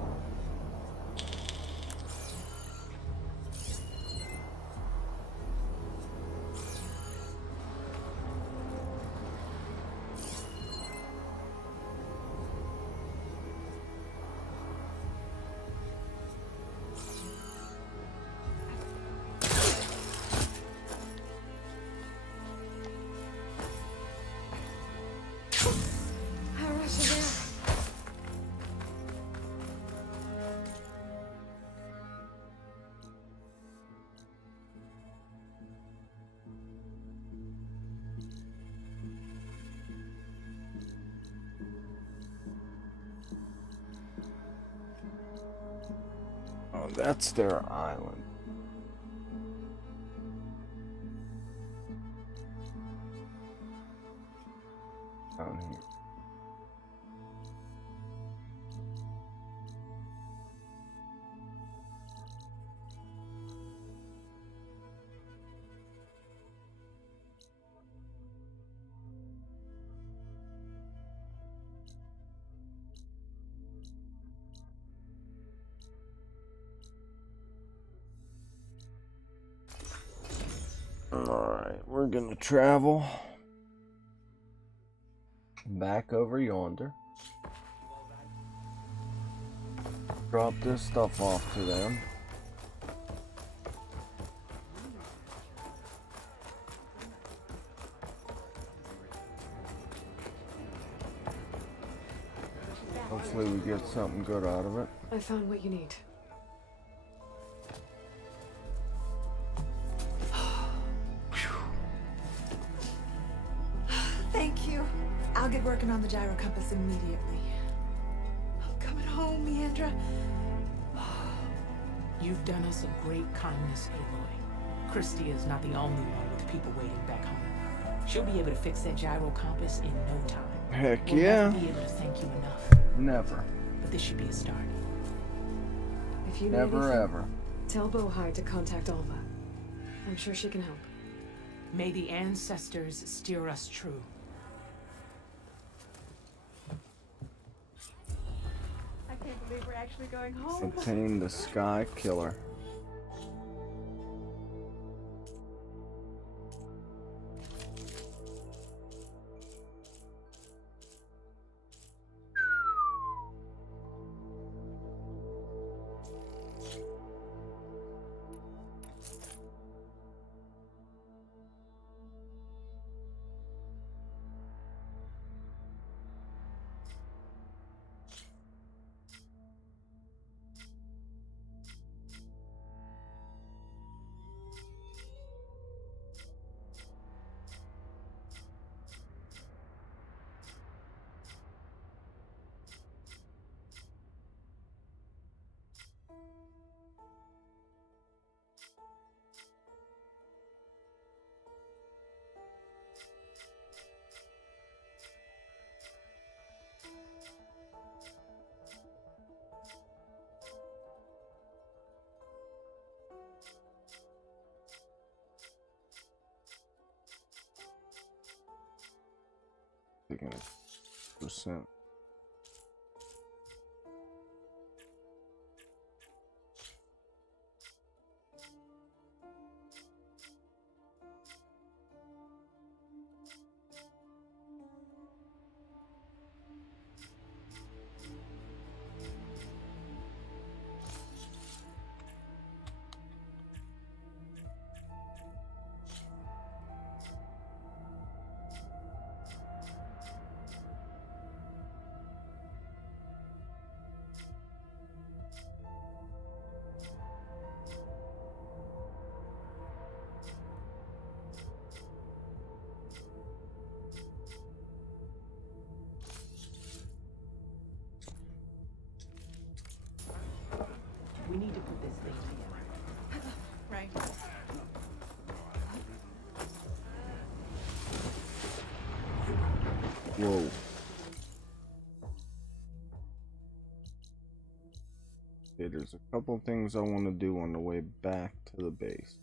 Oh, that's their island. Down here. Alright, we're gonna travel back over yonder. Drop this stuff off to them. Hopefully we get something good out of it. I found what you need. Thank you. I'll get working on the gyro compass immediately. I'm coming home, Leandra. You've done us a great kindness, Aloy. Christy is not the only one with people waiting back home. She'll be able to fix that gyro compass in no time. Heck We'll yeah. never be able to thank you enough. Never. But this should be a start. If you need Never anything, ever. tell Bohai to contact Alva. I'm sure she can help. May the ancestors steer us true. I can't believe we're actually going home. Obtain the Sky Killer. Taking a percent. We need to put this thing together. Right. Whoa. Okay, there's a couple things I want to do on the way back to the base.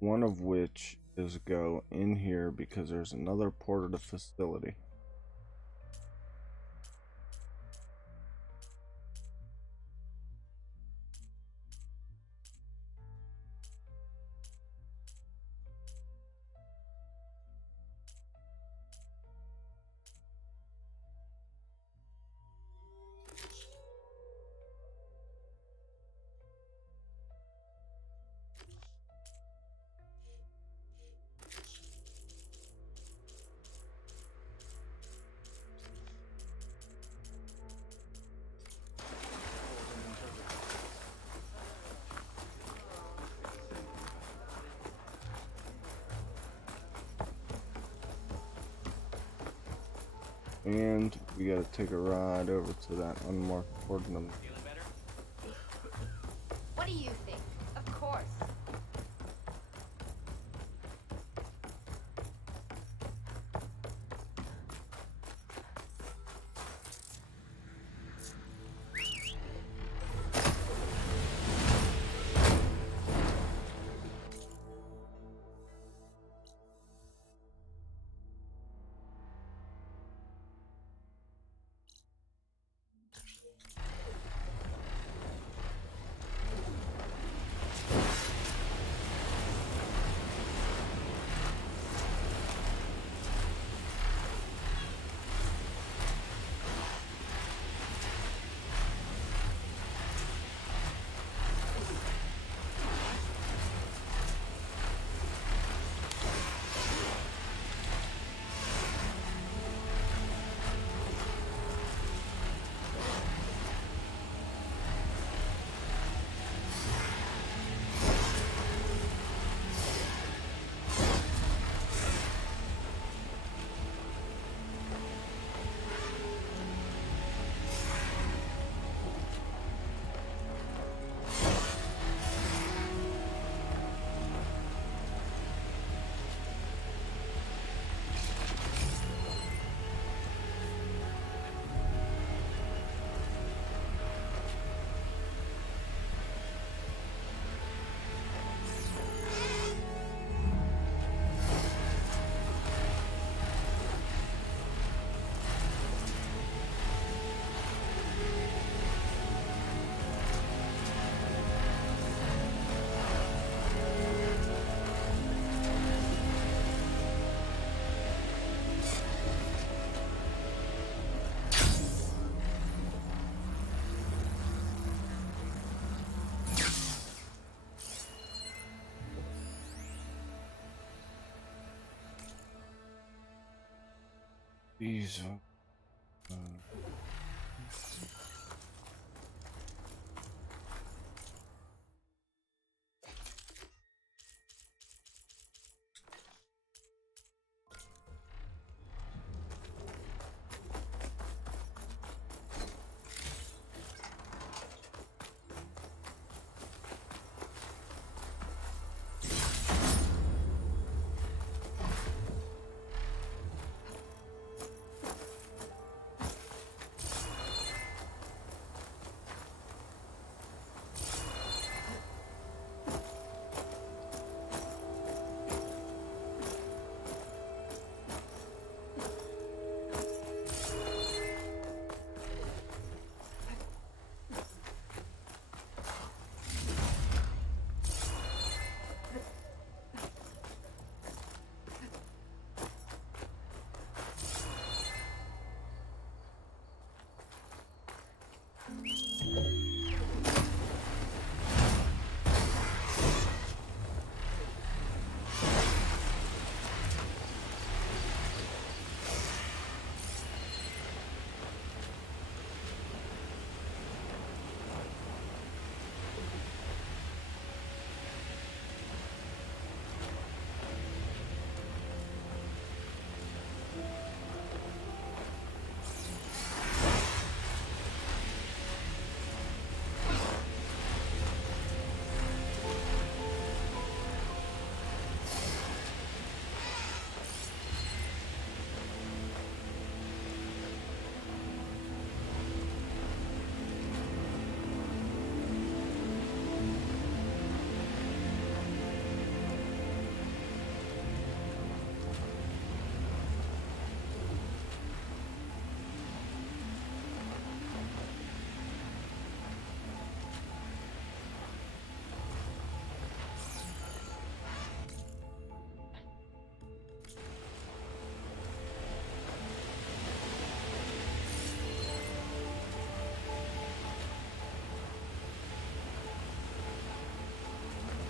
One of which is go in here because there's another port of the facility. And we gotta take a ride over to that unmarked coordinate. What do you think? Of course. These are...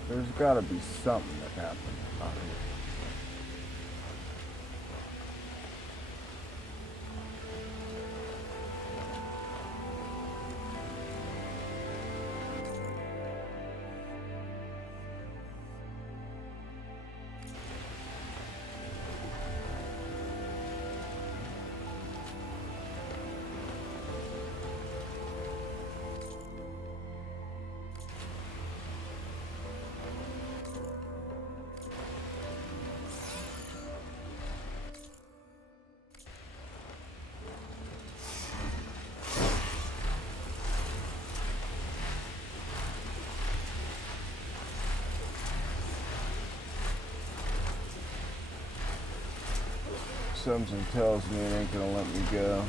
There's gotta be something that happened out here. Something tells me it ain't gonna let me go.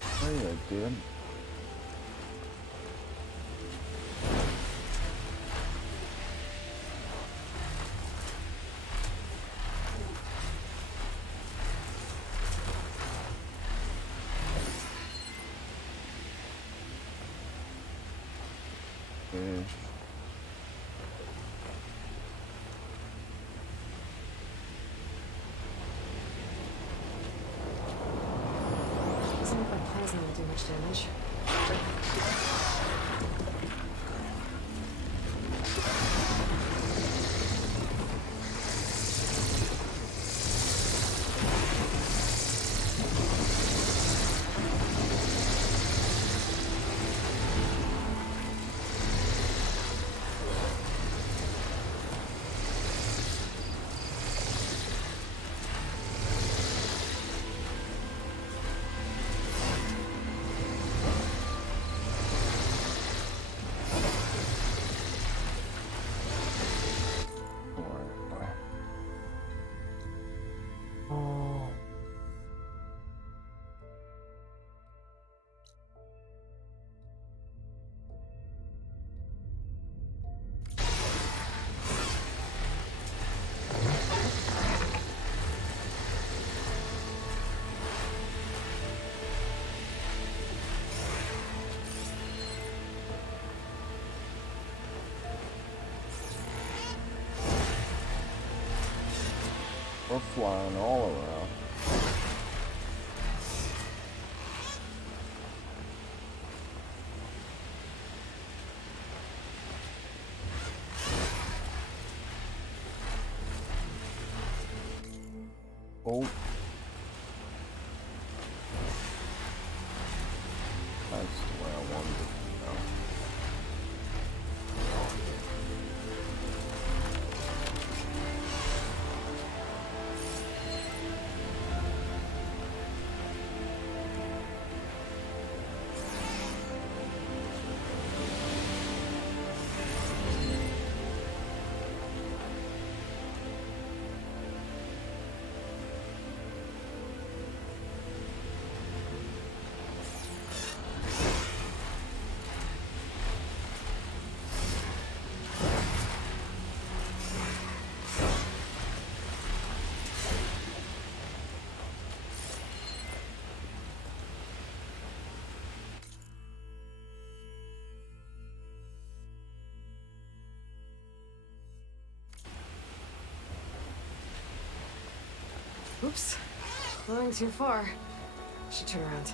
Oh yeah, it did. Doesn't look like plasma will do much damage. We're flying all around. Oh. That's the way I wanted it to go. Oops. Flying too far. Should turn around.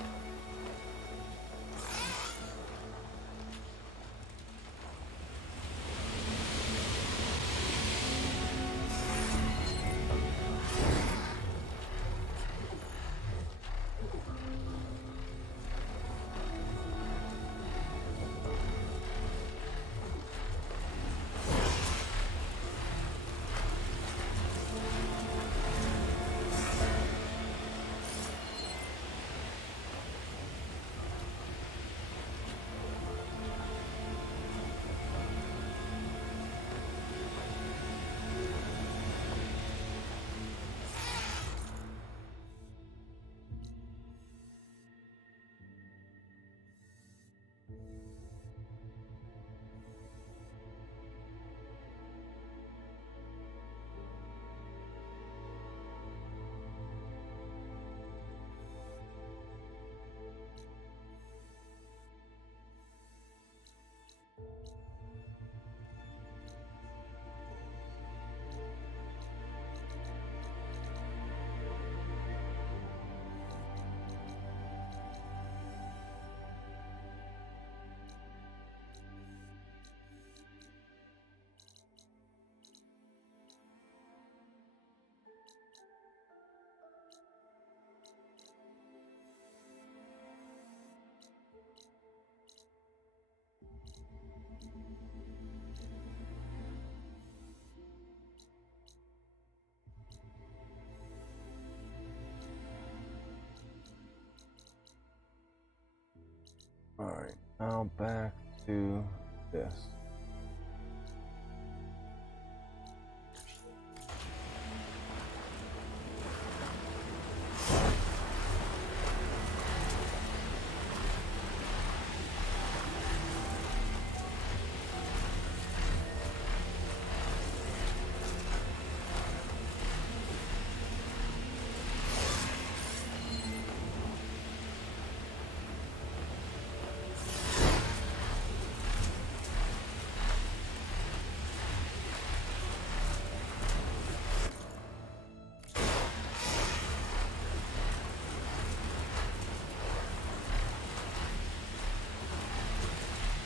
Now back to this.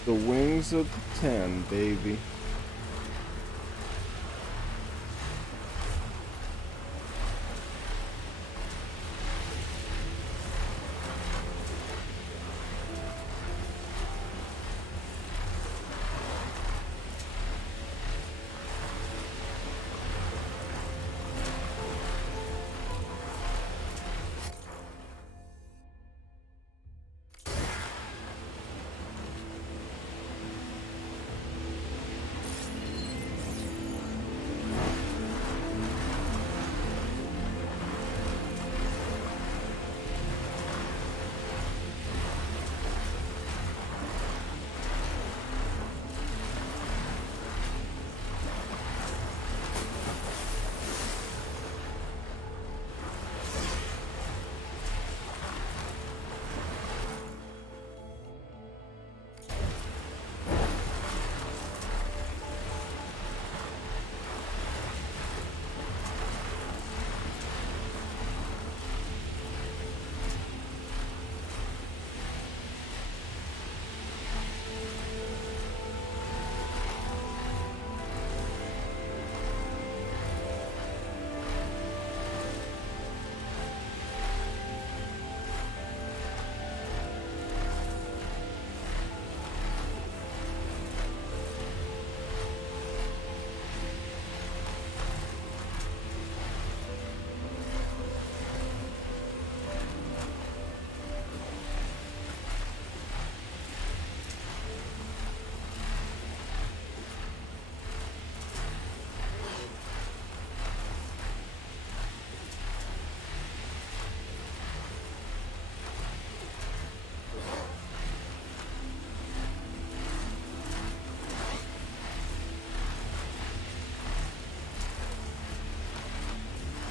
The wings of the 10, baby.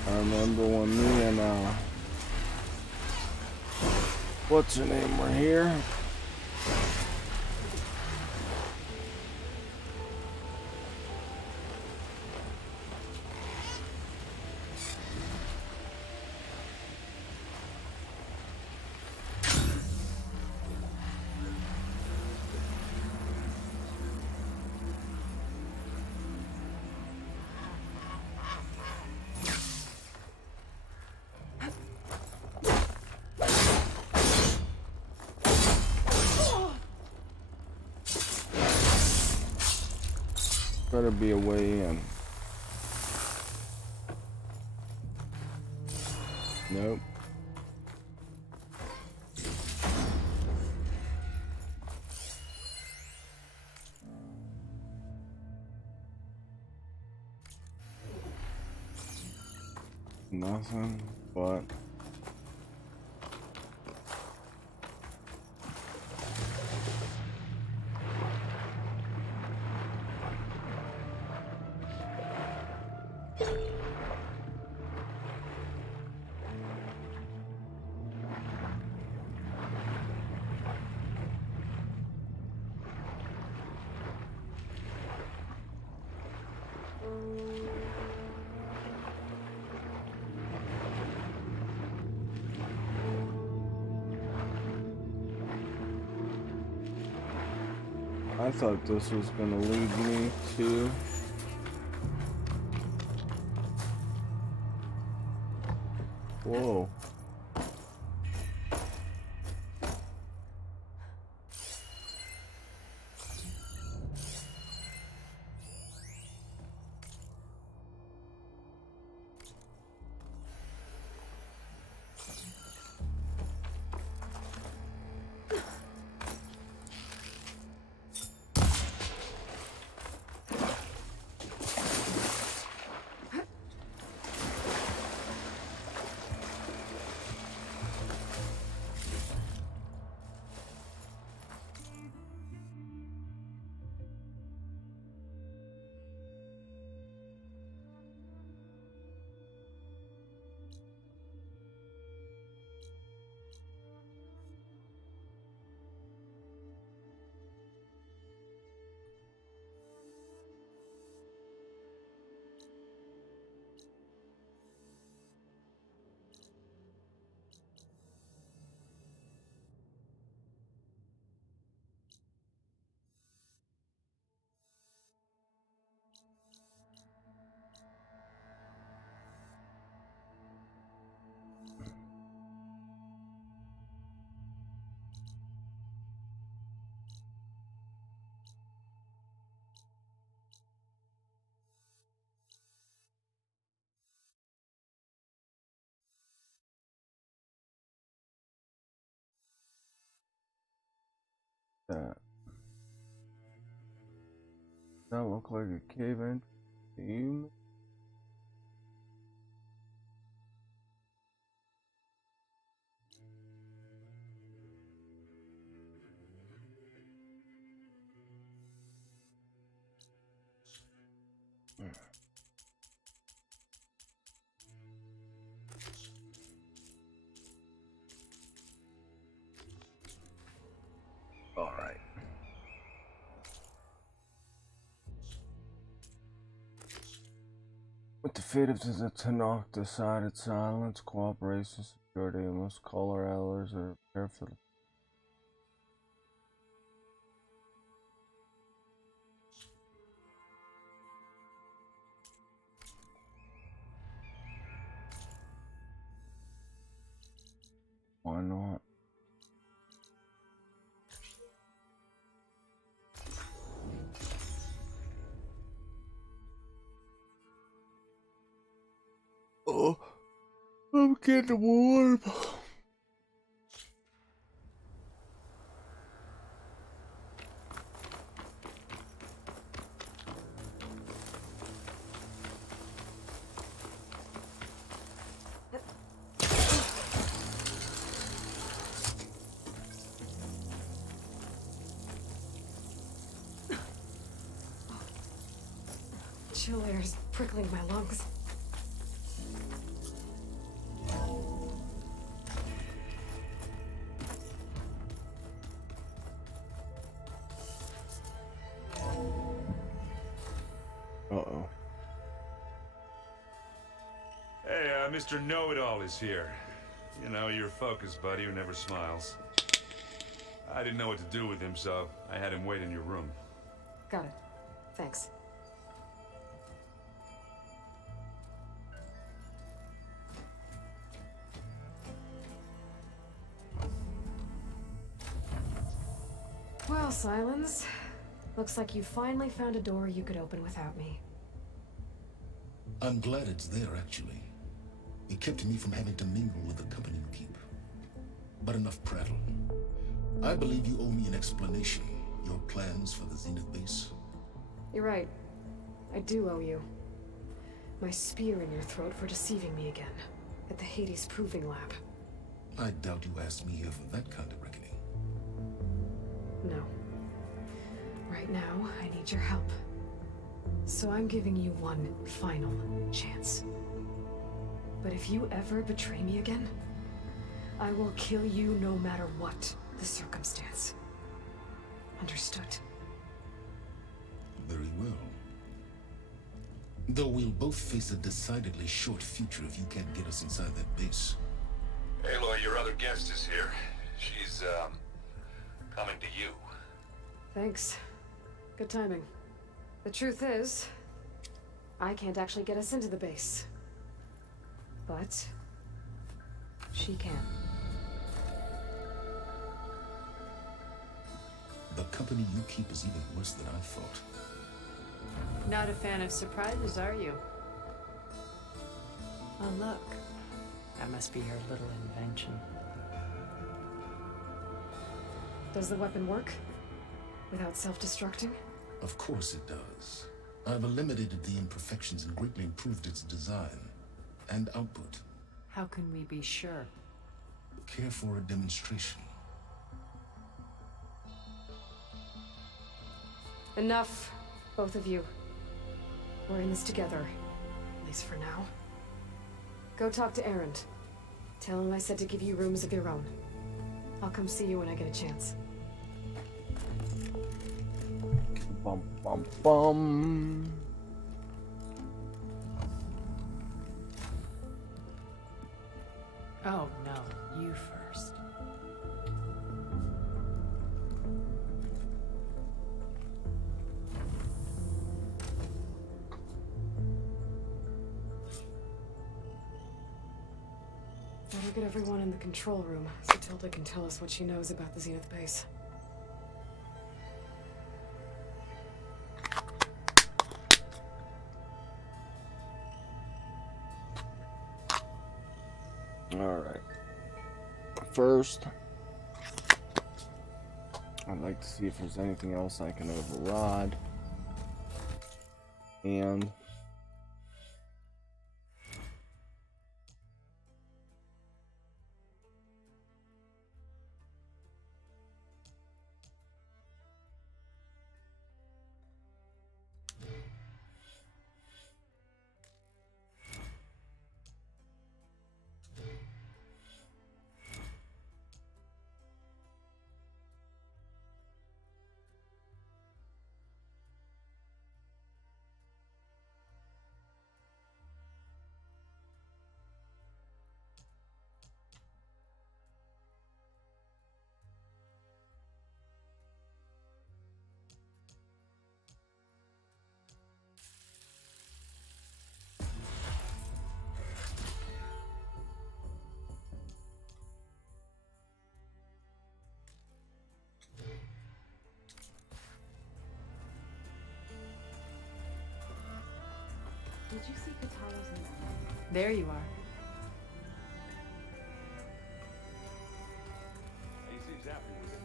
I remember when me and what's her name were here. Better be a way in. Nope. Nothing but I thought this was gonna lead me to whoa. That. That look like a cave entrance. All right. With the fate of the Tanakh decided silence, cooperation, security, and most color allies are careful. Why not? Oh, I'm getting warm. Chill air is prickling my lungs. Uh-oh. Hey, Mr. Know-It-All is here. You know, your focus buddy who never smiles. I didn't know what to do with him, so I had him wait in your room. Got it. Thanks. Well, Silence. Looks like you finally found a door you could open without me. I'm glad it's there, actually. It kept me from having to mingle with the company you keep. But enough prattle. I believe you owe me an explanation. Your plans for the Zenith base. You're right. I do owe you. My spear in your throat for deceiving me again. At the Hades Proving Lab. I doubt you asked me here for that kind of reckoning. No. Right now, I need your help. So I'm giving you one final chance. But if you ever betray me again, I will kill you no matter what the circumstance. Understood? Very well. Though we'll both face a decidedly short future if you can't get us inside that base. Aloy, your other guest is here. She's, coming to you. Thanks. Good timing. The truth is, I can't actually get us into the base. But she can. The company you keep is even worse than I thought. Not a fan of surprises, are you? Oh, look. That must be your little invention. Does the weapon work? Without self-destructing? Of course it does. I've eliminated the imperfections and greatly improved its design and output. How can we be sure? Care for a demonstration? Enough, both of you. We're in this together, at least for now. Go talk to Erend. Tell him I said to give you rooms of your own. I'll come see you when I get a chance. Bum bum bum. Oh, no. You first. Better get everyone in the control room so Tilda can tell us what she knows about the Zenith base. Alright. First, I'd like to see if there's anything else I can override. And Did you see Katara's in there? There you are. He seems happy with it.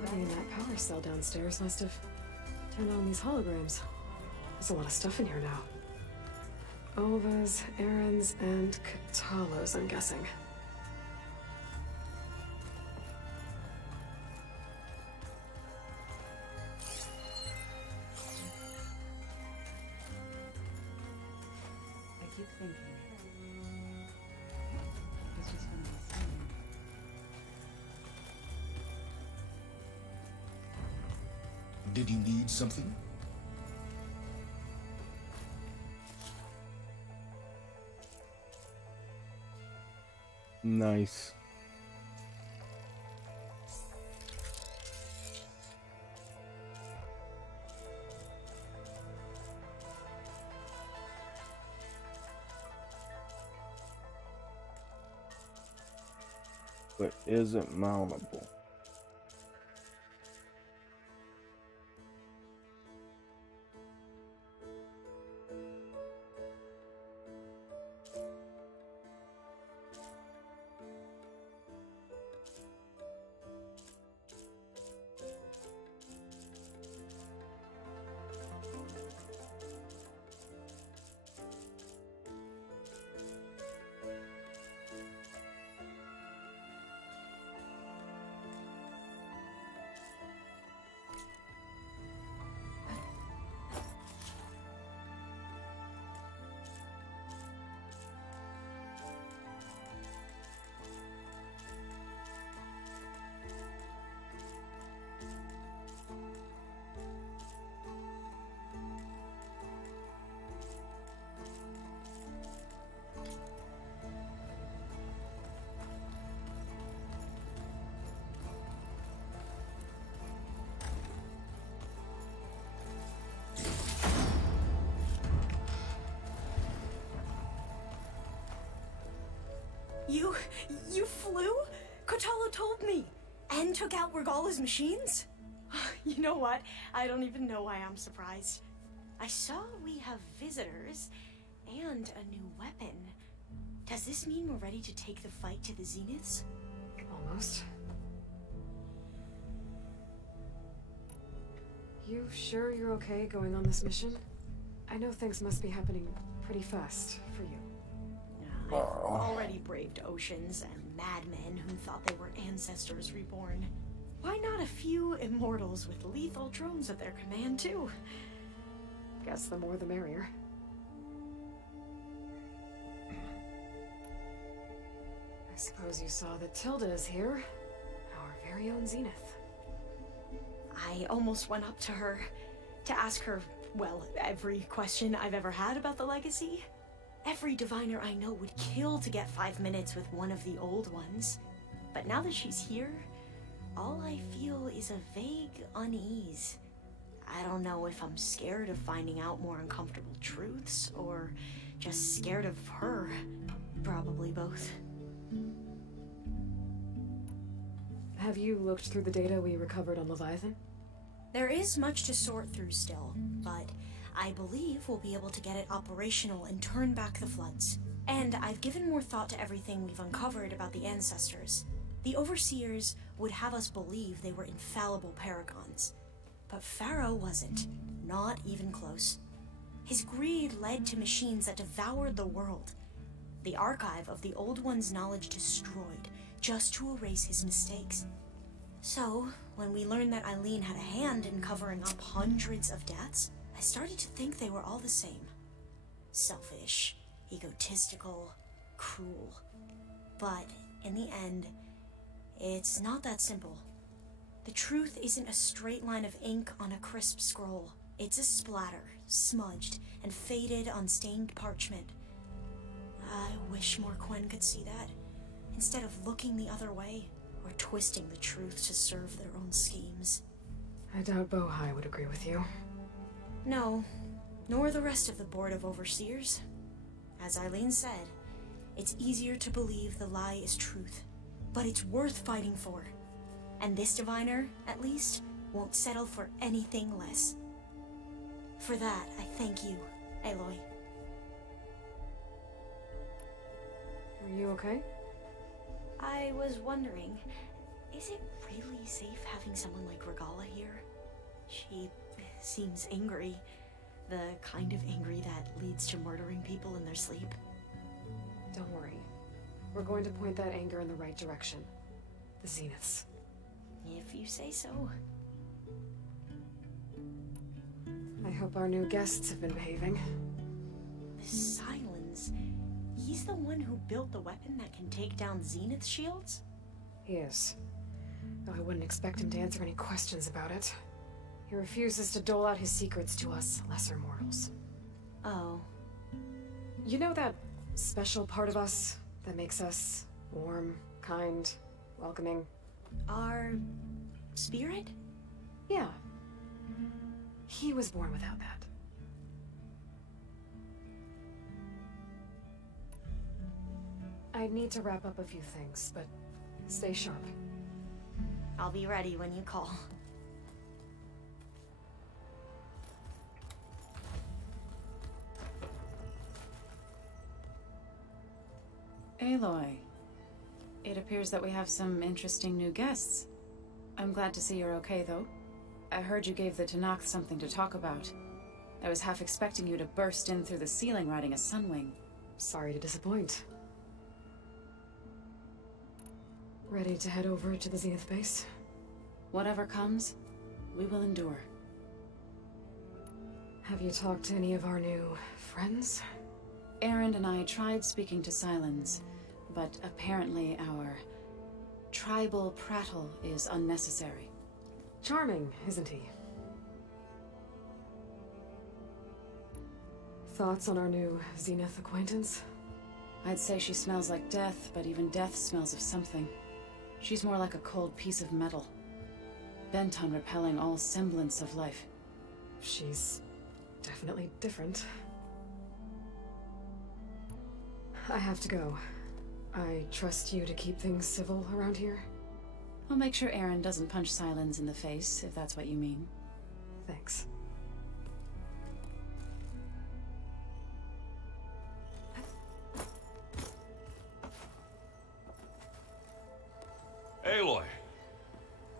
Plugging in that power cell downstairs must have turned on these holograms. There's a lot of stuff in here now. Olva's, Aaron's, and Katalo's, I'm guessing. I keep thinking. It's just from the scene. Did you need something? nice. But isn't mountable. You flew? Kotalo told me. And took out Regala's machines? You know what? I don't even know why I'm surprised. I saw we have visitors and a new weapon. Does this mean we're ready to take the fight to the Zeniths? Almost. You sure you're okay going on this mission? I know things must be happening pretty fast for you. I've already braved oceans and madmen who thought they were ancestors reborn. Why not a few immortals with lethal drones at their command, too? Guess the more the merrier. I suppose you saw that Tilda is here. Our very own Zenith. I almost went up to her to ask her, well, every question I've ever had about the legacy. Every diviner I know would kill to get 5 minutes with one of the old ones. But now that she's here, all I feel is a vague unease. I don't know if I'm scared of finding out more uncomfortable truths, or just scared of her. Probably both. Have you looked through the data we recovered on Leviathan? There is much to sort through still, but I believe we'll be able to get it operational and turn back the floods. And I've given more thought to everything we've uncovered about the ancestors. The Overseers would have us believe they were infallible paragons. But Pharaoh wasn't. Not even close. His greed led to machines that devoured the world. The archive of the Old One's knowledge destroyed, just to erase his mistakes. So, when we learned that Eileen had a hand in covering up hundreds of deaths, I started to think they were all the same. Selfish, egotistical, cruel. But, in the end, it's not that simple. The truth isn't a straight line of ink on a crisp scroll. It's a splatter, smudged, and faded on stained parchment. I wish more Quen could see that, instead of looking the other way, or twisting the truth to serve their own schemes. I doubt Bohai would agree with you. No, nor the rest of the Board of Overseers. As Eileen said, it's easier to believe the lie is truth, but it's worth fighting for. And this diviner, at least, won't settle for anything less. For that, I thank you, Aloy. Are you okay? I was wondering, is it really safe having someone like Regala here? She seems angry. The kind of angry that leads to murdering people in their sleep. Don't worry. We're going to point that anger in the right direction. The Zeniths. If you say so. I hope our new guests have been behaving. The Silence. He's the one who built the weapon that can take down Zenith shields? He is. Though I wouldn't expect him to answer any questions about it. He refuses to dole out his secrets to us lesser mortals. Oh. You know that special part of us that makes us warm, kind, welcoming? Our spirit? Yeah. He was born without that. I need to wrap up a few things, but stay sharp. I'll be ready when you call. Aloy, it appears that we have some interesting new guests. I'm glad to see you're okay, though. I heard you gave the Tanakh something to talk about. I was half expecting you to burst in through the ceiling riding a sunwing. Sorry to disappoint. Ready to head over to the Zenith base? Whatever comes, we will endure. Have you talked to any of our new friends? Aaron and I tried speaking to Silence, but apparently our tribal prattle is unnecessary. Charming, isn't he? Thoughts on our new Zenith acquaintance? I'd say she smells like death, but even death smells of something. She's more like a cold piece of metal, bent on repelling all semblance of life. She's definitely different. I have to go. I trust you to keep things civil around here? I'll make sure Aaron doesn't punch Silence in the face, if that's what you mean. Thanks. Aloy,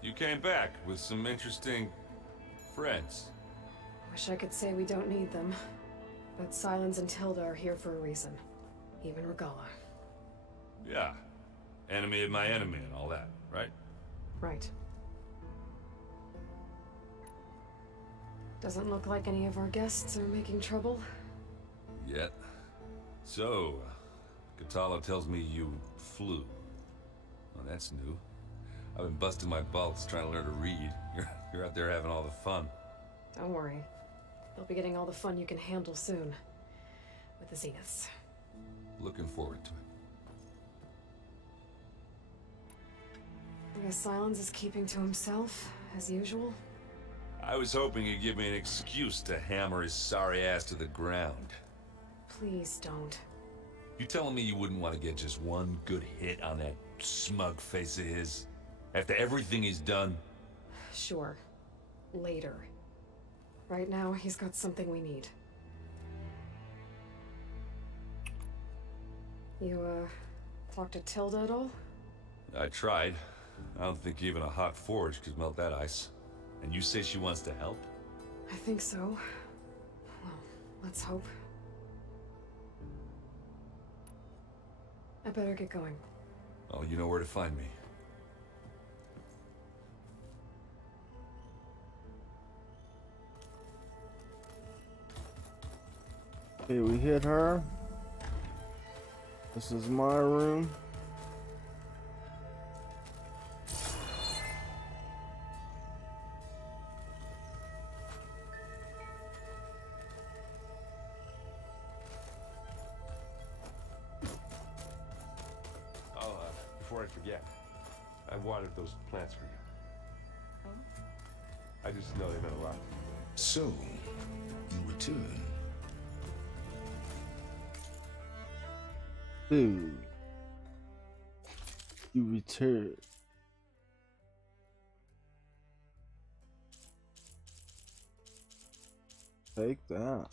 you came back with some interesting friends. Wish I could say we don't need them, but Silence and Tilda are here for a reason. Even Regala. Yeah, enemy of my enemy and all that, right? Right. Doesn't look like any of our guests are making trouble. Yet. So, Katala tells me you flew. Well, that's new. I've been busting my balls trying to learn to read. You're out there having all the fun. Don't worry. You'll be getting all the fun you can handle soon. With the Zeniths. Looking forward to it. I guess Silence is keeping to himself, as usual. I was hoping he'd give me an excuse to hammer his sorry ass to the ground. Please don't. You telling me you wouldn't want to get just one good hit on that smug face of his? After everything he's done? Sure. Later. Right now, he's got something we need. You, talked to Tilda at all? I tried. I don't think even a hot forge could melt that ice. And you say she wants to help? I think so. Well, let's hope. I better get going. Oh, you know where to find me. Okay, we hit her. This is my room. Oh, before I forget, I watered those plants for you. I just know they meant a lot. So, you return. Dude. You return. Take that.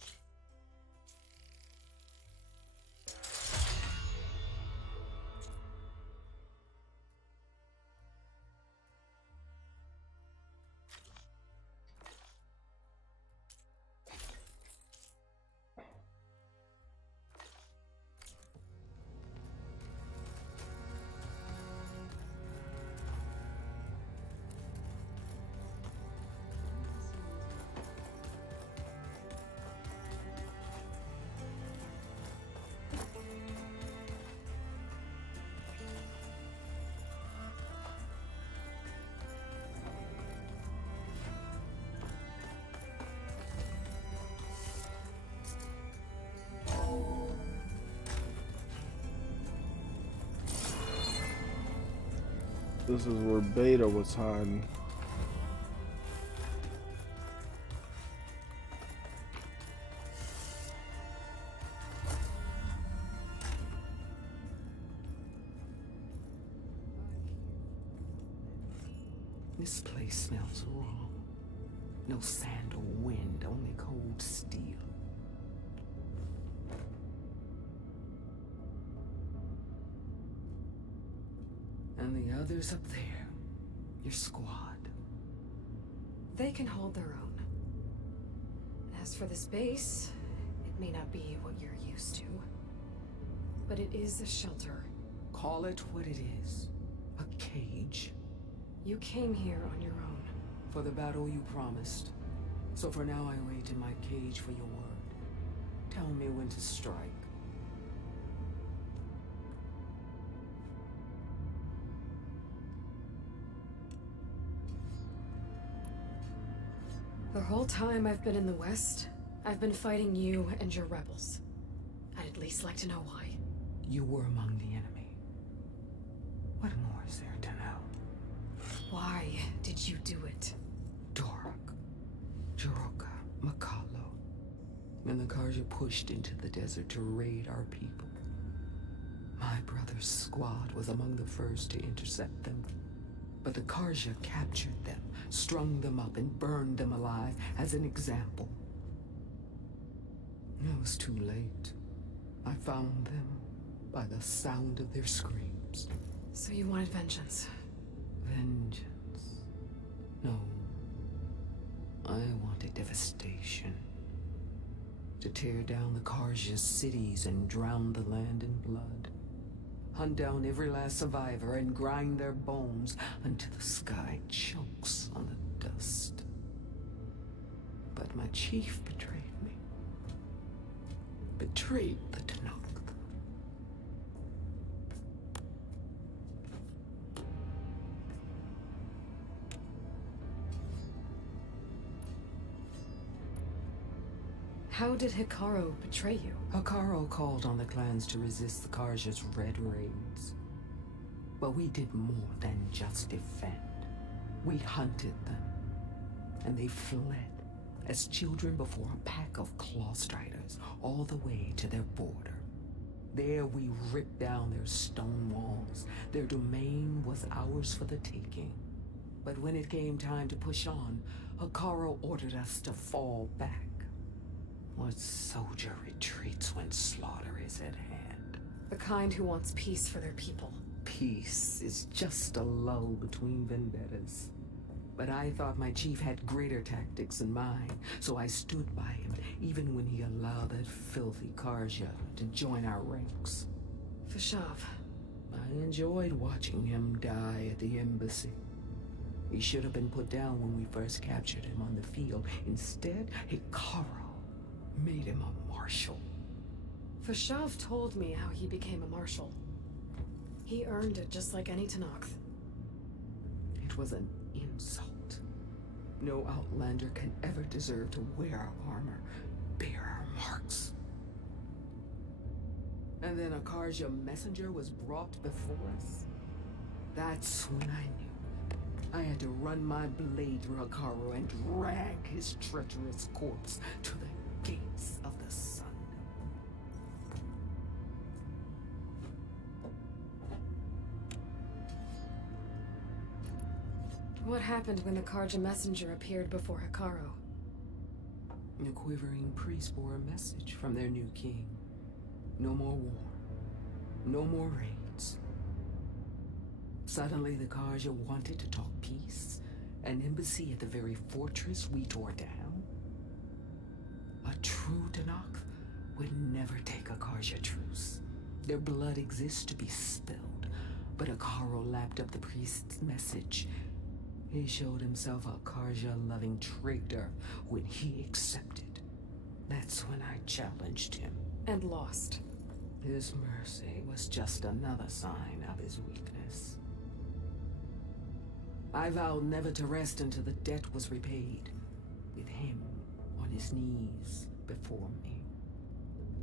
This is where Beta was hiding. This place smells wrong. No sand or wind, only cold steel. And the others up there, your squad. They can hold their own. As for this base, it may not be what you're used to, but it is a shelter. Call it what it is. A cage. You came here on your own. For the battle you promised. So for now I wait in my cage for your word. Tell me when to strike. The whole time I've been in the West, I've been fighting you and your rebels. I'd at least like to know why. You were among the enemy. What more is there to know? Why did you do it? Dorak, Jaroka, Makalo, and the Karja pushed into the desert to raid our people. My brother's squad was among the first to intercept them. But the Karja captured them, strung them up, and burned them alive as an example. It was too late. I found them by the sound of their screams. So you wanted vengeance? Vengeance? No. I wanted devastation. To tear down the Karja's cities and drown the land in blood. Hunt down every last survivor and grind their bones until the sky chokes on the dust. But my chief betrayed me. Betrayed the Tanakh. How did Hikaru betray you? Hikaru called on the clans to resist the Karja's red raids. But we did more than just defend. We hunted them. And they fled, as children before a pack of claw striders, all the way to their border. There we ripped down their stone walls. Their domain was ours for the taking. But when it came time to push on, Hikaru ordered us to fall back. What soldier retreats when slaughter is at hand? The kind who wants peace for their people. Peace is just a lull between vendettas. But I thought my chief had greater tactics in mind, so I stood by him, even when he allowed that filthy Karja to join our ranks. Fashav. I enjoyed watching him die at the embassy. He should have been put down when we first captured him on the field. Instead, Hikaru made him a marshal. Fashav told me how he became a marshal. He earned it just like any Tenakth. It was an insult. No Outlander can ever deserve to wear our armor, bear our marks. And then a Karja messenger was brought before us. That's when I knew. I had to run my blade through Hikaru and drag his treacherous corpse to the gates of the sun. What happened when the Karja messenger appeared before Hikaru? The quivering priests bore a message from their new king. No more war. No more raids. Suddenly the Karja wanted to talk peace. An embassy at the very fortress we tore down. A true Tenakth would never take a Karja truce. Their blood exists to be spilled. But Hikaru lapped up the priest's message. He showed himself a Karja-loving traitor when he accepted. That's when I challenged him. And lost. His mercy was just another sign of his weakness. I vowed never to rest until the debt was repaid, with him on his knees before me.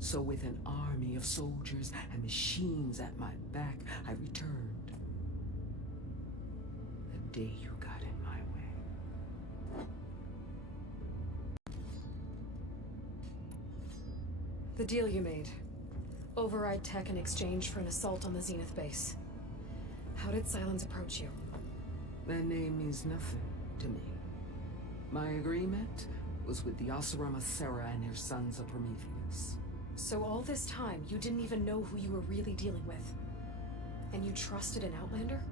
So with an army of soldiers and machines at my back, I returned. The day you got in my way. The deal you made. Override tech in exchange for an assault on the Zenith base. How did Silence approach you? That name means nothing to me. My agreement was with the Oseram Asera and their sons of Prometheus. So all this time, you didn't even know who you were really dealing with? And you trusted an Outlander?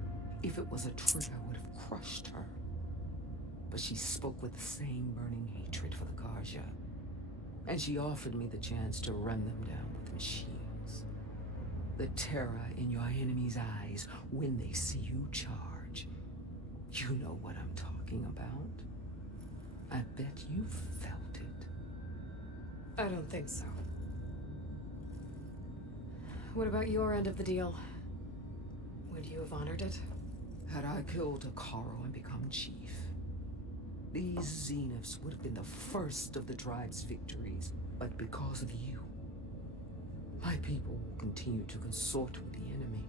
If it was a trick, I would have crushed her. But she spoke with the same burning hatred for the Karja. And she offered me the chance to run them down with machines. The terror in your enemy's eyes when they see you charge. You know what I'm talking about. I bet you felt it. I don't think so. What about your end of the deal? Would you have honored it? Had I killed Hikaru and become chief, these Zeniths would have been the first of the tribe's victories. But because of you, my people will continue to consort with the enemy.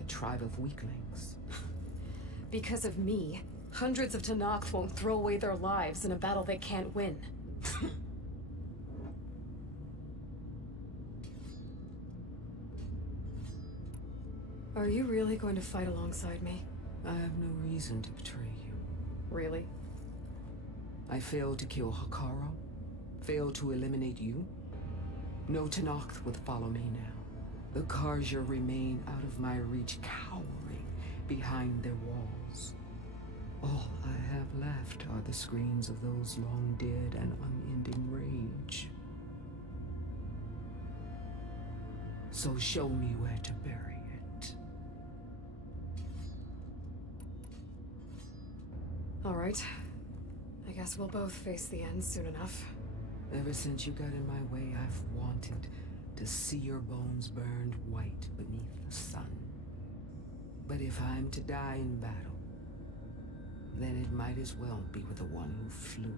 A tribe of weaklings. Because of me, hundreds of Tenakth won't throw away their lives in a battle they can't win. Are you really going to fight alongside me? I have no reason to betray you. Really? I failed to kill Hikaru, failed to eliminate you. No Tenakth would follow me now. The Karja remain out of my reach, cowering behind their walls. All I have left are the screams of those long dead and unending rage. So show me where to bury it. All right. I guess we'll both face the end soon enough. Ever since you got in my way, I've wanted to see your bones burned white beneath the sun. But if I'm to die in battle, then it might as well be with the one who flew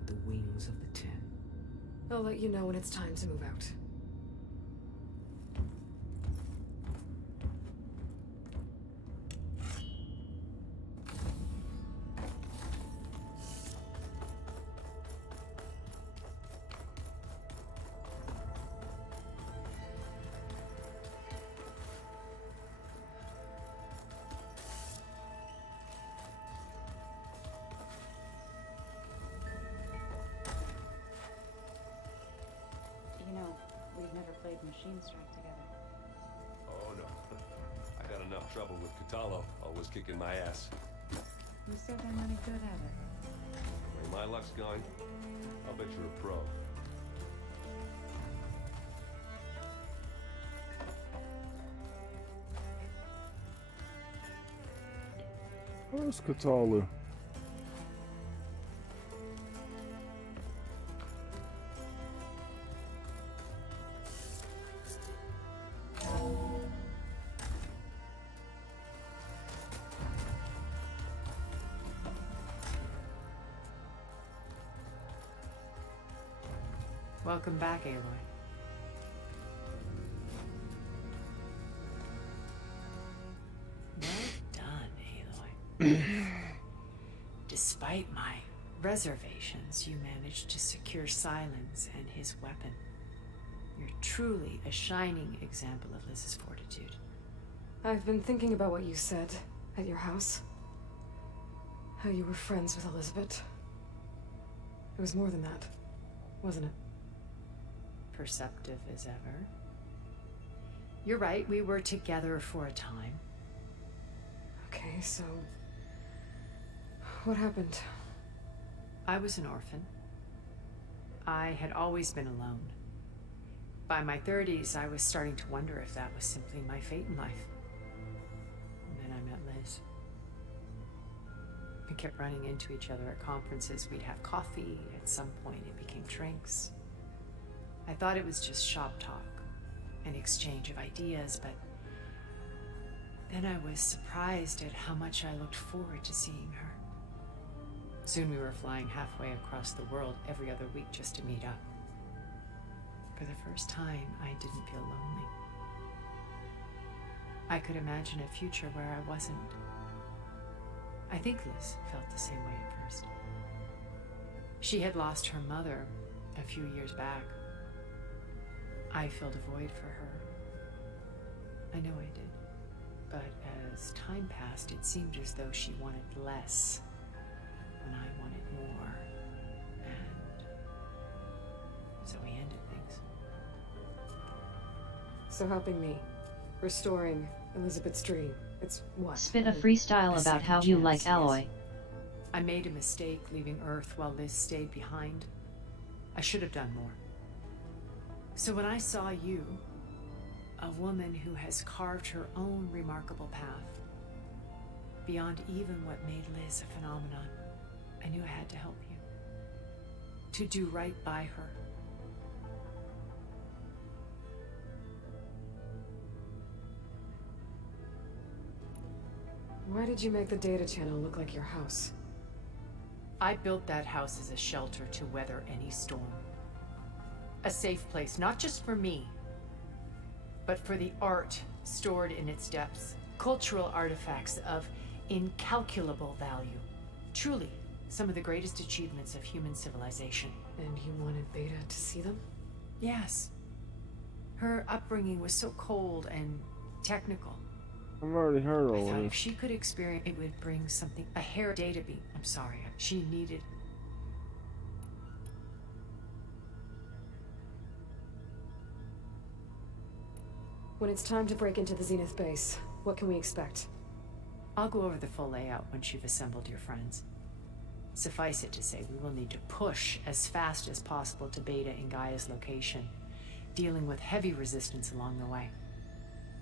with the wings of the 10. I'll let you know when it's time to move out. You know, trouble with Catalo, always kicking my ass. You said I'm really good at it. Where my luck's going, I'll bet you're a pro. Where's Cthulhu? Welcome back, Aloy. Well done, Aloy. Despite my reservations, you managed to secure Silence and his weapon. You're truly a shining example of Liz's fortitude. I've been thinking about what you said at your house. How you were friends with Elizabeth. It was more than that, wasn't it? Perceptive as ever. You're right, we were together for a time. Okay, so... what happened? I was an orphan. I had always been alone. By my 30s, I was starting to wonder if that was simply my fate in life. And then I met Liz. We kept running into each other at conferences. We'd have coffee. At some point, it became drinks. I thought it was just shop talk, an exchange of ideas, but then I was surprised at how much I looked forward to seeing her. Soon we were flying halfway across the world every other week just to meet up. For the first time, I didn't feel lonely. I could imagine a future where I wasn't. I think Liz felt the same way at first. She had lost her mother a few years back. I filled a void for her. I know I did. But as time passed, it seemed as though she wanted less when I wanted more. And so we ended things. So helping me. Restoring Elizabeth's dream. It's what? Spit a freestyle about how you like Aloy. I made a mistake leaving Earth while Liz stayed behind. I should have done more. So when I saw you, a woman who has carved her own remarkable path, beyond even what made Liz a phenomenon, I knew I had to help you. To do right by her. Why did you make the data channel look like your house? I built that house as a shelter to weather any storm. A safe place, not just for me, but for the art stored in its depths. Cultural artifacts of incalculable value. Truly, some of the greatest achievements of human civilization. And you wanted Beta to see them? Yes. Her upbringing was so cold and technical. I've already heard all I thought of if this. she could experience, it would bring something, a hair data beam. I'm sorry, she needed. When it's time to break into the Zenith base, what can we expect? I'll go over the full layout once you've assembled your friends. Suffice it to say, we will need to push as fast as possible to Beta and Gaia's location, dealing with heavy resistance along the way.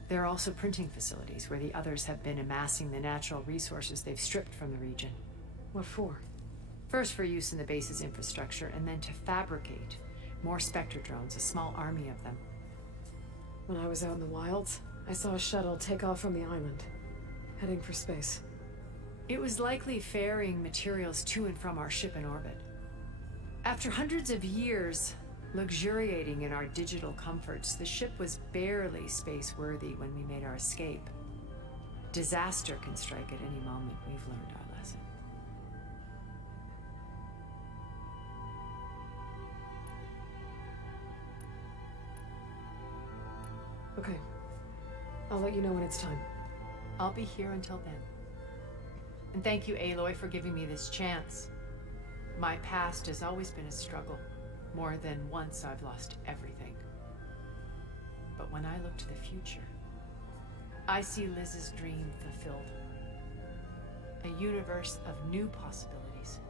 There are also printing facilities where the others have been amassing the natural resources they've stripped from the region. What for? First for use in the base's infrastructure, and then to fabricate more Spectre drones, a small army of them. When I was out in the wilds, I saw a shuttle take off from the island, heading for space. It was likely ferrying materials to and from our ship in orbit. After hundreds of years luxuriating in our digital comforts, the ship was barely space-worthy when we made our escape. Disaster can strike at any moment. We've learned our lesson. Okay. I'll let you know when it's time. I'll be here until then. And thank you, Aloy, for giving me this chance. My past has always been a struggle. More than once I've lost everything. But when I look to the future, I see Liz's dream fulfilled. A universe of new possibilities.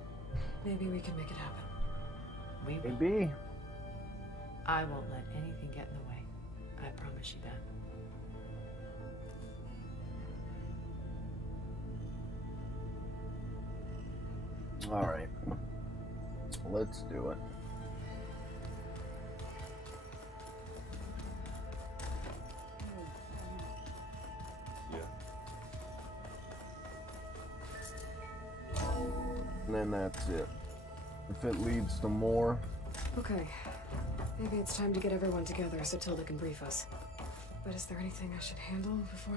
Maybe we can make it happen. We will. Maybe. I won't let anything get in the way. I promise you that. All right. Let's do it. And then that's it. If it leads to more... Okay. Maybe it's time to get everyone together so Tilda can brief us. But is there anything I should handle before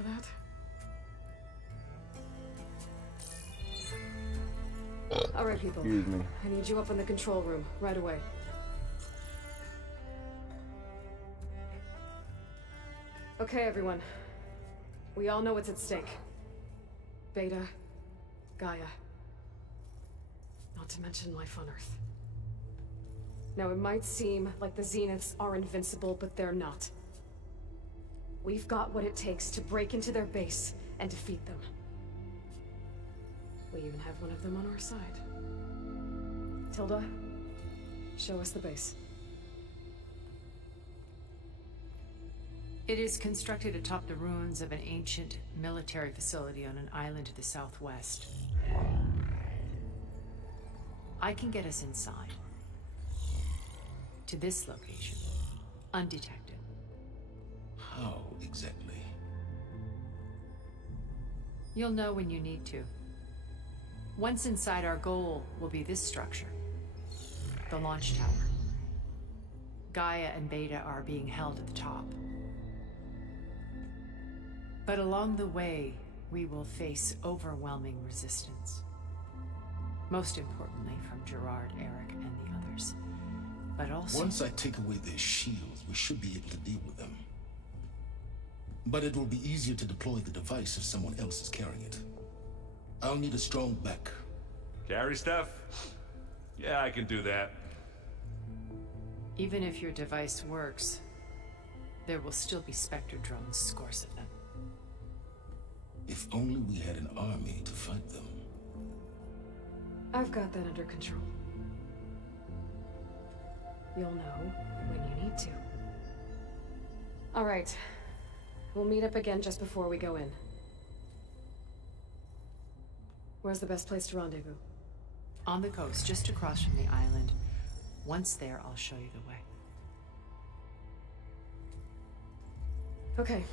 that? Alright, people. Excuse me. I need you up in the control room, right away. Okay, everyone. We all know what's at stake. Beta, Gaia. Not to mention life on Earth. Now, it might seem like the Zeniths are invincible, but they're not. We've got what it takes to break into their base and defeat them. We even have one of them on our side. Tilda, show us the base. It is constructed atop the ruins of an ancient military facility on an island to the southwest. I can get us inside. To this location, undetected. How exactly? You'll know when you need to. Once inside, our goal will be this structure. The launch tower. Gaia and Beta are being held at the top. But along the way, we will face overwhelming resistance. Most importantly, from Gerard, Eric, and the others. But also... Once I take away their shields, we should be able to deal with them. But it will be easier to deploy the device if someone else is carrying it. I'll need a strong back. Carry stuff? Yeah, I can do that. Even if your device works, there will still be Spectre drones, scores of them. If only we had an army to fight them. I've got that under control. You'll know when you need to. All right. We'll meet up again just before we go in. Where's the best place to rendezvous? On the coast, just across from the island. Once there, I'll show you the way. Okay.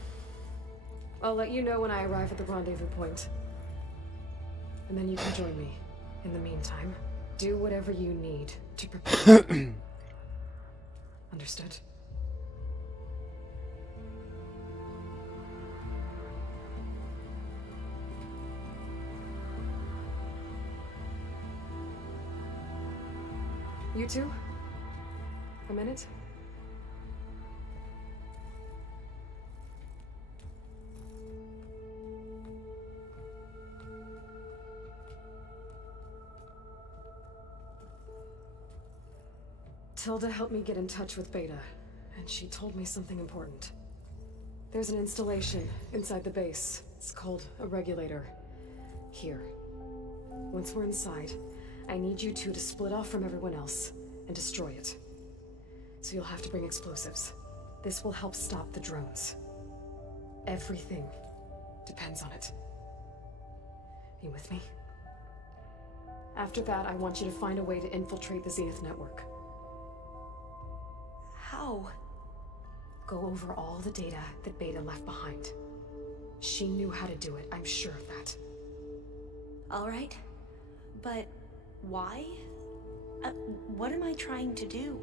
I'll let you know when I arrive at the rendezvous point. And then you can join me. In the meantime, do whatever you need to prepare. Understood? You two? A minute? Tilda helped me get in touch with Beta, and she told me something important. There's an installation inside the base. It's called a regulator. Here. Once we're inside, I need you two to split off from everyone else and destroy it. So you'll have to bring explosives. This will help stop the drones. Everything depends on it. You with me? After that, I want you to find a way to infiltrate the Zenith network. How? Go over all the data that Beta left behind. She knew how to do it, I'm sure of that. All right. But why? What am I trying to do?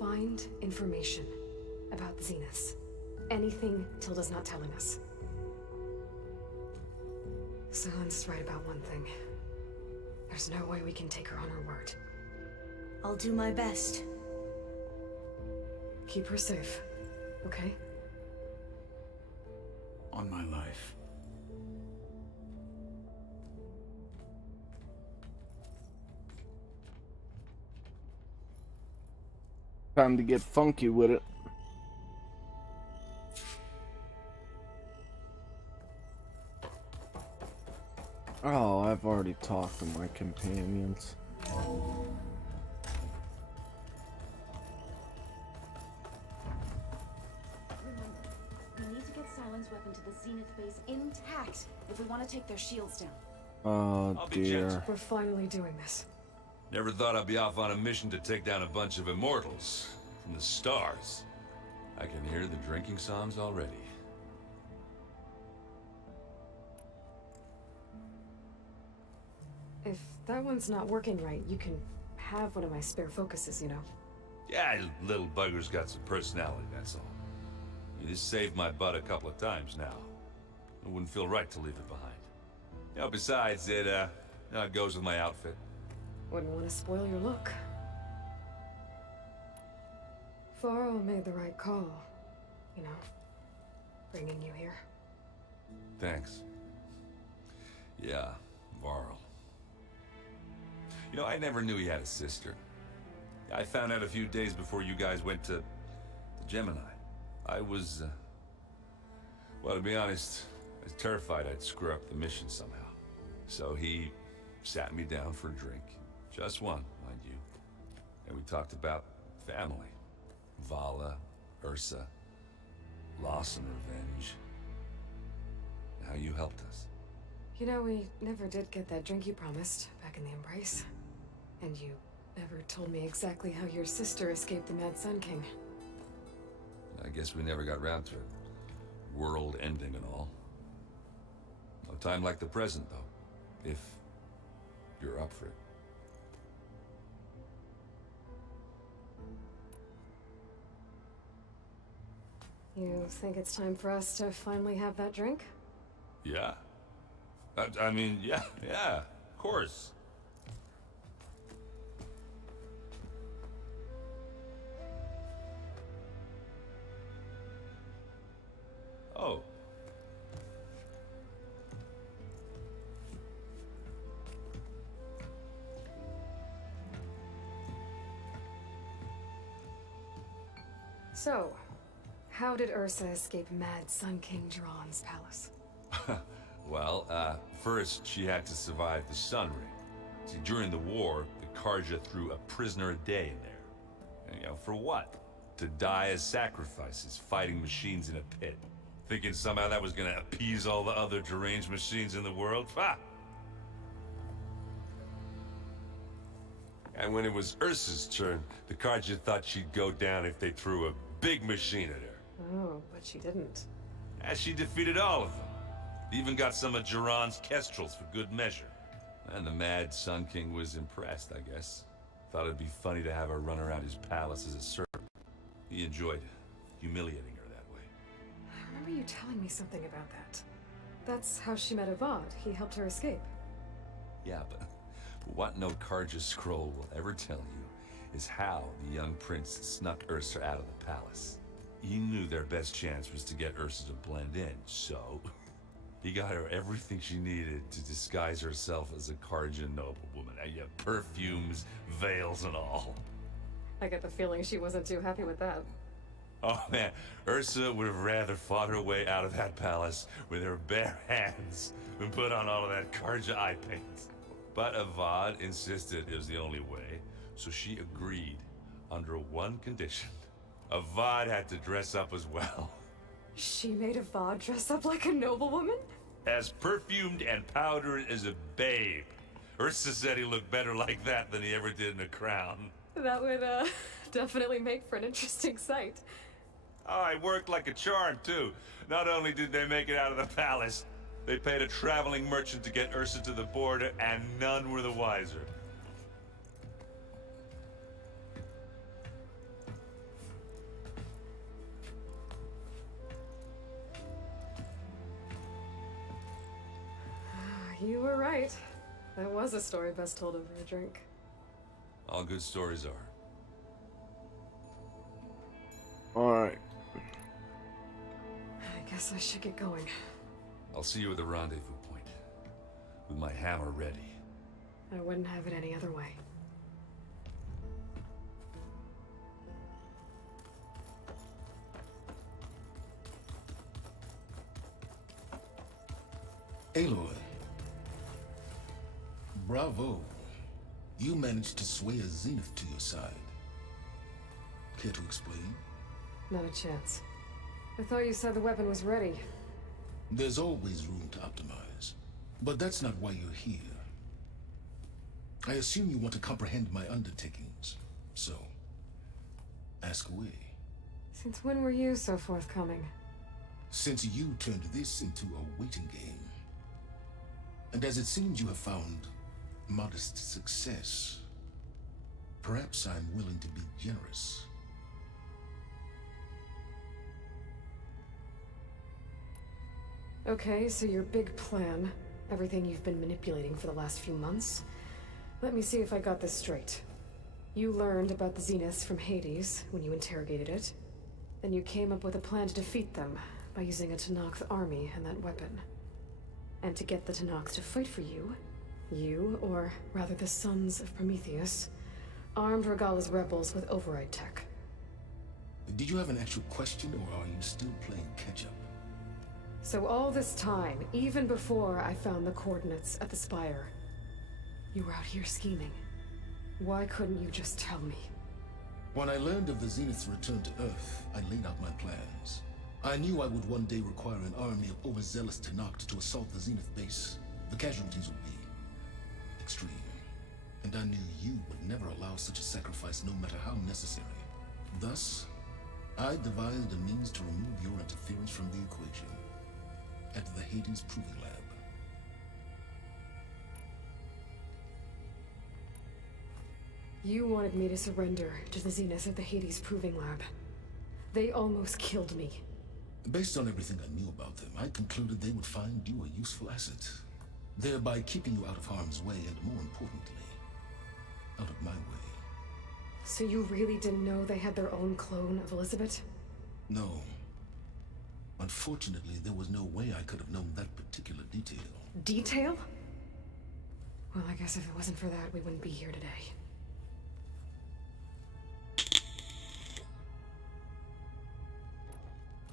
Find information about the Zeniths. Anything Tilda's not telling us. Silence is right about one thing. There's no way we can take her on her word. I'll do my best. Keep her safe, okay? On my life. Time to get funky with it. Oh, I've already talked to my companions. We need to get Silent's weapon to the Zenith base intact if we want to take their shields down. Oh dear. We're finally doing this. Never thought I'd be off on a mission to take down a bunch of immortals from the stars. I can hear the drinking songs already. If that one's not working right, you can have one of my spare focuses, you know. Yeah, little bugger's got some personality, that's all. You just saved my butt a couple of times now. It wouldn't feel right to leave it behind. You know, besides, it goes with my outfit. Wouldn't want to spoil your look. Varl made the right call, you know, bringing you here. Thanks. Yeah, Varl. You know, I never knew he had a sister. I found out a few days before you guys went to Gemini. I was, well, to be honest, I was terrified I'd screw up the mission somehow. So he sat me down for a drink. Just one, mind you. And we talked about family. Vala, Ursa, loss and revenge. How you helped us. You know, we never did get that drink you promised back in the Embrace. And you never told me exactly how your sister escaped the Mad Sun King. I guess we never got round to it. World ending and all. No time like the present, though. If you're up for it. You think it's time for us to finally have that drink? Yeah. I mean, yeah, of course. Oh. So, how did Ursa escape Mad Sun King Jiran's palace? Well, first she had to survive the Sun Ring. See, during the war, the Karja threw a prisoner a day in there. And, you know, for what? To die as sacrifices, fighting machines in a pit. Thinking somehow that was gonna appease all the other deranged machines in the world? Ha! And when it was Ursa's turn, the Karja thought she'd go down if they threw a big machine at her. Oh, but she didn't. And she defeated all of them. Even got some of Jiran's kestrels for good measure. And the Mad Sun King was impressed, I guess. Thought it'd be funny to have her run around his palace as a servant. He enjoyed humiliating her that way. I remember you telling me something about that. That's how she met Avad. He helped her escape. Yeah, but what no Karja scroll will ever tell you is how the young prince snuck Ursa out of the palace. He knew their best chance was to get Ursa to blend in, so he got her everything she needed to disguise herself as a Karja noblewoman. Yeah, perfumes, veils, and all. I get the feeling she wasn't too happy with that. Oh man, Ursa would have rather fought her way out of that palace with her bare hands than put on all of that Karja eye paint. But Avad insisted it was the only way, so she agreed under one condition. Avad had to dress up as well. She made Avad dress up like a noblewoman? As perfumed and powdered as a babe. Ursa said he looked better like that than he ever did in a crown. That would, definitely make for an interesting sight. Oh, it worked like a charm, too. Not only did they make it out of the palace, they paid a traveling merchant to get Ursa to the border, and none were the wiser. You were right. That was a story best told over a drink. All good stories are. Alright. I guess I should get going. I'll see you at the rendezvous point. With my hammer ready. I wouldn't have it any other way. Aloy, Bravo. You managed to sway a Zenith to your side. Care to explain? Not a chance. I thought you said the weapon was ready. There's always room to optimize. But that's not why you're here. I assume you want to comprehend my undertakings. So, ask away. Since when were you so forthcoming? Since you turned this into a waiting game. And as it seems you have found modest success, perhaps I'm willing to be generous. Okay, so your big plan, everything you've been manipulating for the last few months. Let me see if I got this straight. You learned about the Zeniths from Hades when you interrogated it. Then you came up with a plan to defeat them by using a Tenakth army and that weapon. And to get the Tenakth to fight for you, or rather the Sons of Prometheus, armed Regalla's rebels with override tech. Did you have an actual question, or are you still playing catch-up? So all this time, even before I found the coordinates at the Spire, you were out here scheming. Why couldn't you just tell me? When I learned of the Zenith's return to Earth, I laid out my plans. I knew I would one day require an army of overzealous Tenakth to assault the Zenith base. The casualties would be extreme. And I knew you would never allow such a sacrifice, no matter how necessary. Thus, I devised a means to remove your interference from the equation. At the Hades Proving Lab. You wanted me to surrender to the Zeniths at the Hades Proving Lab. They almost killed me. Based on everything I knew about them, I concluded they would find you a useful asset, thereby keeping you out of harm's way and, more importantly, out of my way. So you really didn't know they had their own clone of Elizabeth? No. Unfortunately, there was no way I could have known that particular detail. Detail? Well, I guess if it wasn't for that, we wouldn't be here today.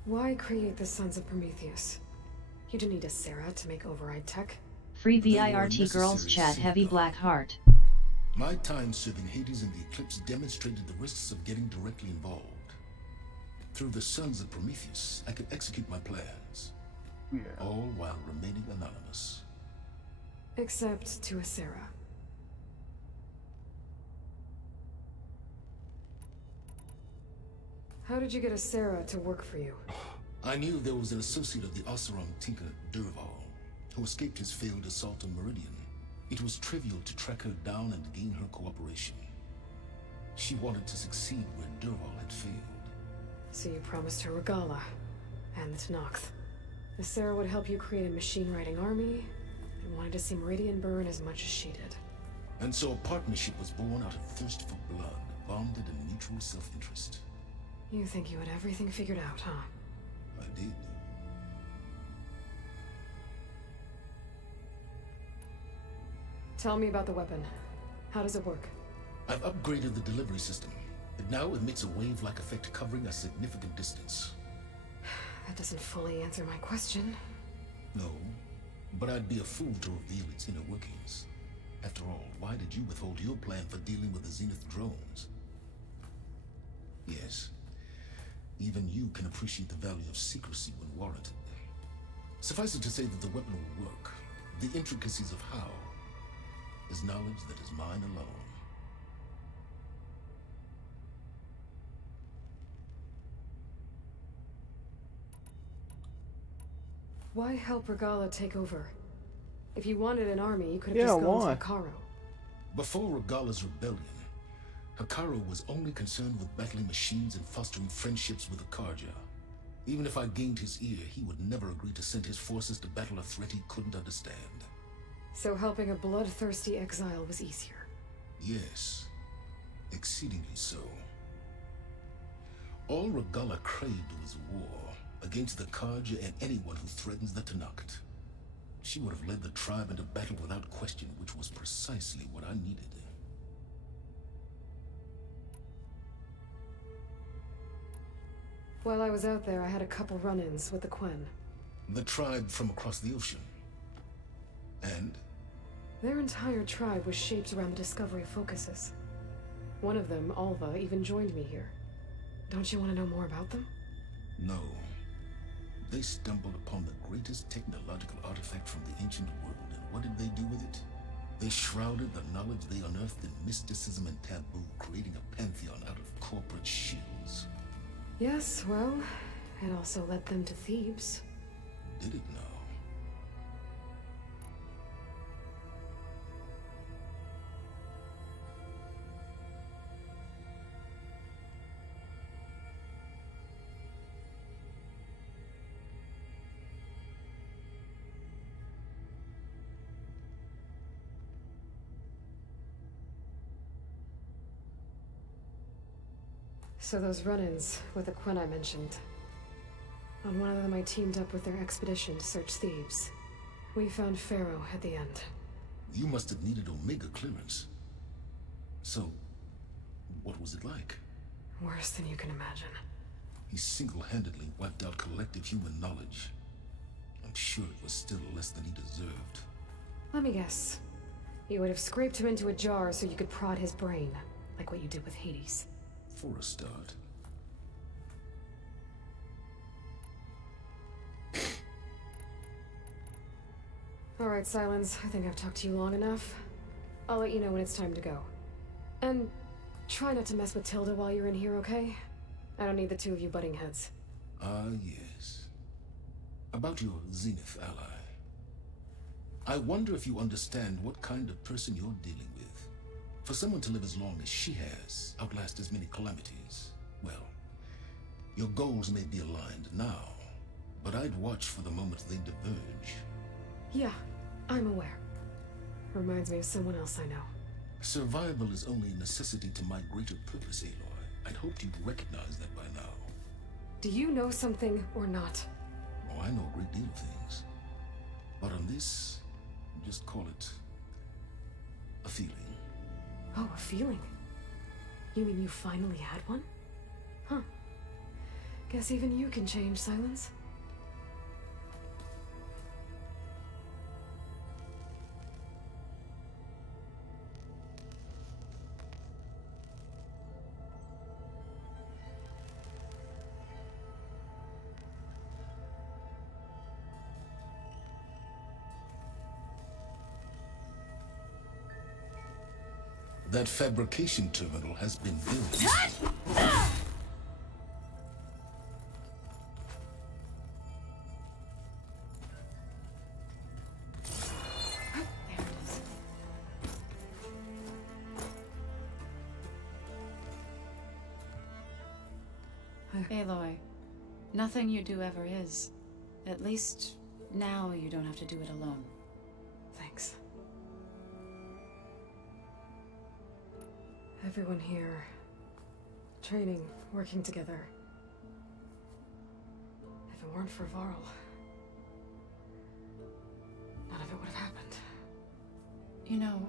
Why create the Sons of Prometheus? You didn't need a Sarah to make override tech. Free VIRT girls chat heavy black heart. My time serving Hades and the Eclipse demonstrated the risks of getting directly involved. Through the Sons of Prometheus, I could execute my plans. Yeah. All while remaining anonymous. Except to a Sarah. How did you get a Sarah to work for you? I knew there was an associate of the Oseram tinker, Durval, who escaped his failed assault on Meridian. It was trivial to track her down and gain her cooperation. She wanted to succeed where Durval had failed. So you promised her Regalla and the Tenakth. The Sarah would help you create a machine-riding army and wanted to see Meridian burn as much as she did. And so a partnership was born out of thirst for blood, bonded in mutual self-interest. You think you had everything figured out, huh? I did. Tell me about the weapon. How does it work? I've upgraded the delivery system. It now emits a wave-like effect covering a significant distance. That doesn't fully answer my question. No, but I'd be a fool to reveal its inner workings. After all, why did you withhold your plan for dealing with the Zenith drones? Yes, even you can appreciate the value of secrecy when warranted. Suffice it to say that the weapon will work. The intricacies of how is knowledge that is mine alone. Why help Regalla take over? If you wanted an army, you could have just gone to Hekarro. Before Regalla's rebellion, Hekarro was only concerned with battling machines and fostering friendships with the Karja. Even if I gained his ear, he would never agree to send his forces to battle a threat he couldn't understand. So helping a bloodthirsty exile was easier? Yes, exceedingly so. All Regalla craved was war, against the Karja and anyone who threatens the Tenakth. She would have led the tribe into battle without question, which was precisely what I needed. While I was out there, I had a couple run-ins with the Quen. The tribe from across the ocean. And? Their entire tribe was shaped around the discovery of focuses. One of them, Alva, even joined me here. Don't you want to know more about them? No. They stumbled upon the greatest technological artifact from the ancient world, and what did they do with it? They shrouded the knowledge they unearthed in mysticism and taboo, creating a pantheon out of corporate shills. Yes, well, it also led them to Thebes. Did it now? So those run-ins with the Quen I mentioned. On one of them I teamed up with their expedition to search Thebes. We found Pharaoh at the end. You must have needed Omega clearance. So, what was it like? Worse than you can imagine. He single-handedly wiped out collective human knowledge. I'm sure it was still less than he deserved. Let me guess. You would have scraped him into a jar so you could prod his brain, like what you did with Hades. For a start. All right, Silence. I think I've talked to you long enough. I'll let you know when it's time to go. And try not to mess with Tilda while you're in here, okay? I don't need the two of you butting heads. Ah, yes. About your Zenith ally. I wonder if you understand what kind of person you're dealing with. For someone to live as long as she has, outlast as many calamities, well, your goals may be aligned now, but I'd watch for the moment they diverge. Yeah, I'm aware. Reminds me of someone else I know. Survival is only a necessity to my greater purpose, Aloy. I'd hoped you'd recognize that by now. Do you know something or not? Oh, I know a great deal of things. But on this, just call it a feeling. Oh, a feeling? You mean you finally had one? Huh. Guess even you can change, Silence. That fabrication terminal has been built. Aloy, nothing you do ever is. At least now you don't have to do it alone. Thanks. Everyone here, training, working together. If it weren't for Varl, none of it would have happened. You know,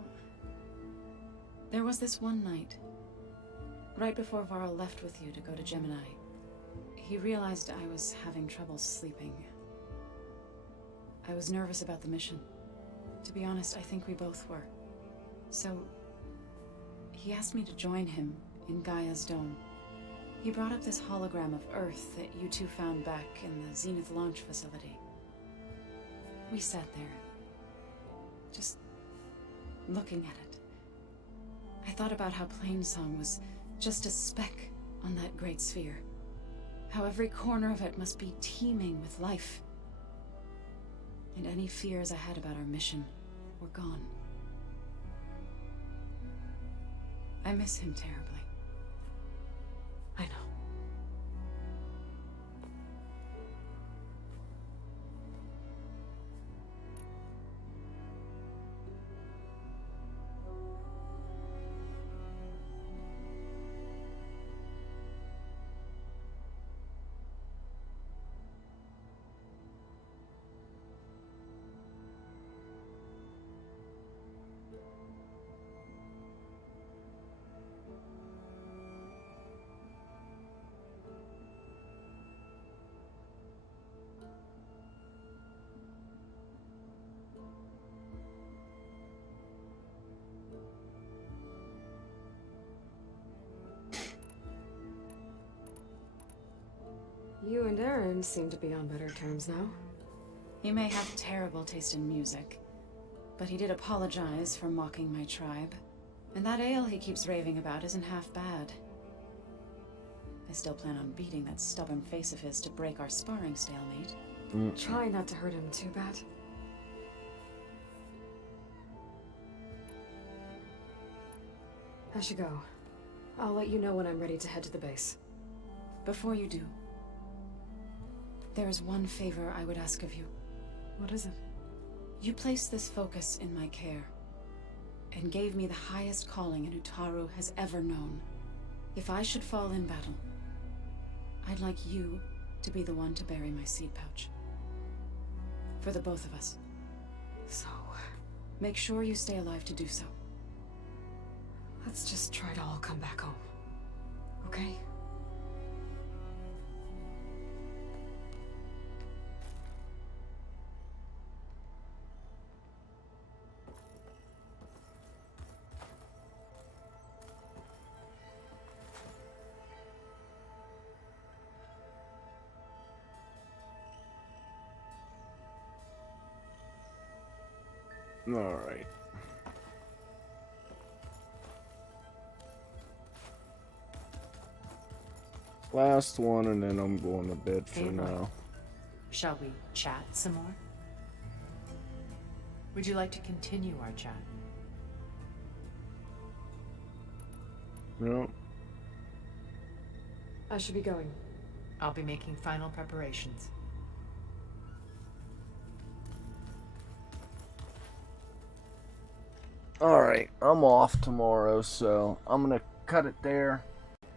there was this one night, right before Varl left with you to go to Gemini. He realized I was having trouble sleeping. I was nervous about the mission. To be honest, I think we both were. So he asked me to join him in Gaia's dome. He brought up this hologram of Earth that you two found back in the Zenith launch facility. We sat there, just looking at it. I thought about how Plainsong was just a speck on that great sphere. How every corner of it must be teeming with life. And any fears I had about our mission were gone. I miss him terribly. I know. You and Aaron seem to be on better terms now. He may have terrible taste in music, but he did apologize for mocking my tribe. And that ale he keeps raving about isn't half bad. I still plan on beating that stubborn face of his to break our sparring stalemate. Try not to hurt him too bad. I should go. I'll let you know when I'm ready to head to the base. Before you do, there is one favor I would ask of you. What is it? You placed this focus in my care, and gave me the highest calling an Utaru has ever known. If I should fall in battle, I'd like you to be the one to bury my seed pouch. For the both of us. So... make sure you stay alive to do so. let's just try to all come back home. Okay? Alright. Last one, and then I'm going to bed for now. Shall we chat some more? Would you like to continue our chat? No. I should be going. I'll be making final preparations. Alright, I'm off tomorrow, so I'm gonna cut it there,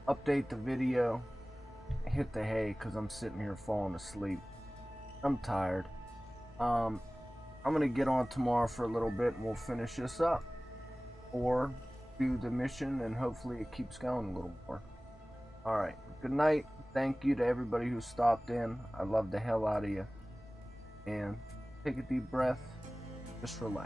update the video, hit the hay because I'm sitting here falling asleep. I'm tired. I'm gonna get on tomorrow for a little bit and we'll finish this up. Or do the mission and hopefully it keeps going a little more. Alright, good night. Thank you to everybody who stopped in. I love the hell out of you. And take a deep breath. Just relax.